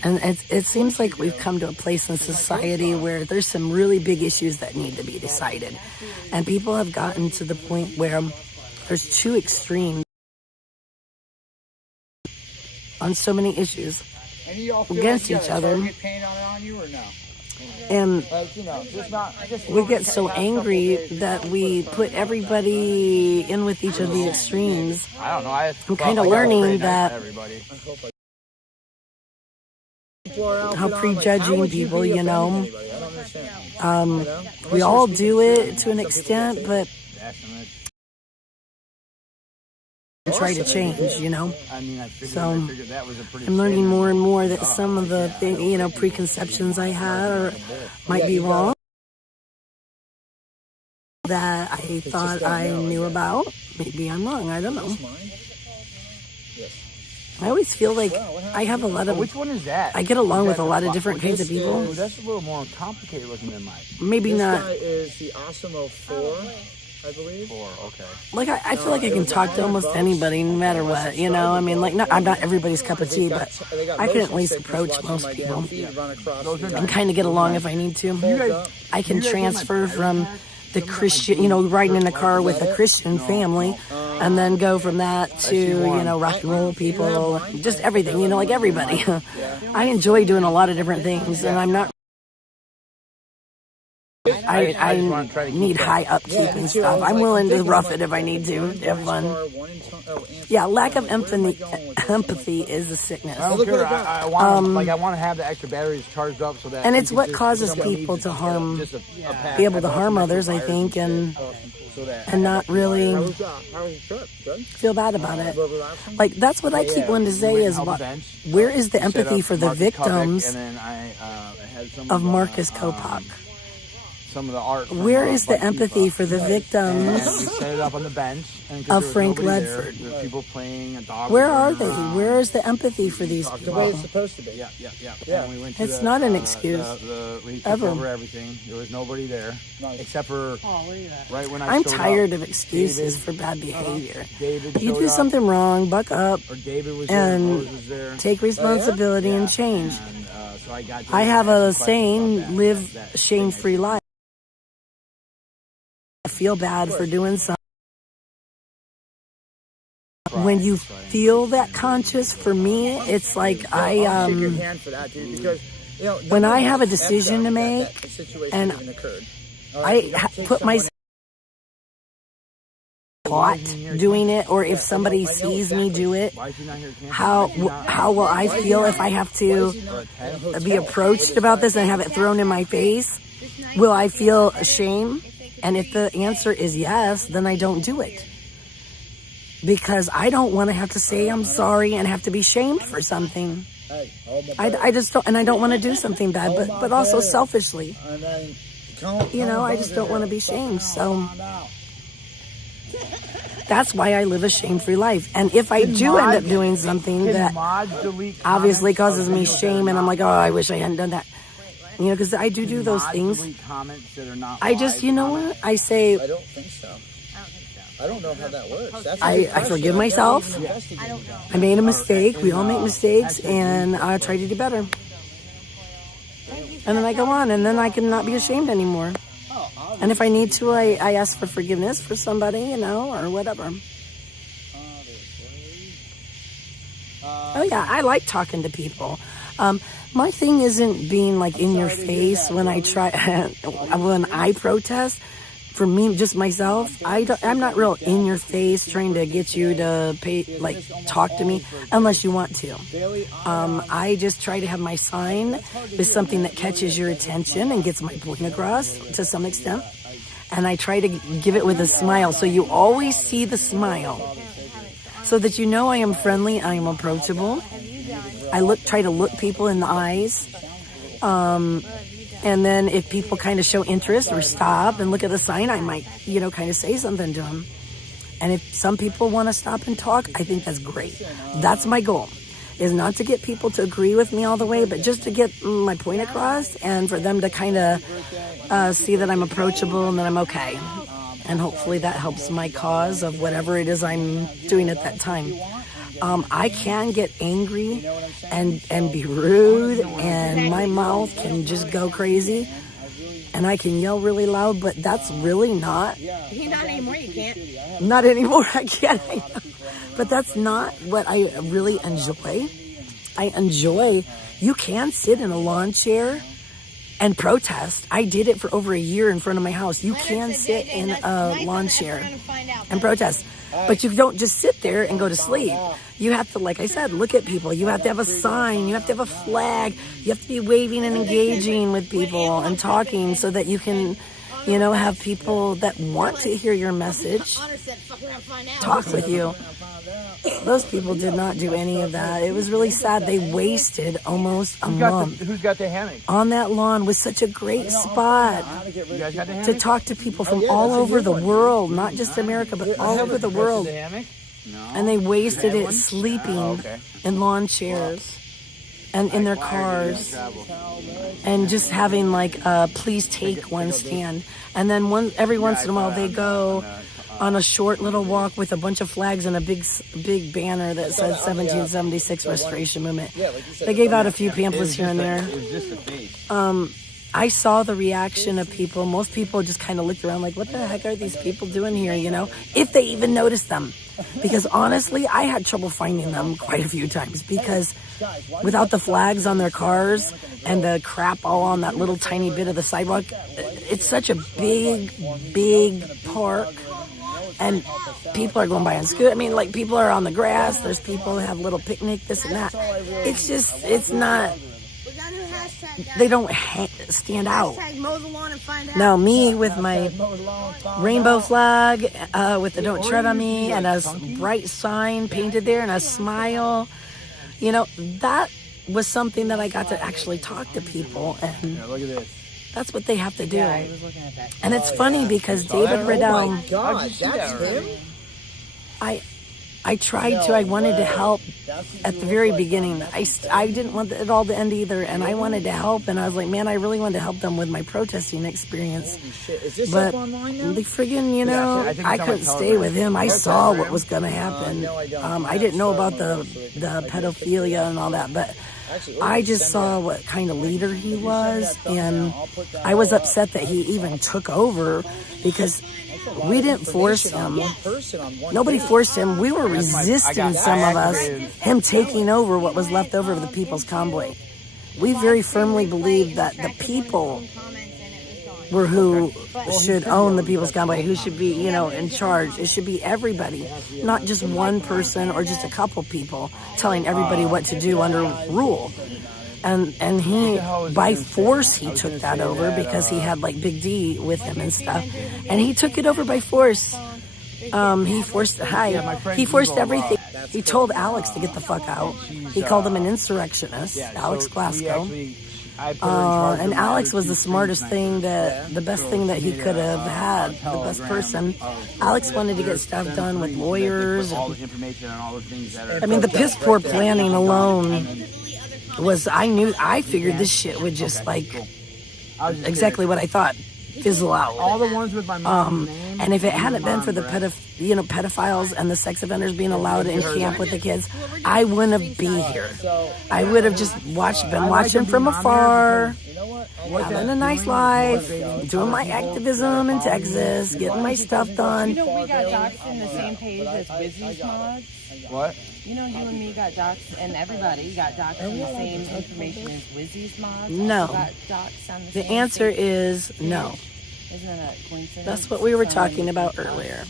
And it seems like we've come to a place in society where there's some really big issues that need to be decided. And people have gotten to the point where there's two extremes on so many issues against each other. And we get so angry that we put everybody in with each of the extremes. I don't know. I'm kind of learning that how prejudging people, we all do it to an extent, but try to change, So I'm learning more and more that some of the preconceptions I had might be wrong, that I thought I knew about. Maybe I'm wrong. I don't know. I always feel like I have a lot of... Which one is that? I get along with a lot of different kinds of people. That's a little more complicated looking than mine. Maybe not. This guy is the Osmo 4, I believe. 4, okay. Like, I feel like I can talk to almost anybody, no matter what, I'm not everybody's cup of tea, but I can at least approach most people and kind of get along if I need to. I can transfer from the Christian, riding in a car with a Christian family, and then go from that to, rock and roll people, just everything, like everybody. I enjoy doing a lot of different things, and I'm not... I need high upkeep and stuff. I'm willing to rough it if I need to have fun. Yeah, lack of empathy is a sickness. I don't care. I want to have the extra batteries charged up so that... And it's what causes people to be able to harm others, I think, and not really feel bad about it. Like, that's what I keep wanting to say is, where is the empathy for the victims of Marcus Kopak? Some of the art. Where is the empathy for the victims we set it up on the bench of Frank Ledford? There people playing a dog. Where are they? Where is the empathy for these people? The way it's supposed to be. Yeah. And we went to it's not an excuse. We took over everything. There was nobody there except for right when I'm tired of excuses for bad behavior. You do something wrong, buck up, and take responsibility and change. I have a saying: live a shame-free life. I feel bad for doing something. When you feel that conscious, for me, it's like when I have a decision to make, and I put myself caught doing it, or if somebody sees me do it, how will I feel if I have to be approached about this and have it thrown in my face? Will I feel shame? And if the answer is yes, then I don't do it. Because I don't want to have to say I'm sorry and have to be shamed for something. I just don't, and I don't want to do something bad, but also selfishly. I just don't want to be shamed, so... That's why I live a shame-free life. And if I do end up doing something that obviously causes me shame, and I'm like, oh, I wish I hadn't done that. You know, because I do those things. I just, you know what? I say, I don't think so. I don't know how that works. I forgive myself. I made a mistake. We all make mistakes, and I try to do better. And then I go on, and then I can not be ashamed anymore. And if I need to, I ask for forgiveness for somebody, you know, or whatever. Oh yeah, I like talking to people. My thing isn't being like in your face when I try when I protest. For me, just myself, I'm not real in your face trying to get you to talk to me unless you want to. I just try to have my sign with something that catches your attention and gets my point across to some extent. And I try to give it with a smile. So you always see the smile so that you know I am friendly, I am approachable. I try to look people in the eyes. And then if people kind of show interest or stop and look at the sign, I might, you know, kind of say something to them. And if some people want to stop and talk, I think that's great. That's my goal, is not to get people to agree with me all the way, but just to get my point across and for them to kind of see that I'm approachable and that I'm okay. And hopefully that helps my cause of whatever it is I'm doing at that time. I can get angry and be rude, and my mouth can just go crazy, and I can yell really loud, but that's really not... Not anymore, you can't. Not anymore, I can't. But that's not what I really enjoy. I enjoy... You can sit in a lawn chair and protest. I did it for over a year in front of my house. You can sit in a lawn chair and protest. But you don't just sit there and go to sleep. You have to, like I said, look at people. You have to have a sign. You have to have a flag. You have to be waving and engaging with people and talking so that you can, you know, have people that want to hear your message talk with you. Those people did not do any of that. It was really sad. They wasted almost a month. Who's got the hammock? On that lawn was such a great spot to talk to people from all over the world, not just America, but all over the world. And they wasted it sleeping in lawn chairs and in their cars and just having like a please take one stand. And then every once in a while they go on a short little walk with a bunch of flags and a big banner that said 1776 Restoration Movement. They gave out a few pamphlets here and there. I saw the reaction of people. Most people just kind of looked around like, what the heck are these people doing here, you know? If they even noticed them. Because honestly, I had trouble finding them quite a few times because without the flags on their cars and the crap all on that little tiny bit of the sidewalk, it's such a big park. And people are going by on scooter. I mean, like, people are on the grass. There's people who have little picnic, this and that. It's just, it's not, they don't stand out. No, me with my rainbow flag, with the don't tread on me, and a bright sign painted there, and a smile. You know, that was something that I got to actually talk to people. And look at this. That's what they have to do. And it's funny because David Riddell... Oh my God, that's him? I tried to. I wanted to help at the very beginning. I didn't want it all to end either, and I wanted to help. And I was like, man, I really wanted to help them with my protesting experience. But they friggin', you know, I couldn't stay with him. I saw what was going to happen. I didn't know about the pedophilia and all that, but I just saw what kind of leader he was, and I was upset that he even took over because we didn't force him. Nobody forced him. We were resisting, some of us, him taking over what was left over of the People's Convoy. We very firmly believed that the people were who should own the People's Convoy, who should be, you know, in charge. It should be everybody, not just one person or just a couple people telling everybody what to do under rule. And he, by force, he took that over because he had like Big D with him and stuff. And he took it over by force. He forced everything. He told Alex to get the fuck out. He called him an insurrectionist, Alex Glasgow. I put her in charge And of my Alex other was two the smartest stream thing, the best thing that he could have had, the best person. Alex wanted to get stuff done with lawyers. All the information on all the things that are. I mean, the piss poor planning alone was, I figured this shit would just like exactly what I thought, fizzle out. All the ones with my mom's name. And if it hadn't been for the pedophiles and the sex offenders being allowed in camp with the kids, I wouldn't have been here. I would have just been watching from afar, having a nice life, doing my activism in Texas, getting my stuff done. You know, we got doxed in the same page as Wizzy's mods. What? You know, you and me got doxed, and everybody got doxed in the same information as Wizzy's mods. No. Got doxed on the The same answer page. is no. Isn't that a coincidence? That's what we were talking about earlier.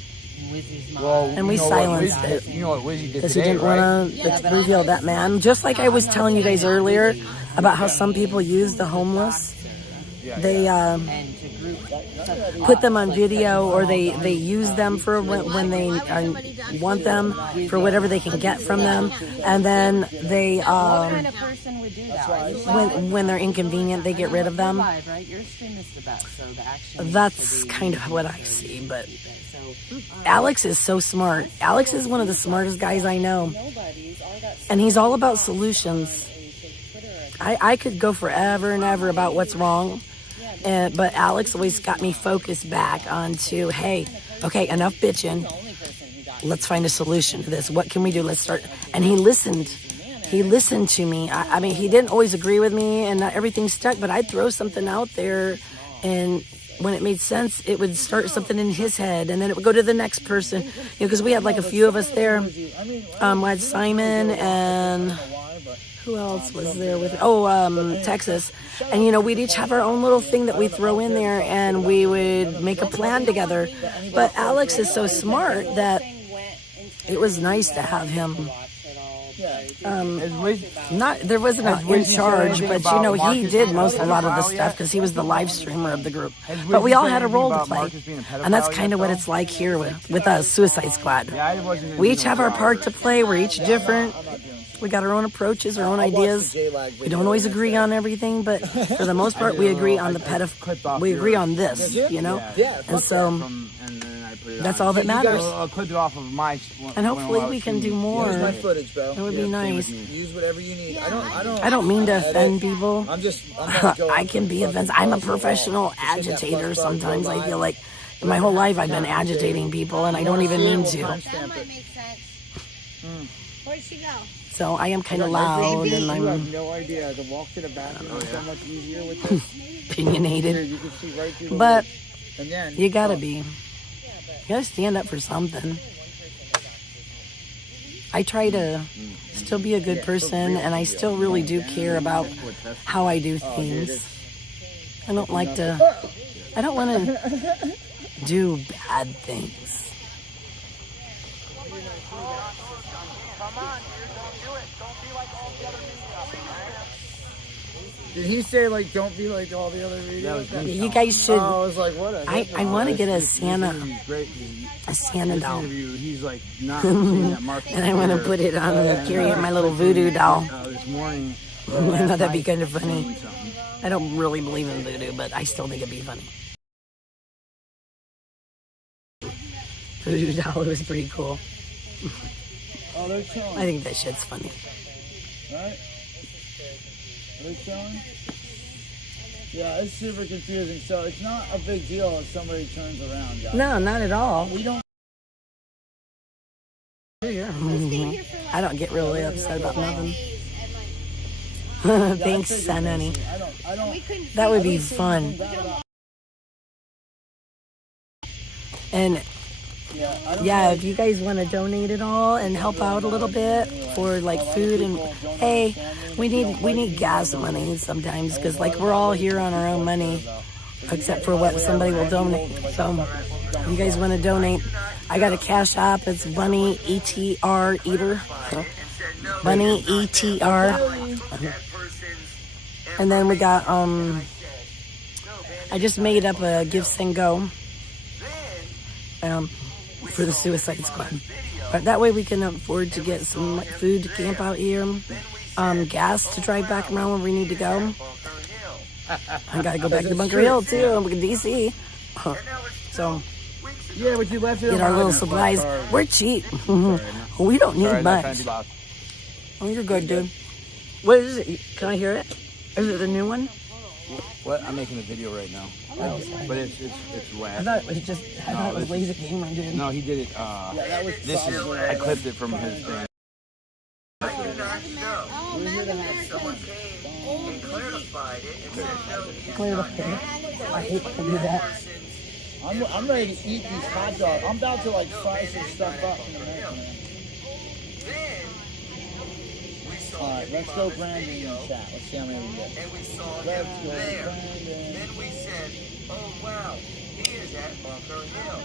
Wizzy's mods. Well, And we you know silenced what it. Wizzy- You know what Wizzy did Because he today, didn't right? want to reveal that man. Just like I was telling you guys earlier about how some people use the homeless. They and to group put them on video, or they use them for when they want them, for whatever they can get from them. And then they, what kind of person would do that? when they're inconvenient, they get rid of them. Live, right? Your stream is the best, so the action. That's kind of what I see. But Alex is so smart. Alex is one of the smartest guys I know. And he's all about solutions. I could go forever and ever about what's wrong. But Alex always got me focused back onto, hey, okay, enough bitching. Let's find a solution to this. What can we do? Let's start. And he listened. He listened to me. I mean, he didn't always agree with me and not everything stuck, but I'd throw something out there, and when it made sense, it would start something in his head, and then it would go to the next person. You know, because we had like a few of us there. We had Simon and who else was there with? Texas. And you know, we'd each have our own little thing that we throw in there, and we would make a plan together. But Alex is so smart that it was nice to have him. There wasn't in charge, but you know, he did a lot of the stuff because he was the live streamer of the group. But we all had a role to play, and that's kind of what it's like here with us, Suicide Squad. We each have our part to play. We're each different. We got our own approaches, our own ideas. We don't always agree on everything, but for the most part, we agree on we agree on this, you know? And so that's all that matters. I'll clip it off of my. And hopefully we can do more. Use my footage, bro. It would be nice. Use whatever you need. I don't mean to offend people. I'm gonna go I can be offensive. I'm a professional agitator sometimes. I feel like my whole life I've been agitating people, and I don't even mean to. That might make sense. Where'd she go? So I am kind of loud, and You I'm have no idea. The walk to the bathroom is so much easier with this. opinionated. You can see right through the But and then you gotta be. You gotta stand up for something. I try to still be a good person, and I still really do care about how I do things. I don't want to do bad things. did he say like don't be like all the other videos? You guys should. I was like, what? I want to get a Santa doll. He's like not saying that Mark. And I want to put it on and carry it, my little voodoo doll. This morning. I thought that'd be kind of funny. I don't really believe in voodoo, but I still think it'd be funny. Voodoo doll was pretty cool. Oh, they're chilling, I think that shit's funny. right? Are they chilling? Yeah, it's super confusing. So it's not a big deal if somebody turns around, guys. No, not at all. We don't. I don't get really upset about nothing. Thanks, son, honey. I don't. That would be fun. And yeah, if you guys want to donate it all and help out a little bit for like food and hey, we need gas money sometimes because like we're all here on our own money, except for what somebody will donate. So if you guys want to donate, I got a Cash App. It's Bunny ETR Eater. Bunny ETR. And then we got I just made up a Give Send Go for the Suicide Squad. But that way we can afford to get some food to camp out here, gas to drive back around where we need to go. I gotta go back to Bunker Hill too. I'm in DC. So Yeah, but you left it get our little supplies. We're cheap. We don't need much. Oh, you're good, dude. What is it? Can I hear it? Is it the new one? What? I'm making a video right now. But it's I whack. thought it was just. I thought it was Lazy Gamer, dude. No, he did it. This is. I clipped it from his thing. I hate when I do that. I'm ready to eat these hot dogs. I'm about to like fry some stuff up in a minute, man. Alright, let's go Brandon in the chat. Let's see how many we get. Let's go Brandon. Then we said, oh wow, he is at Bunker Hill.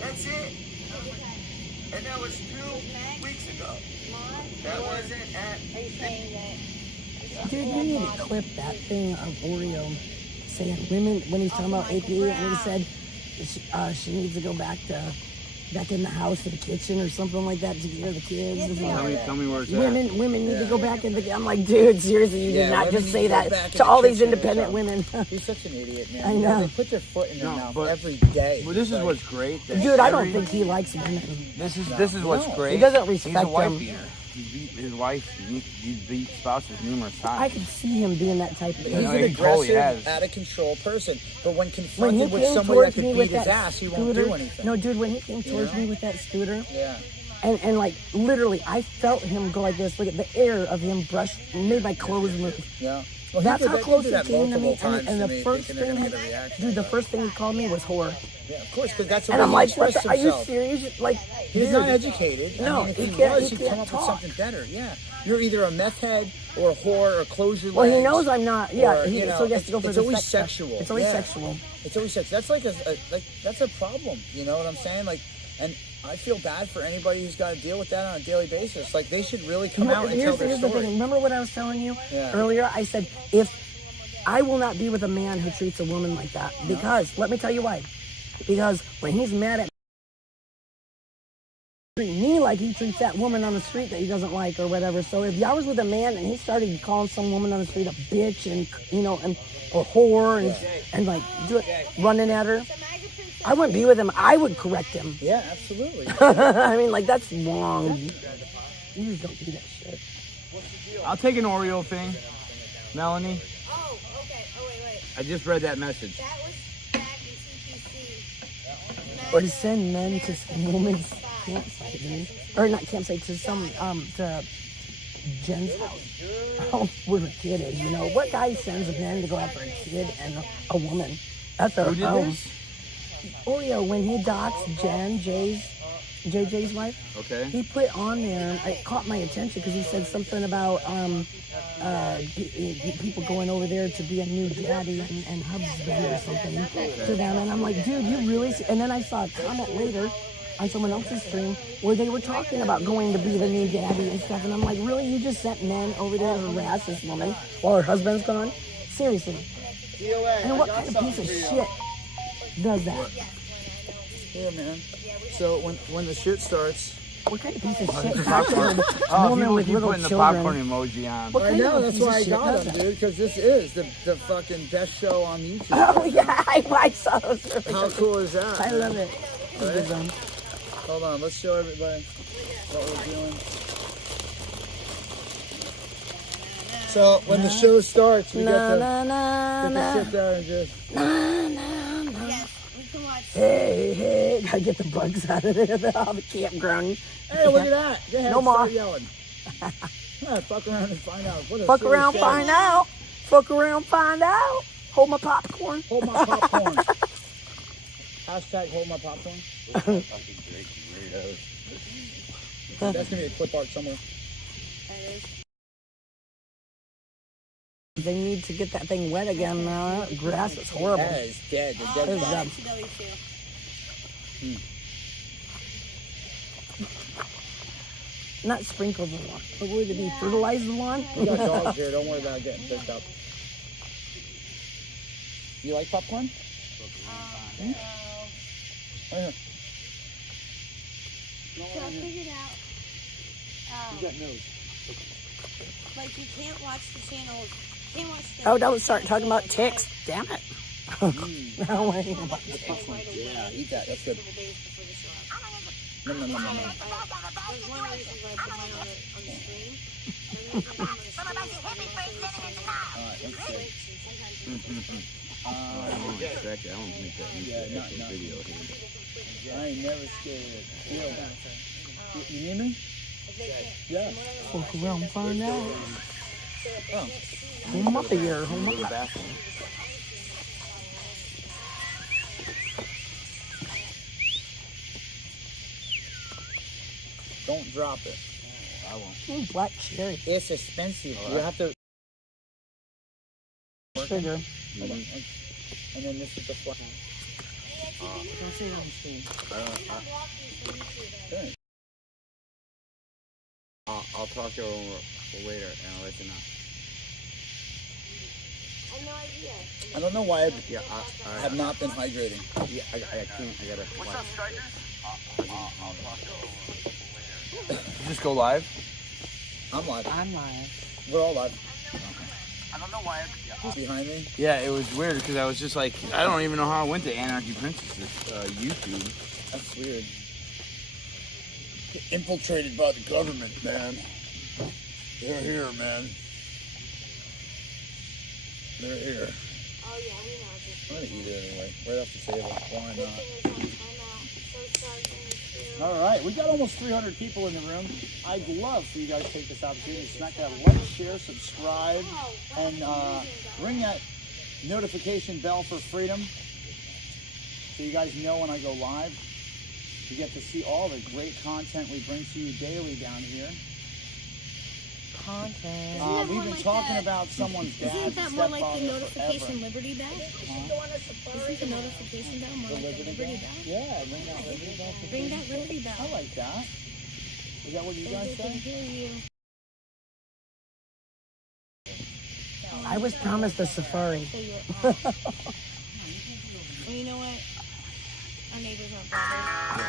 That's it. And that was 2 weeks ago. That wasn't at... Dude, you need to clip that thing of Oreo saying women when he's talking about APA and he said she needs to go back in the house to the kitchen or something like that to take care of the kids. Tell me where it's at. Women need to go back in the. I'm like, dude, seriously, you did not just say that to all these independent women. He's such an idiot, man. I know. They put their foot in their mouth every day. Well, this is what's great. Dude, I don't think he likes women. This is what's great. He doesn't respect He's a wife them. beater. He beat his wife. He beat spouses numerous times. I can see him being that type of. He's No, an he totally aggressive, has. out of control person. But when When he confronted with came somebody that towards could me beat with his that ass, he won't do anything. No, dude, when he came towards me with that scooter, Yeah. and like literally, I felt him go like this. Look at the air of him made my clothes move. Yeah. Well, That's how close he that came to me. multiple And times the to me, first thinking they're thing, gonna get a reaction. dude, the first thing he called me was whore. Yeah, of course, because that's the And way I'm he like, what expressed the, are you himself. serious? Like, He's dude, not educated. No, I mean, if he he can't- was, he he'd come can't up talk. with something better. Yeah. You're either a meth head or a whore or close your Well, legs. he knows I'm not. Yeah, or, you know, so he has to go for it's the always sex stuff. sexual. It's always Yeah. sexual. It's always sexual. That's like that's a problem. You know what I'm saying? Like, and I feel bad for anybody who's got to deal with that on a daily basis. Like, they should really come out and tell their Here's the story. thing. Remember what I was telling you Yeah. earlier? I said, if I will not be with a man who treats a woman like that. Because, let me tell you why. Because when he's mad at me like he treats that woman on the street that he doesn't like or whatever. So if I was with a man and he started calling some woman on the street a bitch and, you know, and or whore and like running at her, I wouldn't be with him. I would correct him. Yeah, absolutely. I mean, like, that's wrong. You just don't do that shit. I'll take an Oreo thing, Melanie. Oh, okay. Oh, wait. I just read that message. That was back in CPC. Or to send men to some woman's campsite, dude. Or not campsite, to some, to Jen's house. Oh, where a kid is, you know. What guy sends a man to go after a kid and a woman at their Who did home? this? Oreo, when he doxed Jen, JJ's wife, Okay. he put on there, it caught my attention because he said something about people going over there to be a new daddy and husband or something to them. And I'm like, dude, you really? And then I saw a comment later on someone else's stream where they were talking about going to be the new daddy and stuff. And I'm like, really? You just sent men over there to harass this woman while her husband's gone? Seriously. And what kind of piece of shit does that? Yeah, man. So when the shit starts, What kind of piece of shit? Popcorn. Oh, Oh, woman with you little putting the children. popcorn emoji on. What I kind know of that's piece why of I shit got does him, that? dude. Because this is the fucking best show on YouTube. Oh yeah, I saw those. How cool is that? I love it. It's good. Hold on, let's show everybody what we're doing. So when the show starts, we get to sit there and just. We can watch. Hey, gotta get the bugs out of there. All the campground. Hey, look at that! Go ahead, No more. start yelling. Yeah, fuck around and find out. What a Fuck silly around, show. find out. Fuck around, find out. Hold my popcorn. Hold my popcorn. Hashtag hold my popcorn. That's gonna be a clip art somewhere. They need to get that thing wet again. Grass is horrible. That is dead. The dead It's body. done. Not sprinkle the lawn, but would it be fertilize the lawn? We got dogs here. Don't worry about getting picked up. You like popcorn? No. Right here. So I figured out, You got nose. like you can't watch the channel Oh, don't start talking about ticks. Damn it. No way. Yeah, eat that. That's good. No. There's one reason why I put mine on the screen. Alright, let's see. I ain't never scared. You hear me? Yeah. Fuck around and find out. Oh. Home up here. Home up. Don't drop it. I won't. Ooh, black cherry. It's expensive. You have to. Sugar. Hold on. And then this is the flat. Don't say it on screen. Good. I'll talk to her later and I'll let you know. I don't know why I Yeah, have not been hydrating. yeah, I can't. I gotta. What's up, strikers? I'll talk to her later. Just go live. I'm live. I'm live. We're all live. I don't know why. Behind me. Yeah, it was weird because I was just like, I don't even know how I went to Anarchy Princess's YouTube. That's weird. Infiltrated by the government, man. They're here, man. They're here. Oh yeah, we know. I'm gonna eat it anyway. Right off the table. Why not? I know. So sorry. All right, we got almost 300 people in the room. I'd love for you guys to take this opportunity to smack that like, share, subscribe, and ring that notification bell for freedom so you guys know when I go live. You get to see all the great content we bring to you daily down here. Content. We've been talking about someone's dad. Isn't that more like the stepfather notification forever. Liberty Bell? Isn't the notification bell more like the Liberty Bell? Yeah, ring that Liberty Bell. Ring that Liberty Bell. I like that. Is that what you So guys they can say? hear you. I was promised a safari. So you're well, you know what? Our neighbors aren't bothered.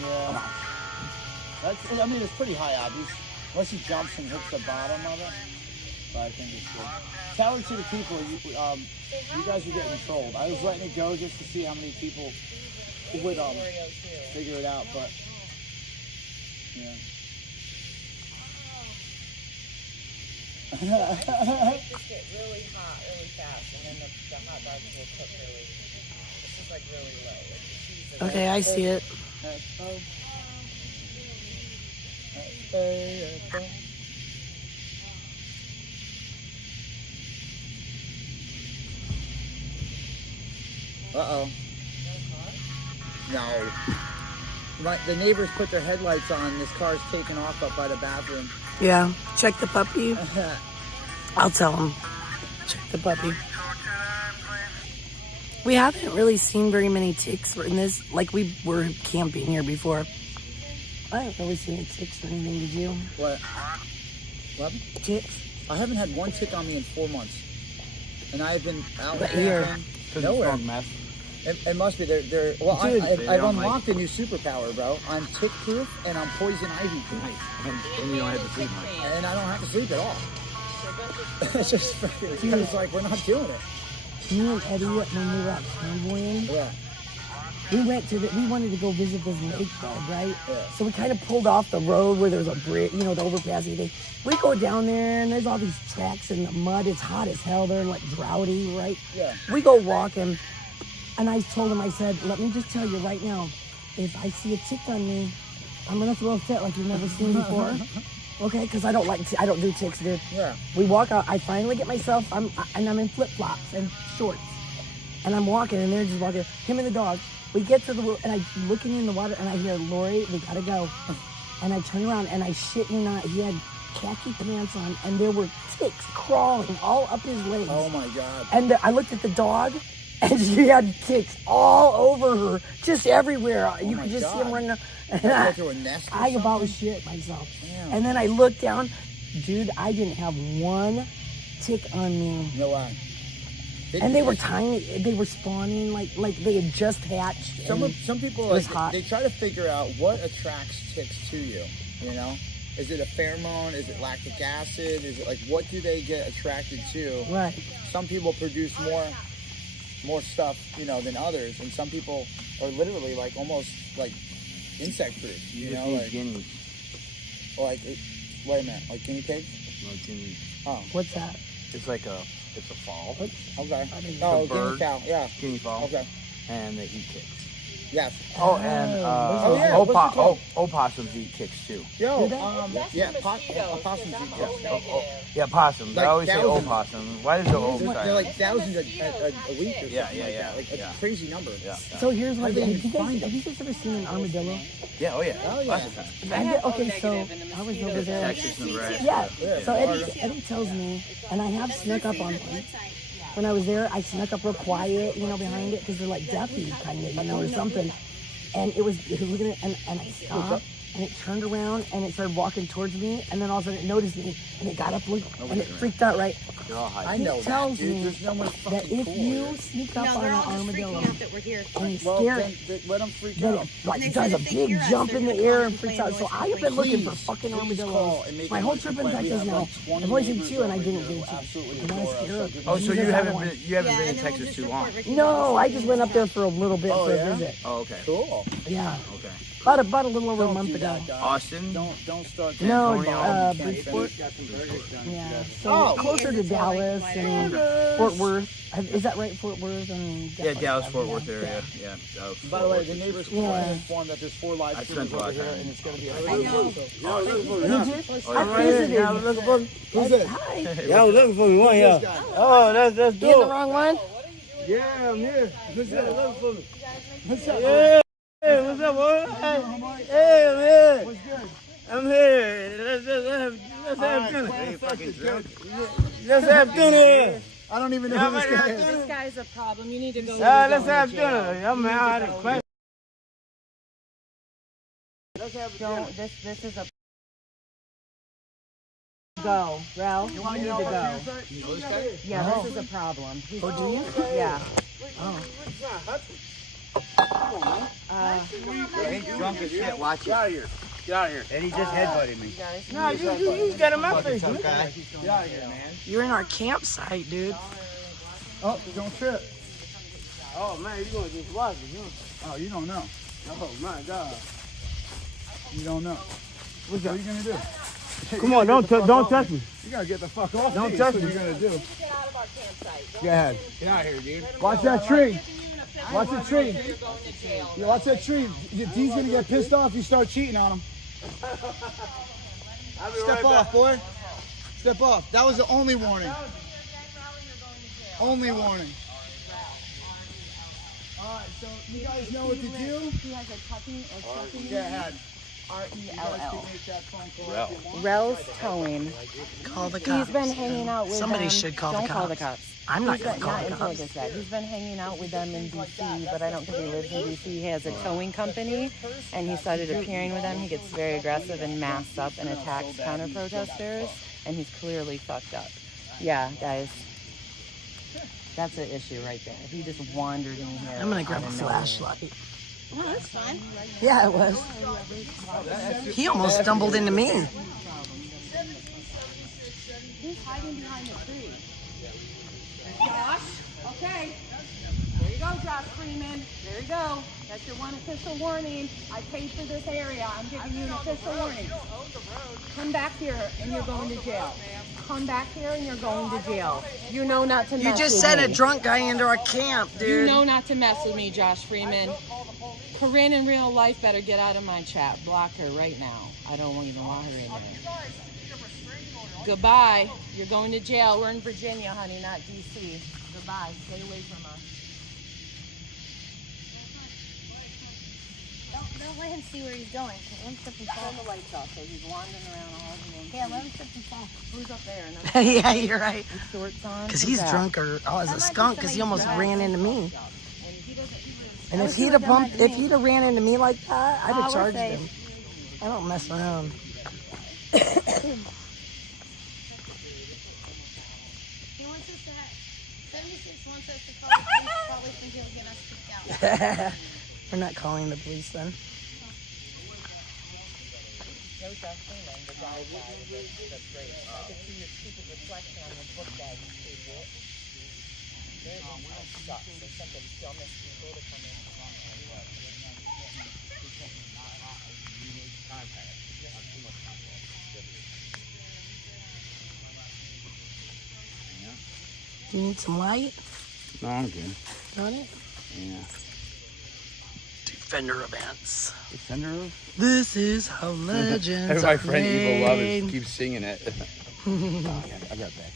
Yeah. That's, I mean, it's pretty high, obvious. Unless he jumps and hits the bottom of it. But I think it's good. Tell it to the people, you guys are getting trolled. I was letting it go just to see how many people would figure it out, but yeah. Just get really hot really fast, and then the hot dogs will cook really. This is like really low. Like the cheese is Okay, I see it. Uh-oh. No. The neighbors put their headlights on. This car's taken off up by the bathroom. Yeah, check the puppy. I'll tell him. Check the puppy. We haven't really seen very many ticks in this. Like, we were camping here before. I haven't really seen any ticks or anything, did you? What? What? Ticks? I haven't had one tick on me in 4 months. And I've been out But here. camping. Nowhere. It must be. They're well, Dude, I've unlocked a new superpower, bro. I'm tick proof and I'm poison ivy proof. And you don't have to sleep much. And I don't have to sleep at all. It's just freaking, it's like we're not doing it. Me and Eddie, when we were out convoying, Yeah. we wanted to go visit this lake bed, right? Yeah. So we kind of pulled off the road where there's a bridge, the overpassing thing. We go down there and there's all these tracks in the mud. It's hot as hell. They're like droughty, right? Yeah. We go walking, and I told him, I said, let me just tell you right now, if I see a tick on me, I'm gonna throw a fit like you've never seen before. Okay, because I don't do ticks, dude. Yeah. We walk out. I finally get myself. I'm in flip flops and shorts, and I'm walking, and they're just walking. Him and the dog. We get to the and I'm looking in the water, and I hear, Lori, we gotta go. And I turn around, and I shit you not, he had khaki pants on, and there were ticks crawling all up his legs. Oh my God. And I looked at the dog, and she had ticks all over her, just everywhere. You could just see them running. And Go through a nest or I about something? shit myself. Damn. And then I looked down, dude, I didn't have one tick on me. No way. And they were tiny. They were spawning like they had just hatched. Some and people it was like hot. they try to figure out what attracts ticks to you, you know? Is it a pheromone? Is it lactic acid? Is it like, what do they get attracted to? Right. Some people produce more stuff, you know, than others, and some people are literally like almost like insect proof. You know, like guineas. wait a minute, like guinea pigs? No, guineas. Oh, What's that? It's like a fowl. okay. It's Oh, a guinea bird. fowl. Yeah. Guinea fowl. Okay. And they eat kicks. Yes. Oh, and yeah, what's it called? opossums eat kicks too. Yo, yeah, opossums eat kicks. Yeah, possum. Like I always say thousands. opossum. Why does the O They're style? like thousands a week or something Yeah, like yeah, that. Like yeah. a crazy number. Yeah. So here's my didn't thing. even find Have you guys ever seen an armadillo? Yeah, oh yeah. Oh, yeah. Lots of times. Okay, so I was over there. Texas, Nebraska. Yeah. So Eddie tells me, and I have snuck up on one. When I was there, I snuck up real quiet, you know, behind it because they're like deafy kind of, you know, or something. And it was looking at it, and I stopped, and it turned around, and it started walking towards me, and then all of a sudden it noticed me, and it got up, and it freaked out, right? They're all high. I know He tells that, dude. me There's no more that fucking if cool, you dude. sneak up No, on they're an all just armadillo freaking out that we're here. and you Well, scare then, it, let them freak then out. it like They does said a if they big hear us, jump they're in the gonna air come and and freaks play out. So noise I have been looking for Please, fucking call armadillos and make my a whole noise trip, and complaint. I We just have now. like 20 The boys did neighbors too, and I over didn't here get to. absolutely And I was adore us. scared. Oh, so You you guys haven't one. been in and Texas then we'll too just long? report Ricky No, I just went up there for a little bit Oh, for yeah? a visit. Oh, okay. Cool. Yeah, Okay. about a little over a month do ago. that, guys. Austin? Don't start. No, Antonio. Bridgeport. Got some burgers done. Yeah, so Oh. closer to Is it Dallas like and Fort Worth. Is that right, Fort Worth? And Yeah, Dallas, Fort Worth area. Yeah. By the way, the neighbors Yeah. are informed that there's 4 live I streamers spent a lot over of here, time. and it's going to be a Did you? Oh, I visited. Who's it? Hi. Yeah, I was looking for me one, yeah. This guy. Oh, that's You in the dope. wrong one? Yeah, I'm here. What's up? Looking for me. What's up? Yeah. Hey, what's up, boy? Hey, I'm here. What's good? I'm here. Let's have dinner. Hey, fucking drunk. Let's have dinner. I don't even know who this guy is. This guy's a problem. You need to go. Let's have dinner. I'm out of question. Don't. This is a. Go, Ralph. You need to go. Yeah, this is a problem. Oh, do you? Yeah. He's drunk as shit. Watch it. Get out of here. Get out of here. And he just headbutted me. No, you got in my face, man. Get out of here, man. You're in our campsite, dude. Oh, don't trip. Oh, man, you're going to get watching, huh? Oh, you don't know. Oh, my God. You don't know. What are you going to do? Come on, don't touch me. You got to get the fuck off. Don't me. touch That's me. what you're going to do. Go ahead. Get out of here, dude. Watch that tree. Watch the tree. Yeah, watch that tree. D's going to get pissed off if you start cheating on him. Step off, boy. Step off. That was the only warning. Only warning. All right, so you guys know what to do? He has a tucking or tucking. Go ahead. R-E-L-L. Make that phone call if you want. Rel's towing. Call the He's cops. been hanging out with Somebody them. should call the Don't call the cops. cops. I'm not He's going to been- call not the until cops. it gets that. He's been hanging out with them in D.C., but I don't think he lives in D.C. He has a towing company, and he started appearing with them. He gets very aggressive and masks up and attacks counter-protesters, and he's clearly fucked up. Yeah, guys. That's an issue right there. If he just wandered in here. I'm going to grab a out of nowhere. flashlight. Oh, that's fun. Yeah, it was. He almost stumbled into me. He's hiding behind the tree. Josh, okay. There you go, Josh Freeman. There you go. That's your one official warning. I paid for this area. I'm giving you an official warning. Come back here and you're going to jail. Come back here and you're going to jail. You know not to mess You with just me. sent a drunk guy into our camp, dude. You know not to mess with me, Josh Freeman. Corinne in real life better get out of my chat. Block her right now. I don't even want her in there. Goodbye. You're going to jail. We're in Virginia, honey, not D.C. Goodbye. Stay away from us. Don't let him see where he's going. Let him slip and fall. Turn the lights off so he's wandering around all the room. Yeah, let him slip and fall. Who's up there? Another Yeah, you're right. with shorts on? Because Who's he's that? drunk or as a skunk because he almost ran into me. And if wish he he'd have would've done bumped, that to if me. he'd have ran into me like that, I'd Oh, have we're charged safe. him. I don't mess around. He wants us to have, 76 wants us to call the police, probably think he'll get us kicked out. We're not calling the police then. No Justin, the guy that's great. I could see your stupid reflection on the book bag idiot. Their internet sucks. They sent the dumbest people to come in. Do you need some light No, I'm good. on it? Yeah. Defender events. Defender of? This is how legends My are friend Evil Love made. keeps singing it. I got back.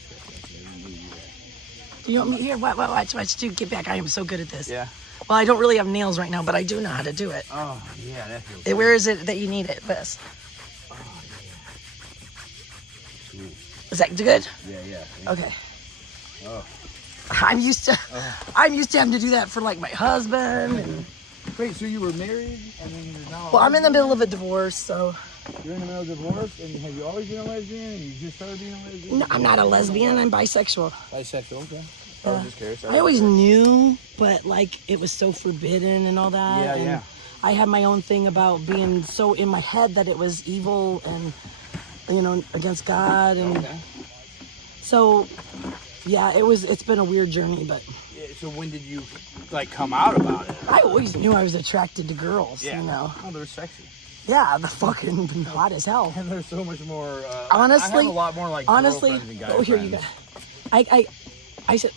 Do you want me here? Watch, dude, get back. I am so good at this. Yeah. Well, I don't really have nails right now, but I do know how to do it. Oh, yeah, that feels Hey, where is it that you need it best? sweet. Is that good? Yeah. Okay. Oh. I'm used to having to do that for like my husband. And, Wait, so you were married and then you're now... well, I'm in the middle of a divorce, so You're in the middle of divorce, and have you always been a lesbian, and you just started being a lesbian? no, I'm not a lesbian. I'm bisexual. Bisexual, okay. I was just curious. I always knew, but like it was so forbidden and all that. Yeah, and yeah. I had my own thing about being so in my head that it was evil and against God, and Okay. so yeah, it's been a weird journey, but Yeah, so when did you, like, come out about it? I always knew I was attracted to girls. Oh, they're sexy. Yeah, the fucking hot as hell. And they're so much more, Honestly, I have a lot more, like, honestly, girlfriends than guy oh, here you go. friends. I said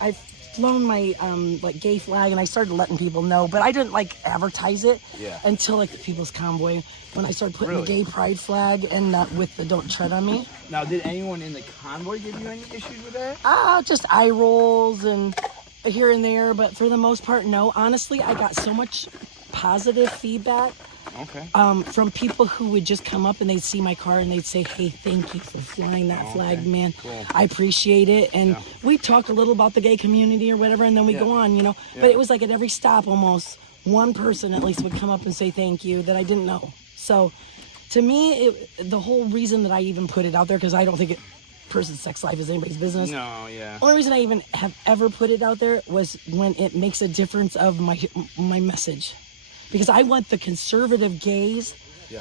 I've flown my like gay flag, and I started letting people know, but I didn't like advertise it until like the People's Convoy, when I started putting the gay pride flag and with the "Don't Tread on Me." Now, did anyone in the convoy give you any issues with that? Just eye rolls and here and there, but for the most part, no. Honestly, I got so much positive feedback. Okay. From people who would just come up and they'd see my car and they'd say, "Hey, thank you for flying that flag, man. Cool. I appreciate it." And we talk a little about the gay community or whatever, and then we go on, But it was like at every stop, almost one person at least would come up and say thank you that I didn't know. So, to me, the whole reason that I even put it out there, because I don't think person's sex life is anybody's business. No, yeah. Only reason I even have ever put it out there was when it makes a difference of my message. Because I want the conservative gays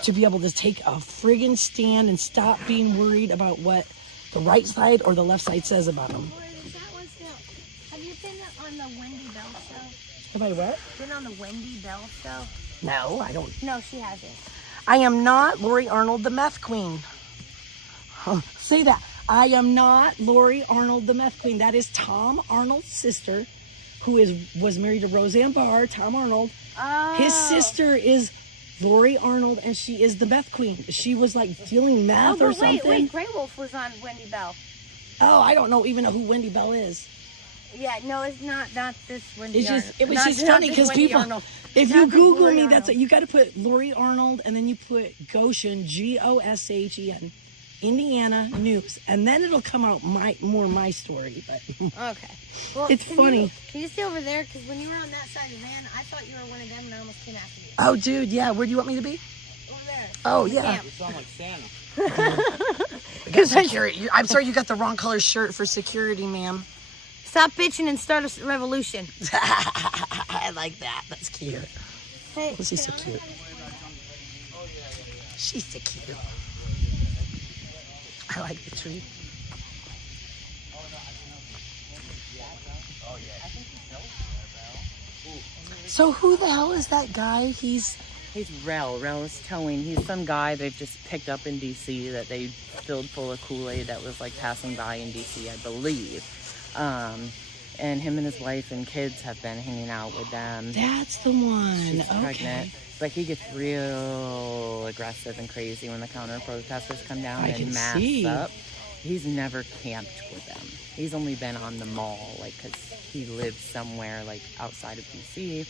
to be able to take a friggin' stand and stop being worried about what the right side or the left side says about them. Have you been on the Wendy Bell show? Have I what? Been on the Wendy Bell show? No, I don't. No, she hasn't. I am not Lori Arnold, the meth queen. Say that. I am not Lori Arnold, the meth queen. That is Tom Arnold's sister, who was married to Roseanne Barr, Tom Arnold. Oh. His sister is Lori Arnold, and she is the meth queen. She was like dealing meth or something. Wait, Grey Wolf was on Wendy Bell. Oh, I don't even know who Wendy Bell is. Yeah, no, it's not this Wendy. It was just funny because people, if you Google me, that's you got to put Lori Arnold and then you put Goshen, Goshen, Indiana news, and then it'll come out my story. But okay, well, it's funny. Can you stay over there? Because when you were on that side of the van, I thought you were one of them, and I almost came after you. Oh, dude, yeah. Where do you want me to be? Over there. Oh, yeah. You sound like Santa. Because security. I'm sorry, you got the wrong color shirt for security, ma'am. Stop bitching and start a revolution. I like that. That's cute. Hey, She's so cute. She's so cute. I like the tree. So who the hell is that guy? He's Rel. Rel is towing. He's some guy they've just picked up in D.C. that they filled full of Kool-Aid that was like passing by in D.C., I believe. And him and his wife and kids have been hanging out with them. That's the one. She's okay. pregnant. But he gets real aggressive and crazy when the counter protesters come down and mass up. He's never camped with them. He's only been on the mall, like, because he lives somewhere, like, outside of D.C.,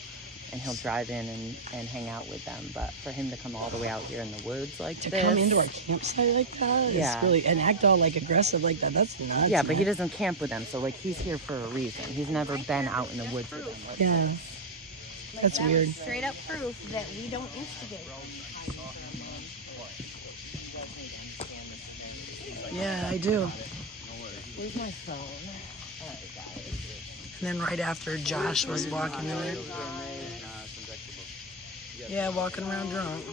and he'll drive in and hang out with them. But for him to come all the way out here in the woods like to this... come into our campsite like that? Yeah. Is really, and act all, like, aggressive like that. That's nuts. Yeah, but he doesn't camp with them, so, like, he's here for a reason. He's never been out in the woods with them. Like yeah. That's that weird. Straight up proof that we don't instigate. Yeah, I do. Where's my phone? And then right after Josh was walking in there. Yeah, walking around drunk.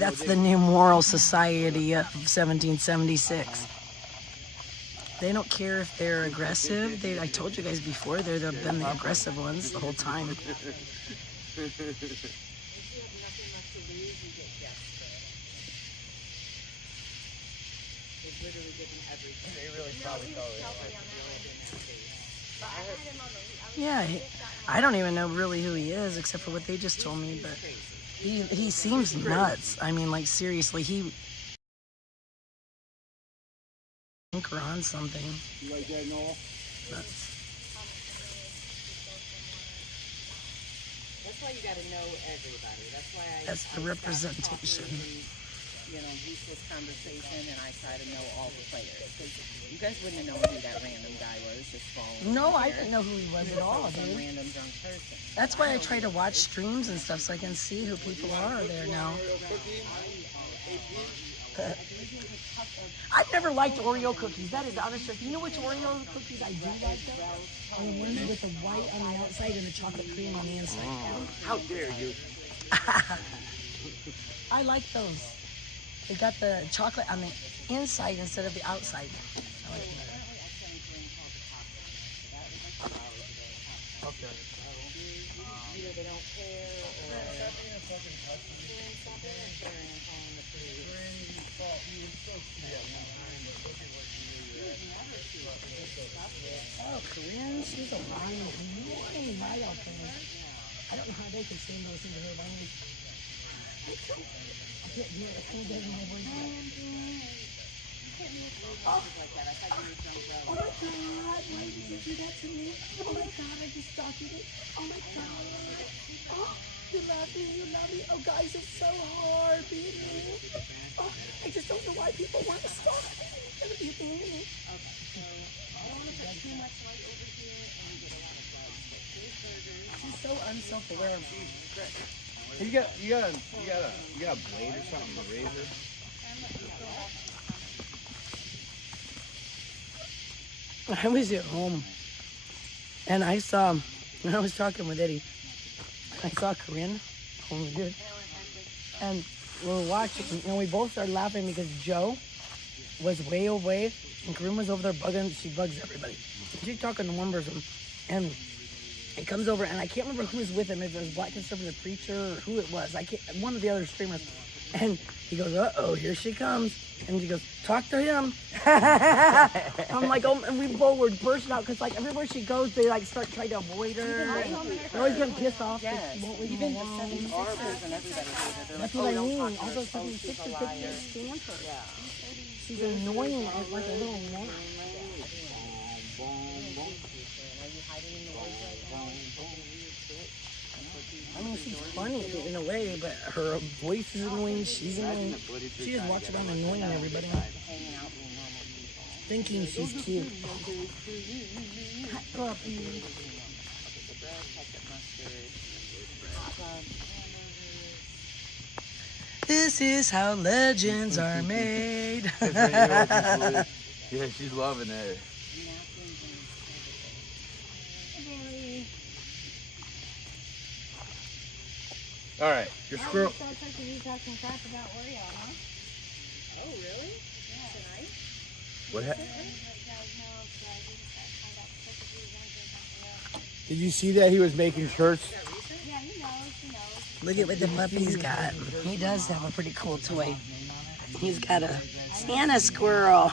That's the new moral society of 1776. They don't care if they're aggressive. I told you guys before, they've been the aggressive ones the whole time. Yeah, I don't even know really who he is except for what they just told me, but he seems nuts. I mean, like, seriously, he think we're on something. You like that, Noel? Nuts. That's why you got to know everybody. That's why That's the representation. Useless conversation, and I try to know all the players. Because you guys wouldn't have known who that random guy was just following. No, I didn't know who he was at all, Some dude. random drunk person. That's why I try to watch streams and stuff so I can see who people are there now. I've never liked Oreo cookies. That is honest truth. You know which Oreo cookies I do like though? Are the ones with the white on the outside and the chocolate cream on the inside. How dare you? I like those. They got the chocolate on the inside instead of the outside. I like that. Okay. Either they don't care Oh, Corinne, she's a lion. Morning, right out there. I don't know how they can stand those into her bones. I can't do it. I can't do it in my voice. Oh my God, why did you do that to me? Oh my God, I just started it. Oh my God. Oh, you love me. Oh guys, it's so hard being me. Oh, I just don't know why people want to stop me. It's gonna be being me. She's so unself-aware. You got a blade or something, a razor? I was at home and I saw, when I was talking with Eddie, I saw Corinne, when we did, and we were watching, and we both started laughing because Joe was way away and Corinne was over there bugging. She bugs everybody. She's talking to one person and it comes over, and I can't remember who was with him, if it was Black Conservative Preacher or who it was. One of the other streamers. And he goes, uh-oh, here she comes. And she goes, talk to him. I'm like, oh, and we both were bursting out because, like, everywhere she goes, they, like, start trying to avoid her. They're always getting pissed off. Yes, She won't leave even them the alone. 76ers and everybody. That's what I mean. All those 76ers can't stand her. Yeah. She's annoying as like a little gnat. I mean, she's funny in a way, but her voice is annoying. She's annoying. She just walks around annoying everybody, thinking she's cute. Hot puppy. This is how legends are made. Yeah, she's loving it. All right, your squirrel. What Did you see that he was making shirts? Look at what the puppy's got. He does have a pretty cool toy. He's got a Santa squirrel.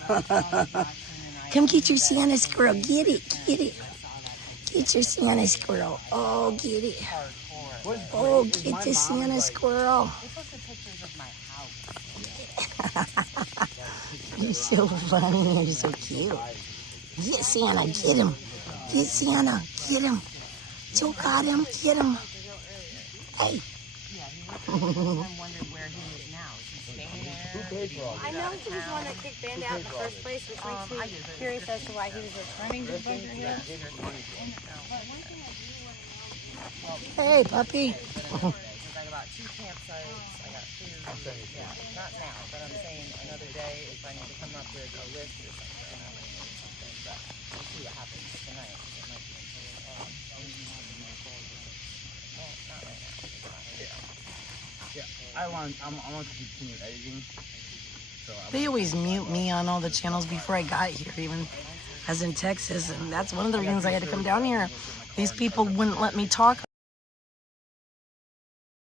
Come get your Santa squirrel. Get it, get it. Get your Santa squirrel. Oh, get it. Oh, get the Santa squirrel. You're so funny. You're so cute. Get Santa. Get him. Get Santa. Get him. Joe got him. Get him. Hey. I'm wondering where he is now. Is he staying there? I know he was the one that kicked Band out in the first place, which makes me curious as to why he was returning to the bunker here. Hey, puppy. I got about 2 campsites. I got food. Yeah, not now, but I'm saying another day if I need to come up with a list or something. I might need something, but we'll see what happens tonight. It might be well, not right now. I want to continue editing. So They always mute me on all the channels before I got here, even as in Texas, and that's one of the reasons I had to come down here. These people wouldn't let me talk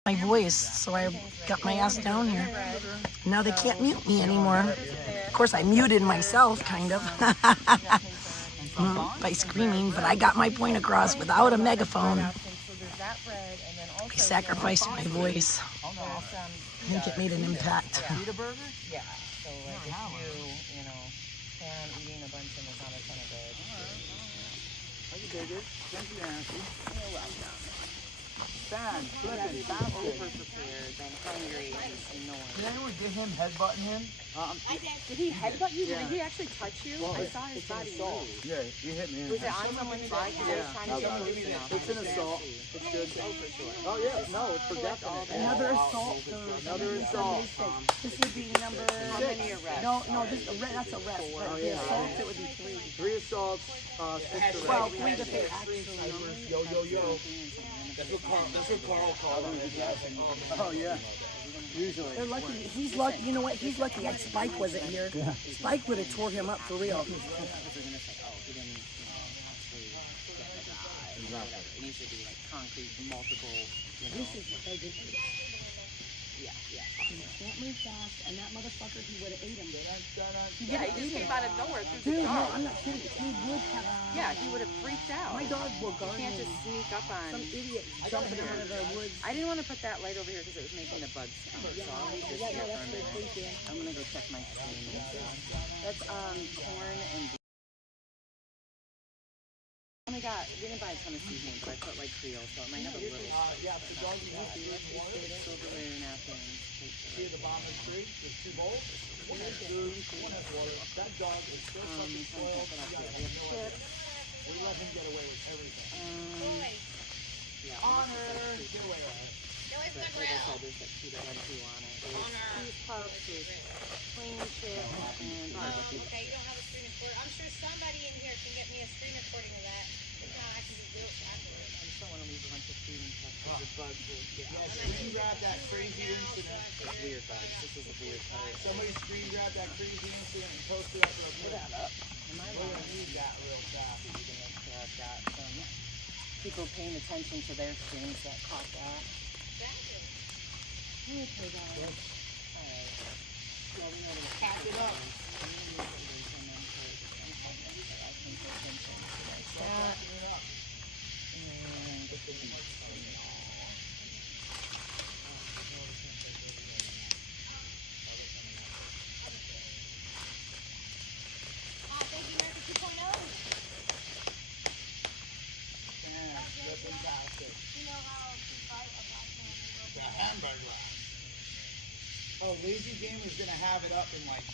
my voice, so I got my ass down here. Now they can't mute me anymore. Of course, I muted myself, kind of, by screaming, but I got my point across without a megaphone. I sacrificed my voice. I think it made an impact. Eat a burger? Yeah. So like if you plan on eating a bunch and there's not a ton of veg. I can take it. Thank you, Nancy. You're welcome. Fan, flipping, Over basket. prepared, then hungry and annoying. Did anyone get him headbutting him? Did he headbutt you? Did he actually touch you? Well, I saw his body move. Yeah, he hit me. Was it on someone's bike? Yeah. Trying to get loose enough. It's an assault. It's good. Oh yeah, no, it's for definite. Another assault. Another assault. This would be number. How many arrests? No, that's arrest. But the assault, it would be 3. 3 assaults, 6 arrests. Well, 3 that they actually. Yo. That's what Carl called him. Oh yeah. Usually. They're lucky. He's lucky. You know what? He's lucky that Spike wasn't here. Spike would have tore him up for real. They're gonna say, oh, he didn't actually get the guy. Whatever. It needs to be like concrete, multiple. This is what they did. Yeah. He can't move fast, and that motherfucker, he would have ate him. Yeah, he just came out of nowhere through Dude, the no, car. I'm not kidding. He would have. Yeah, he would have freaked out. My dogs were You guarding can't just sneak up on. some idiot jumping out of the woods. I didn't want to put that light over here because it was making the bugs sound. So I'll leave this here for a minute. I'm gonna go check my screen. That's corn and beef. We didn't buy a ton of seasoning, but I put like Creole, so it might have a little. Silverware napkins. See the bottom of the tree? There's 2 bowls. One has food, one has water. That dog is so fucking spoiled. We let him get away with everything. Honor! Get away with it. But like I said, there's like 2 to 1, 2 on it. There's cheese puffs, there's plain chips, and barbecue. Okay, you don't have a screen recorder. I'm sure somebody in here can get me a screen recording of that. If not, I can just do it afterwards. I just don't want to leave a bunch of food and stuff because the bugs will get out. Did you grab that crazy incident? It's weird bugs. This is a weird bug. Somebody screen grabbed that crazy incident and posted it up. Put that up. Am I We're wrong? gonna need that real fast. You can make sure I've got some people paying attention to their screens that caught that. Okay, guys. Alright. Well, we know that Pack it up. Oh, Lazy Game is gonna have it up in like.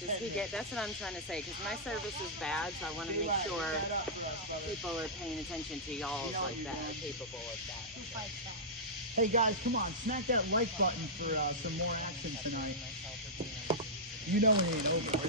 Does he get? That's what I'm trying to say. Because my service is bad, so I want to make sure people are paying attention to y'all like that. Capable of that. Hey guys, come on, smack that like button for some more action tonight. You know it ain't over.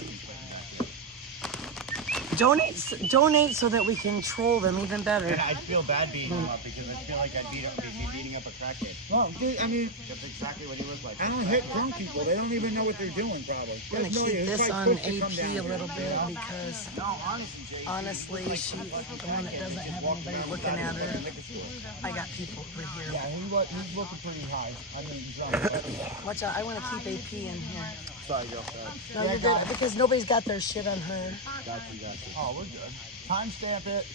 Donate so that we can troll them even better. And I'd feel bad beating him up because I feel like I'd be beating up a crackhead. Well, dude, I mean, That's exactly what he looked like. I don't hit drunk people. They don't even know what they're doing, probably. I'm gonna keep this on AP a little bit because honestly, she's the one that doesn't have anybody looking at her. I got people over here. Yeah, he's looking pretty high. I mean, drunk. Watch out, I want to keep AP in here. Sorry, girl. No, you're good because nobody's got their shit on her. Got you. Oh, we're good. Timestamp it.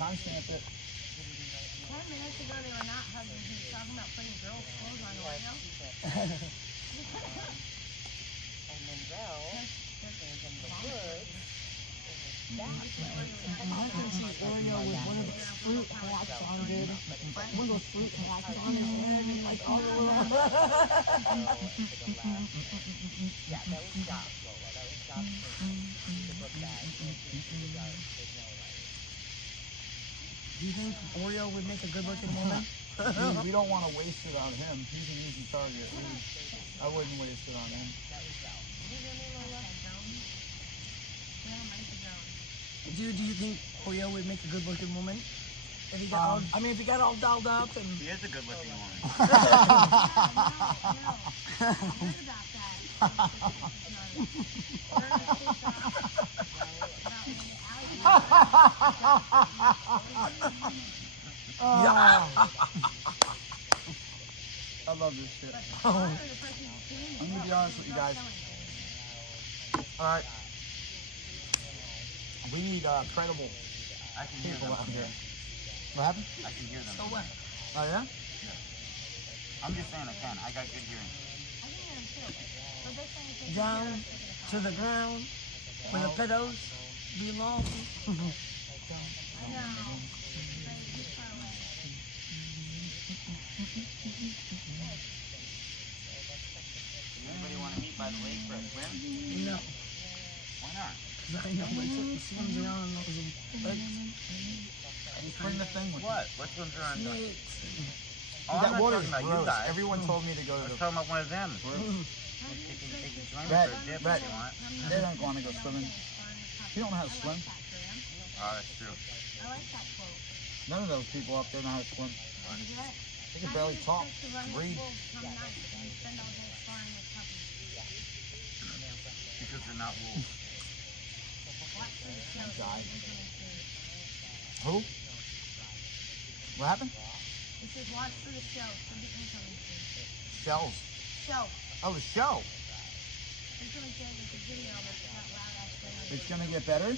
Timestamp it. 10 minutes ago, they were not hugging. He was talking about putting girls' clothes on the window. And then Rel came from the woods. I can see Oreo with one of those fruit hats on, dude. One of those fruit hats on his head, like all around. Yeah, that was Josh, Lola. That was Josh. The book bag. Do you think Oreo would make a good-looking woman? We don't want to waste it on him. He's an easy target. I wouldn't waste it on him. Dude, do you think Oreo would make a good-looking woman? If he got all, I mean, if he got all dolled up and. He is a good looking one. I love this shit. I'm gonna be honest with you guys. All right. We need credible I can hear people them. out here. What happened? I can hear them. So what? Oh yeah? I'm just saying I can. I got good hearing. Down to the ground where the pedos belong. Anybody want to meet by the lake for a swim? No, Why not? because I know what swims around in those legs. Bring the thing with What? What swims around? Snakes. Oh, I'm that not water's talking about you gross. guys. Everyone told me to go I to was the. talking about one of them. Take you swimming Red, for a dip Red. if you want. They don't want to go swimming. You don't know how to swim. Oh, that's true. None of those people up there know how to swim. They can barely talk, read. Because they're not wolves. Die. Who? What happened? It says watch for the show. For the income. Shells. Show. Oh, the show. It's gonna say there's a video that's not loud. It's gonna get better.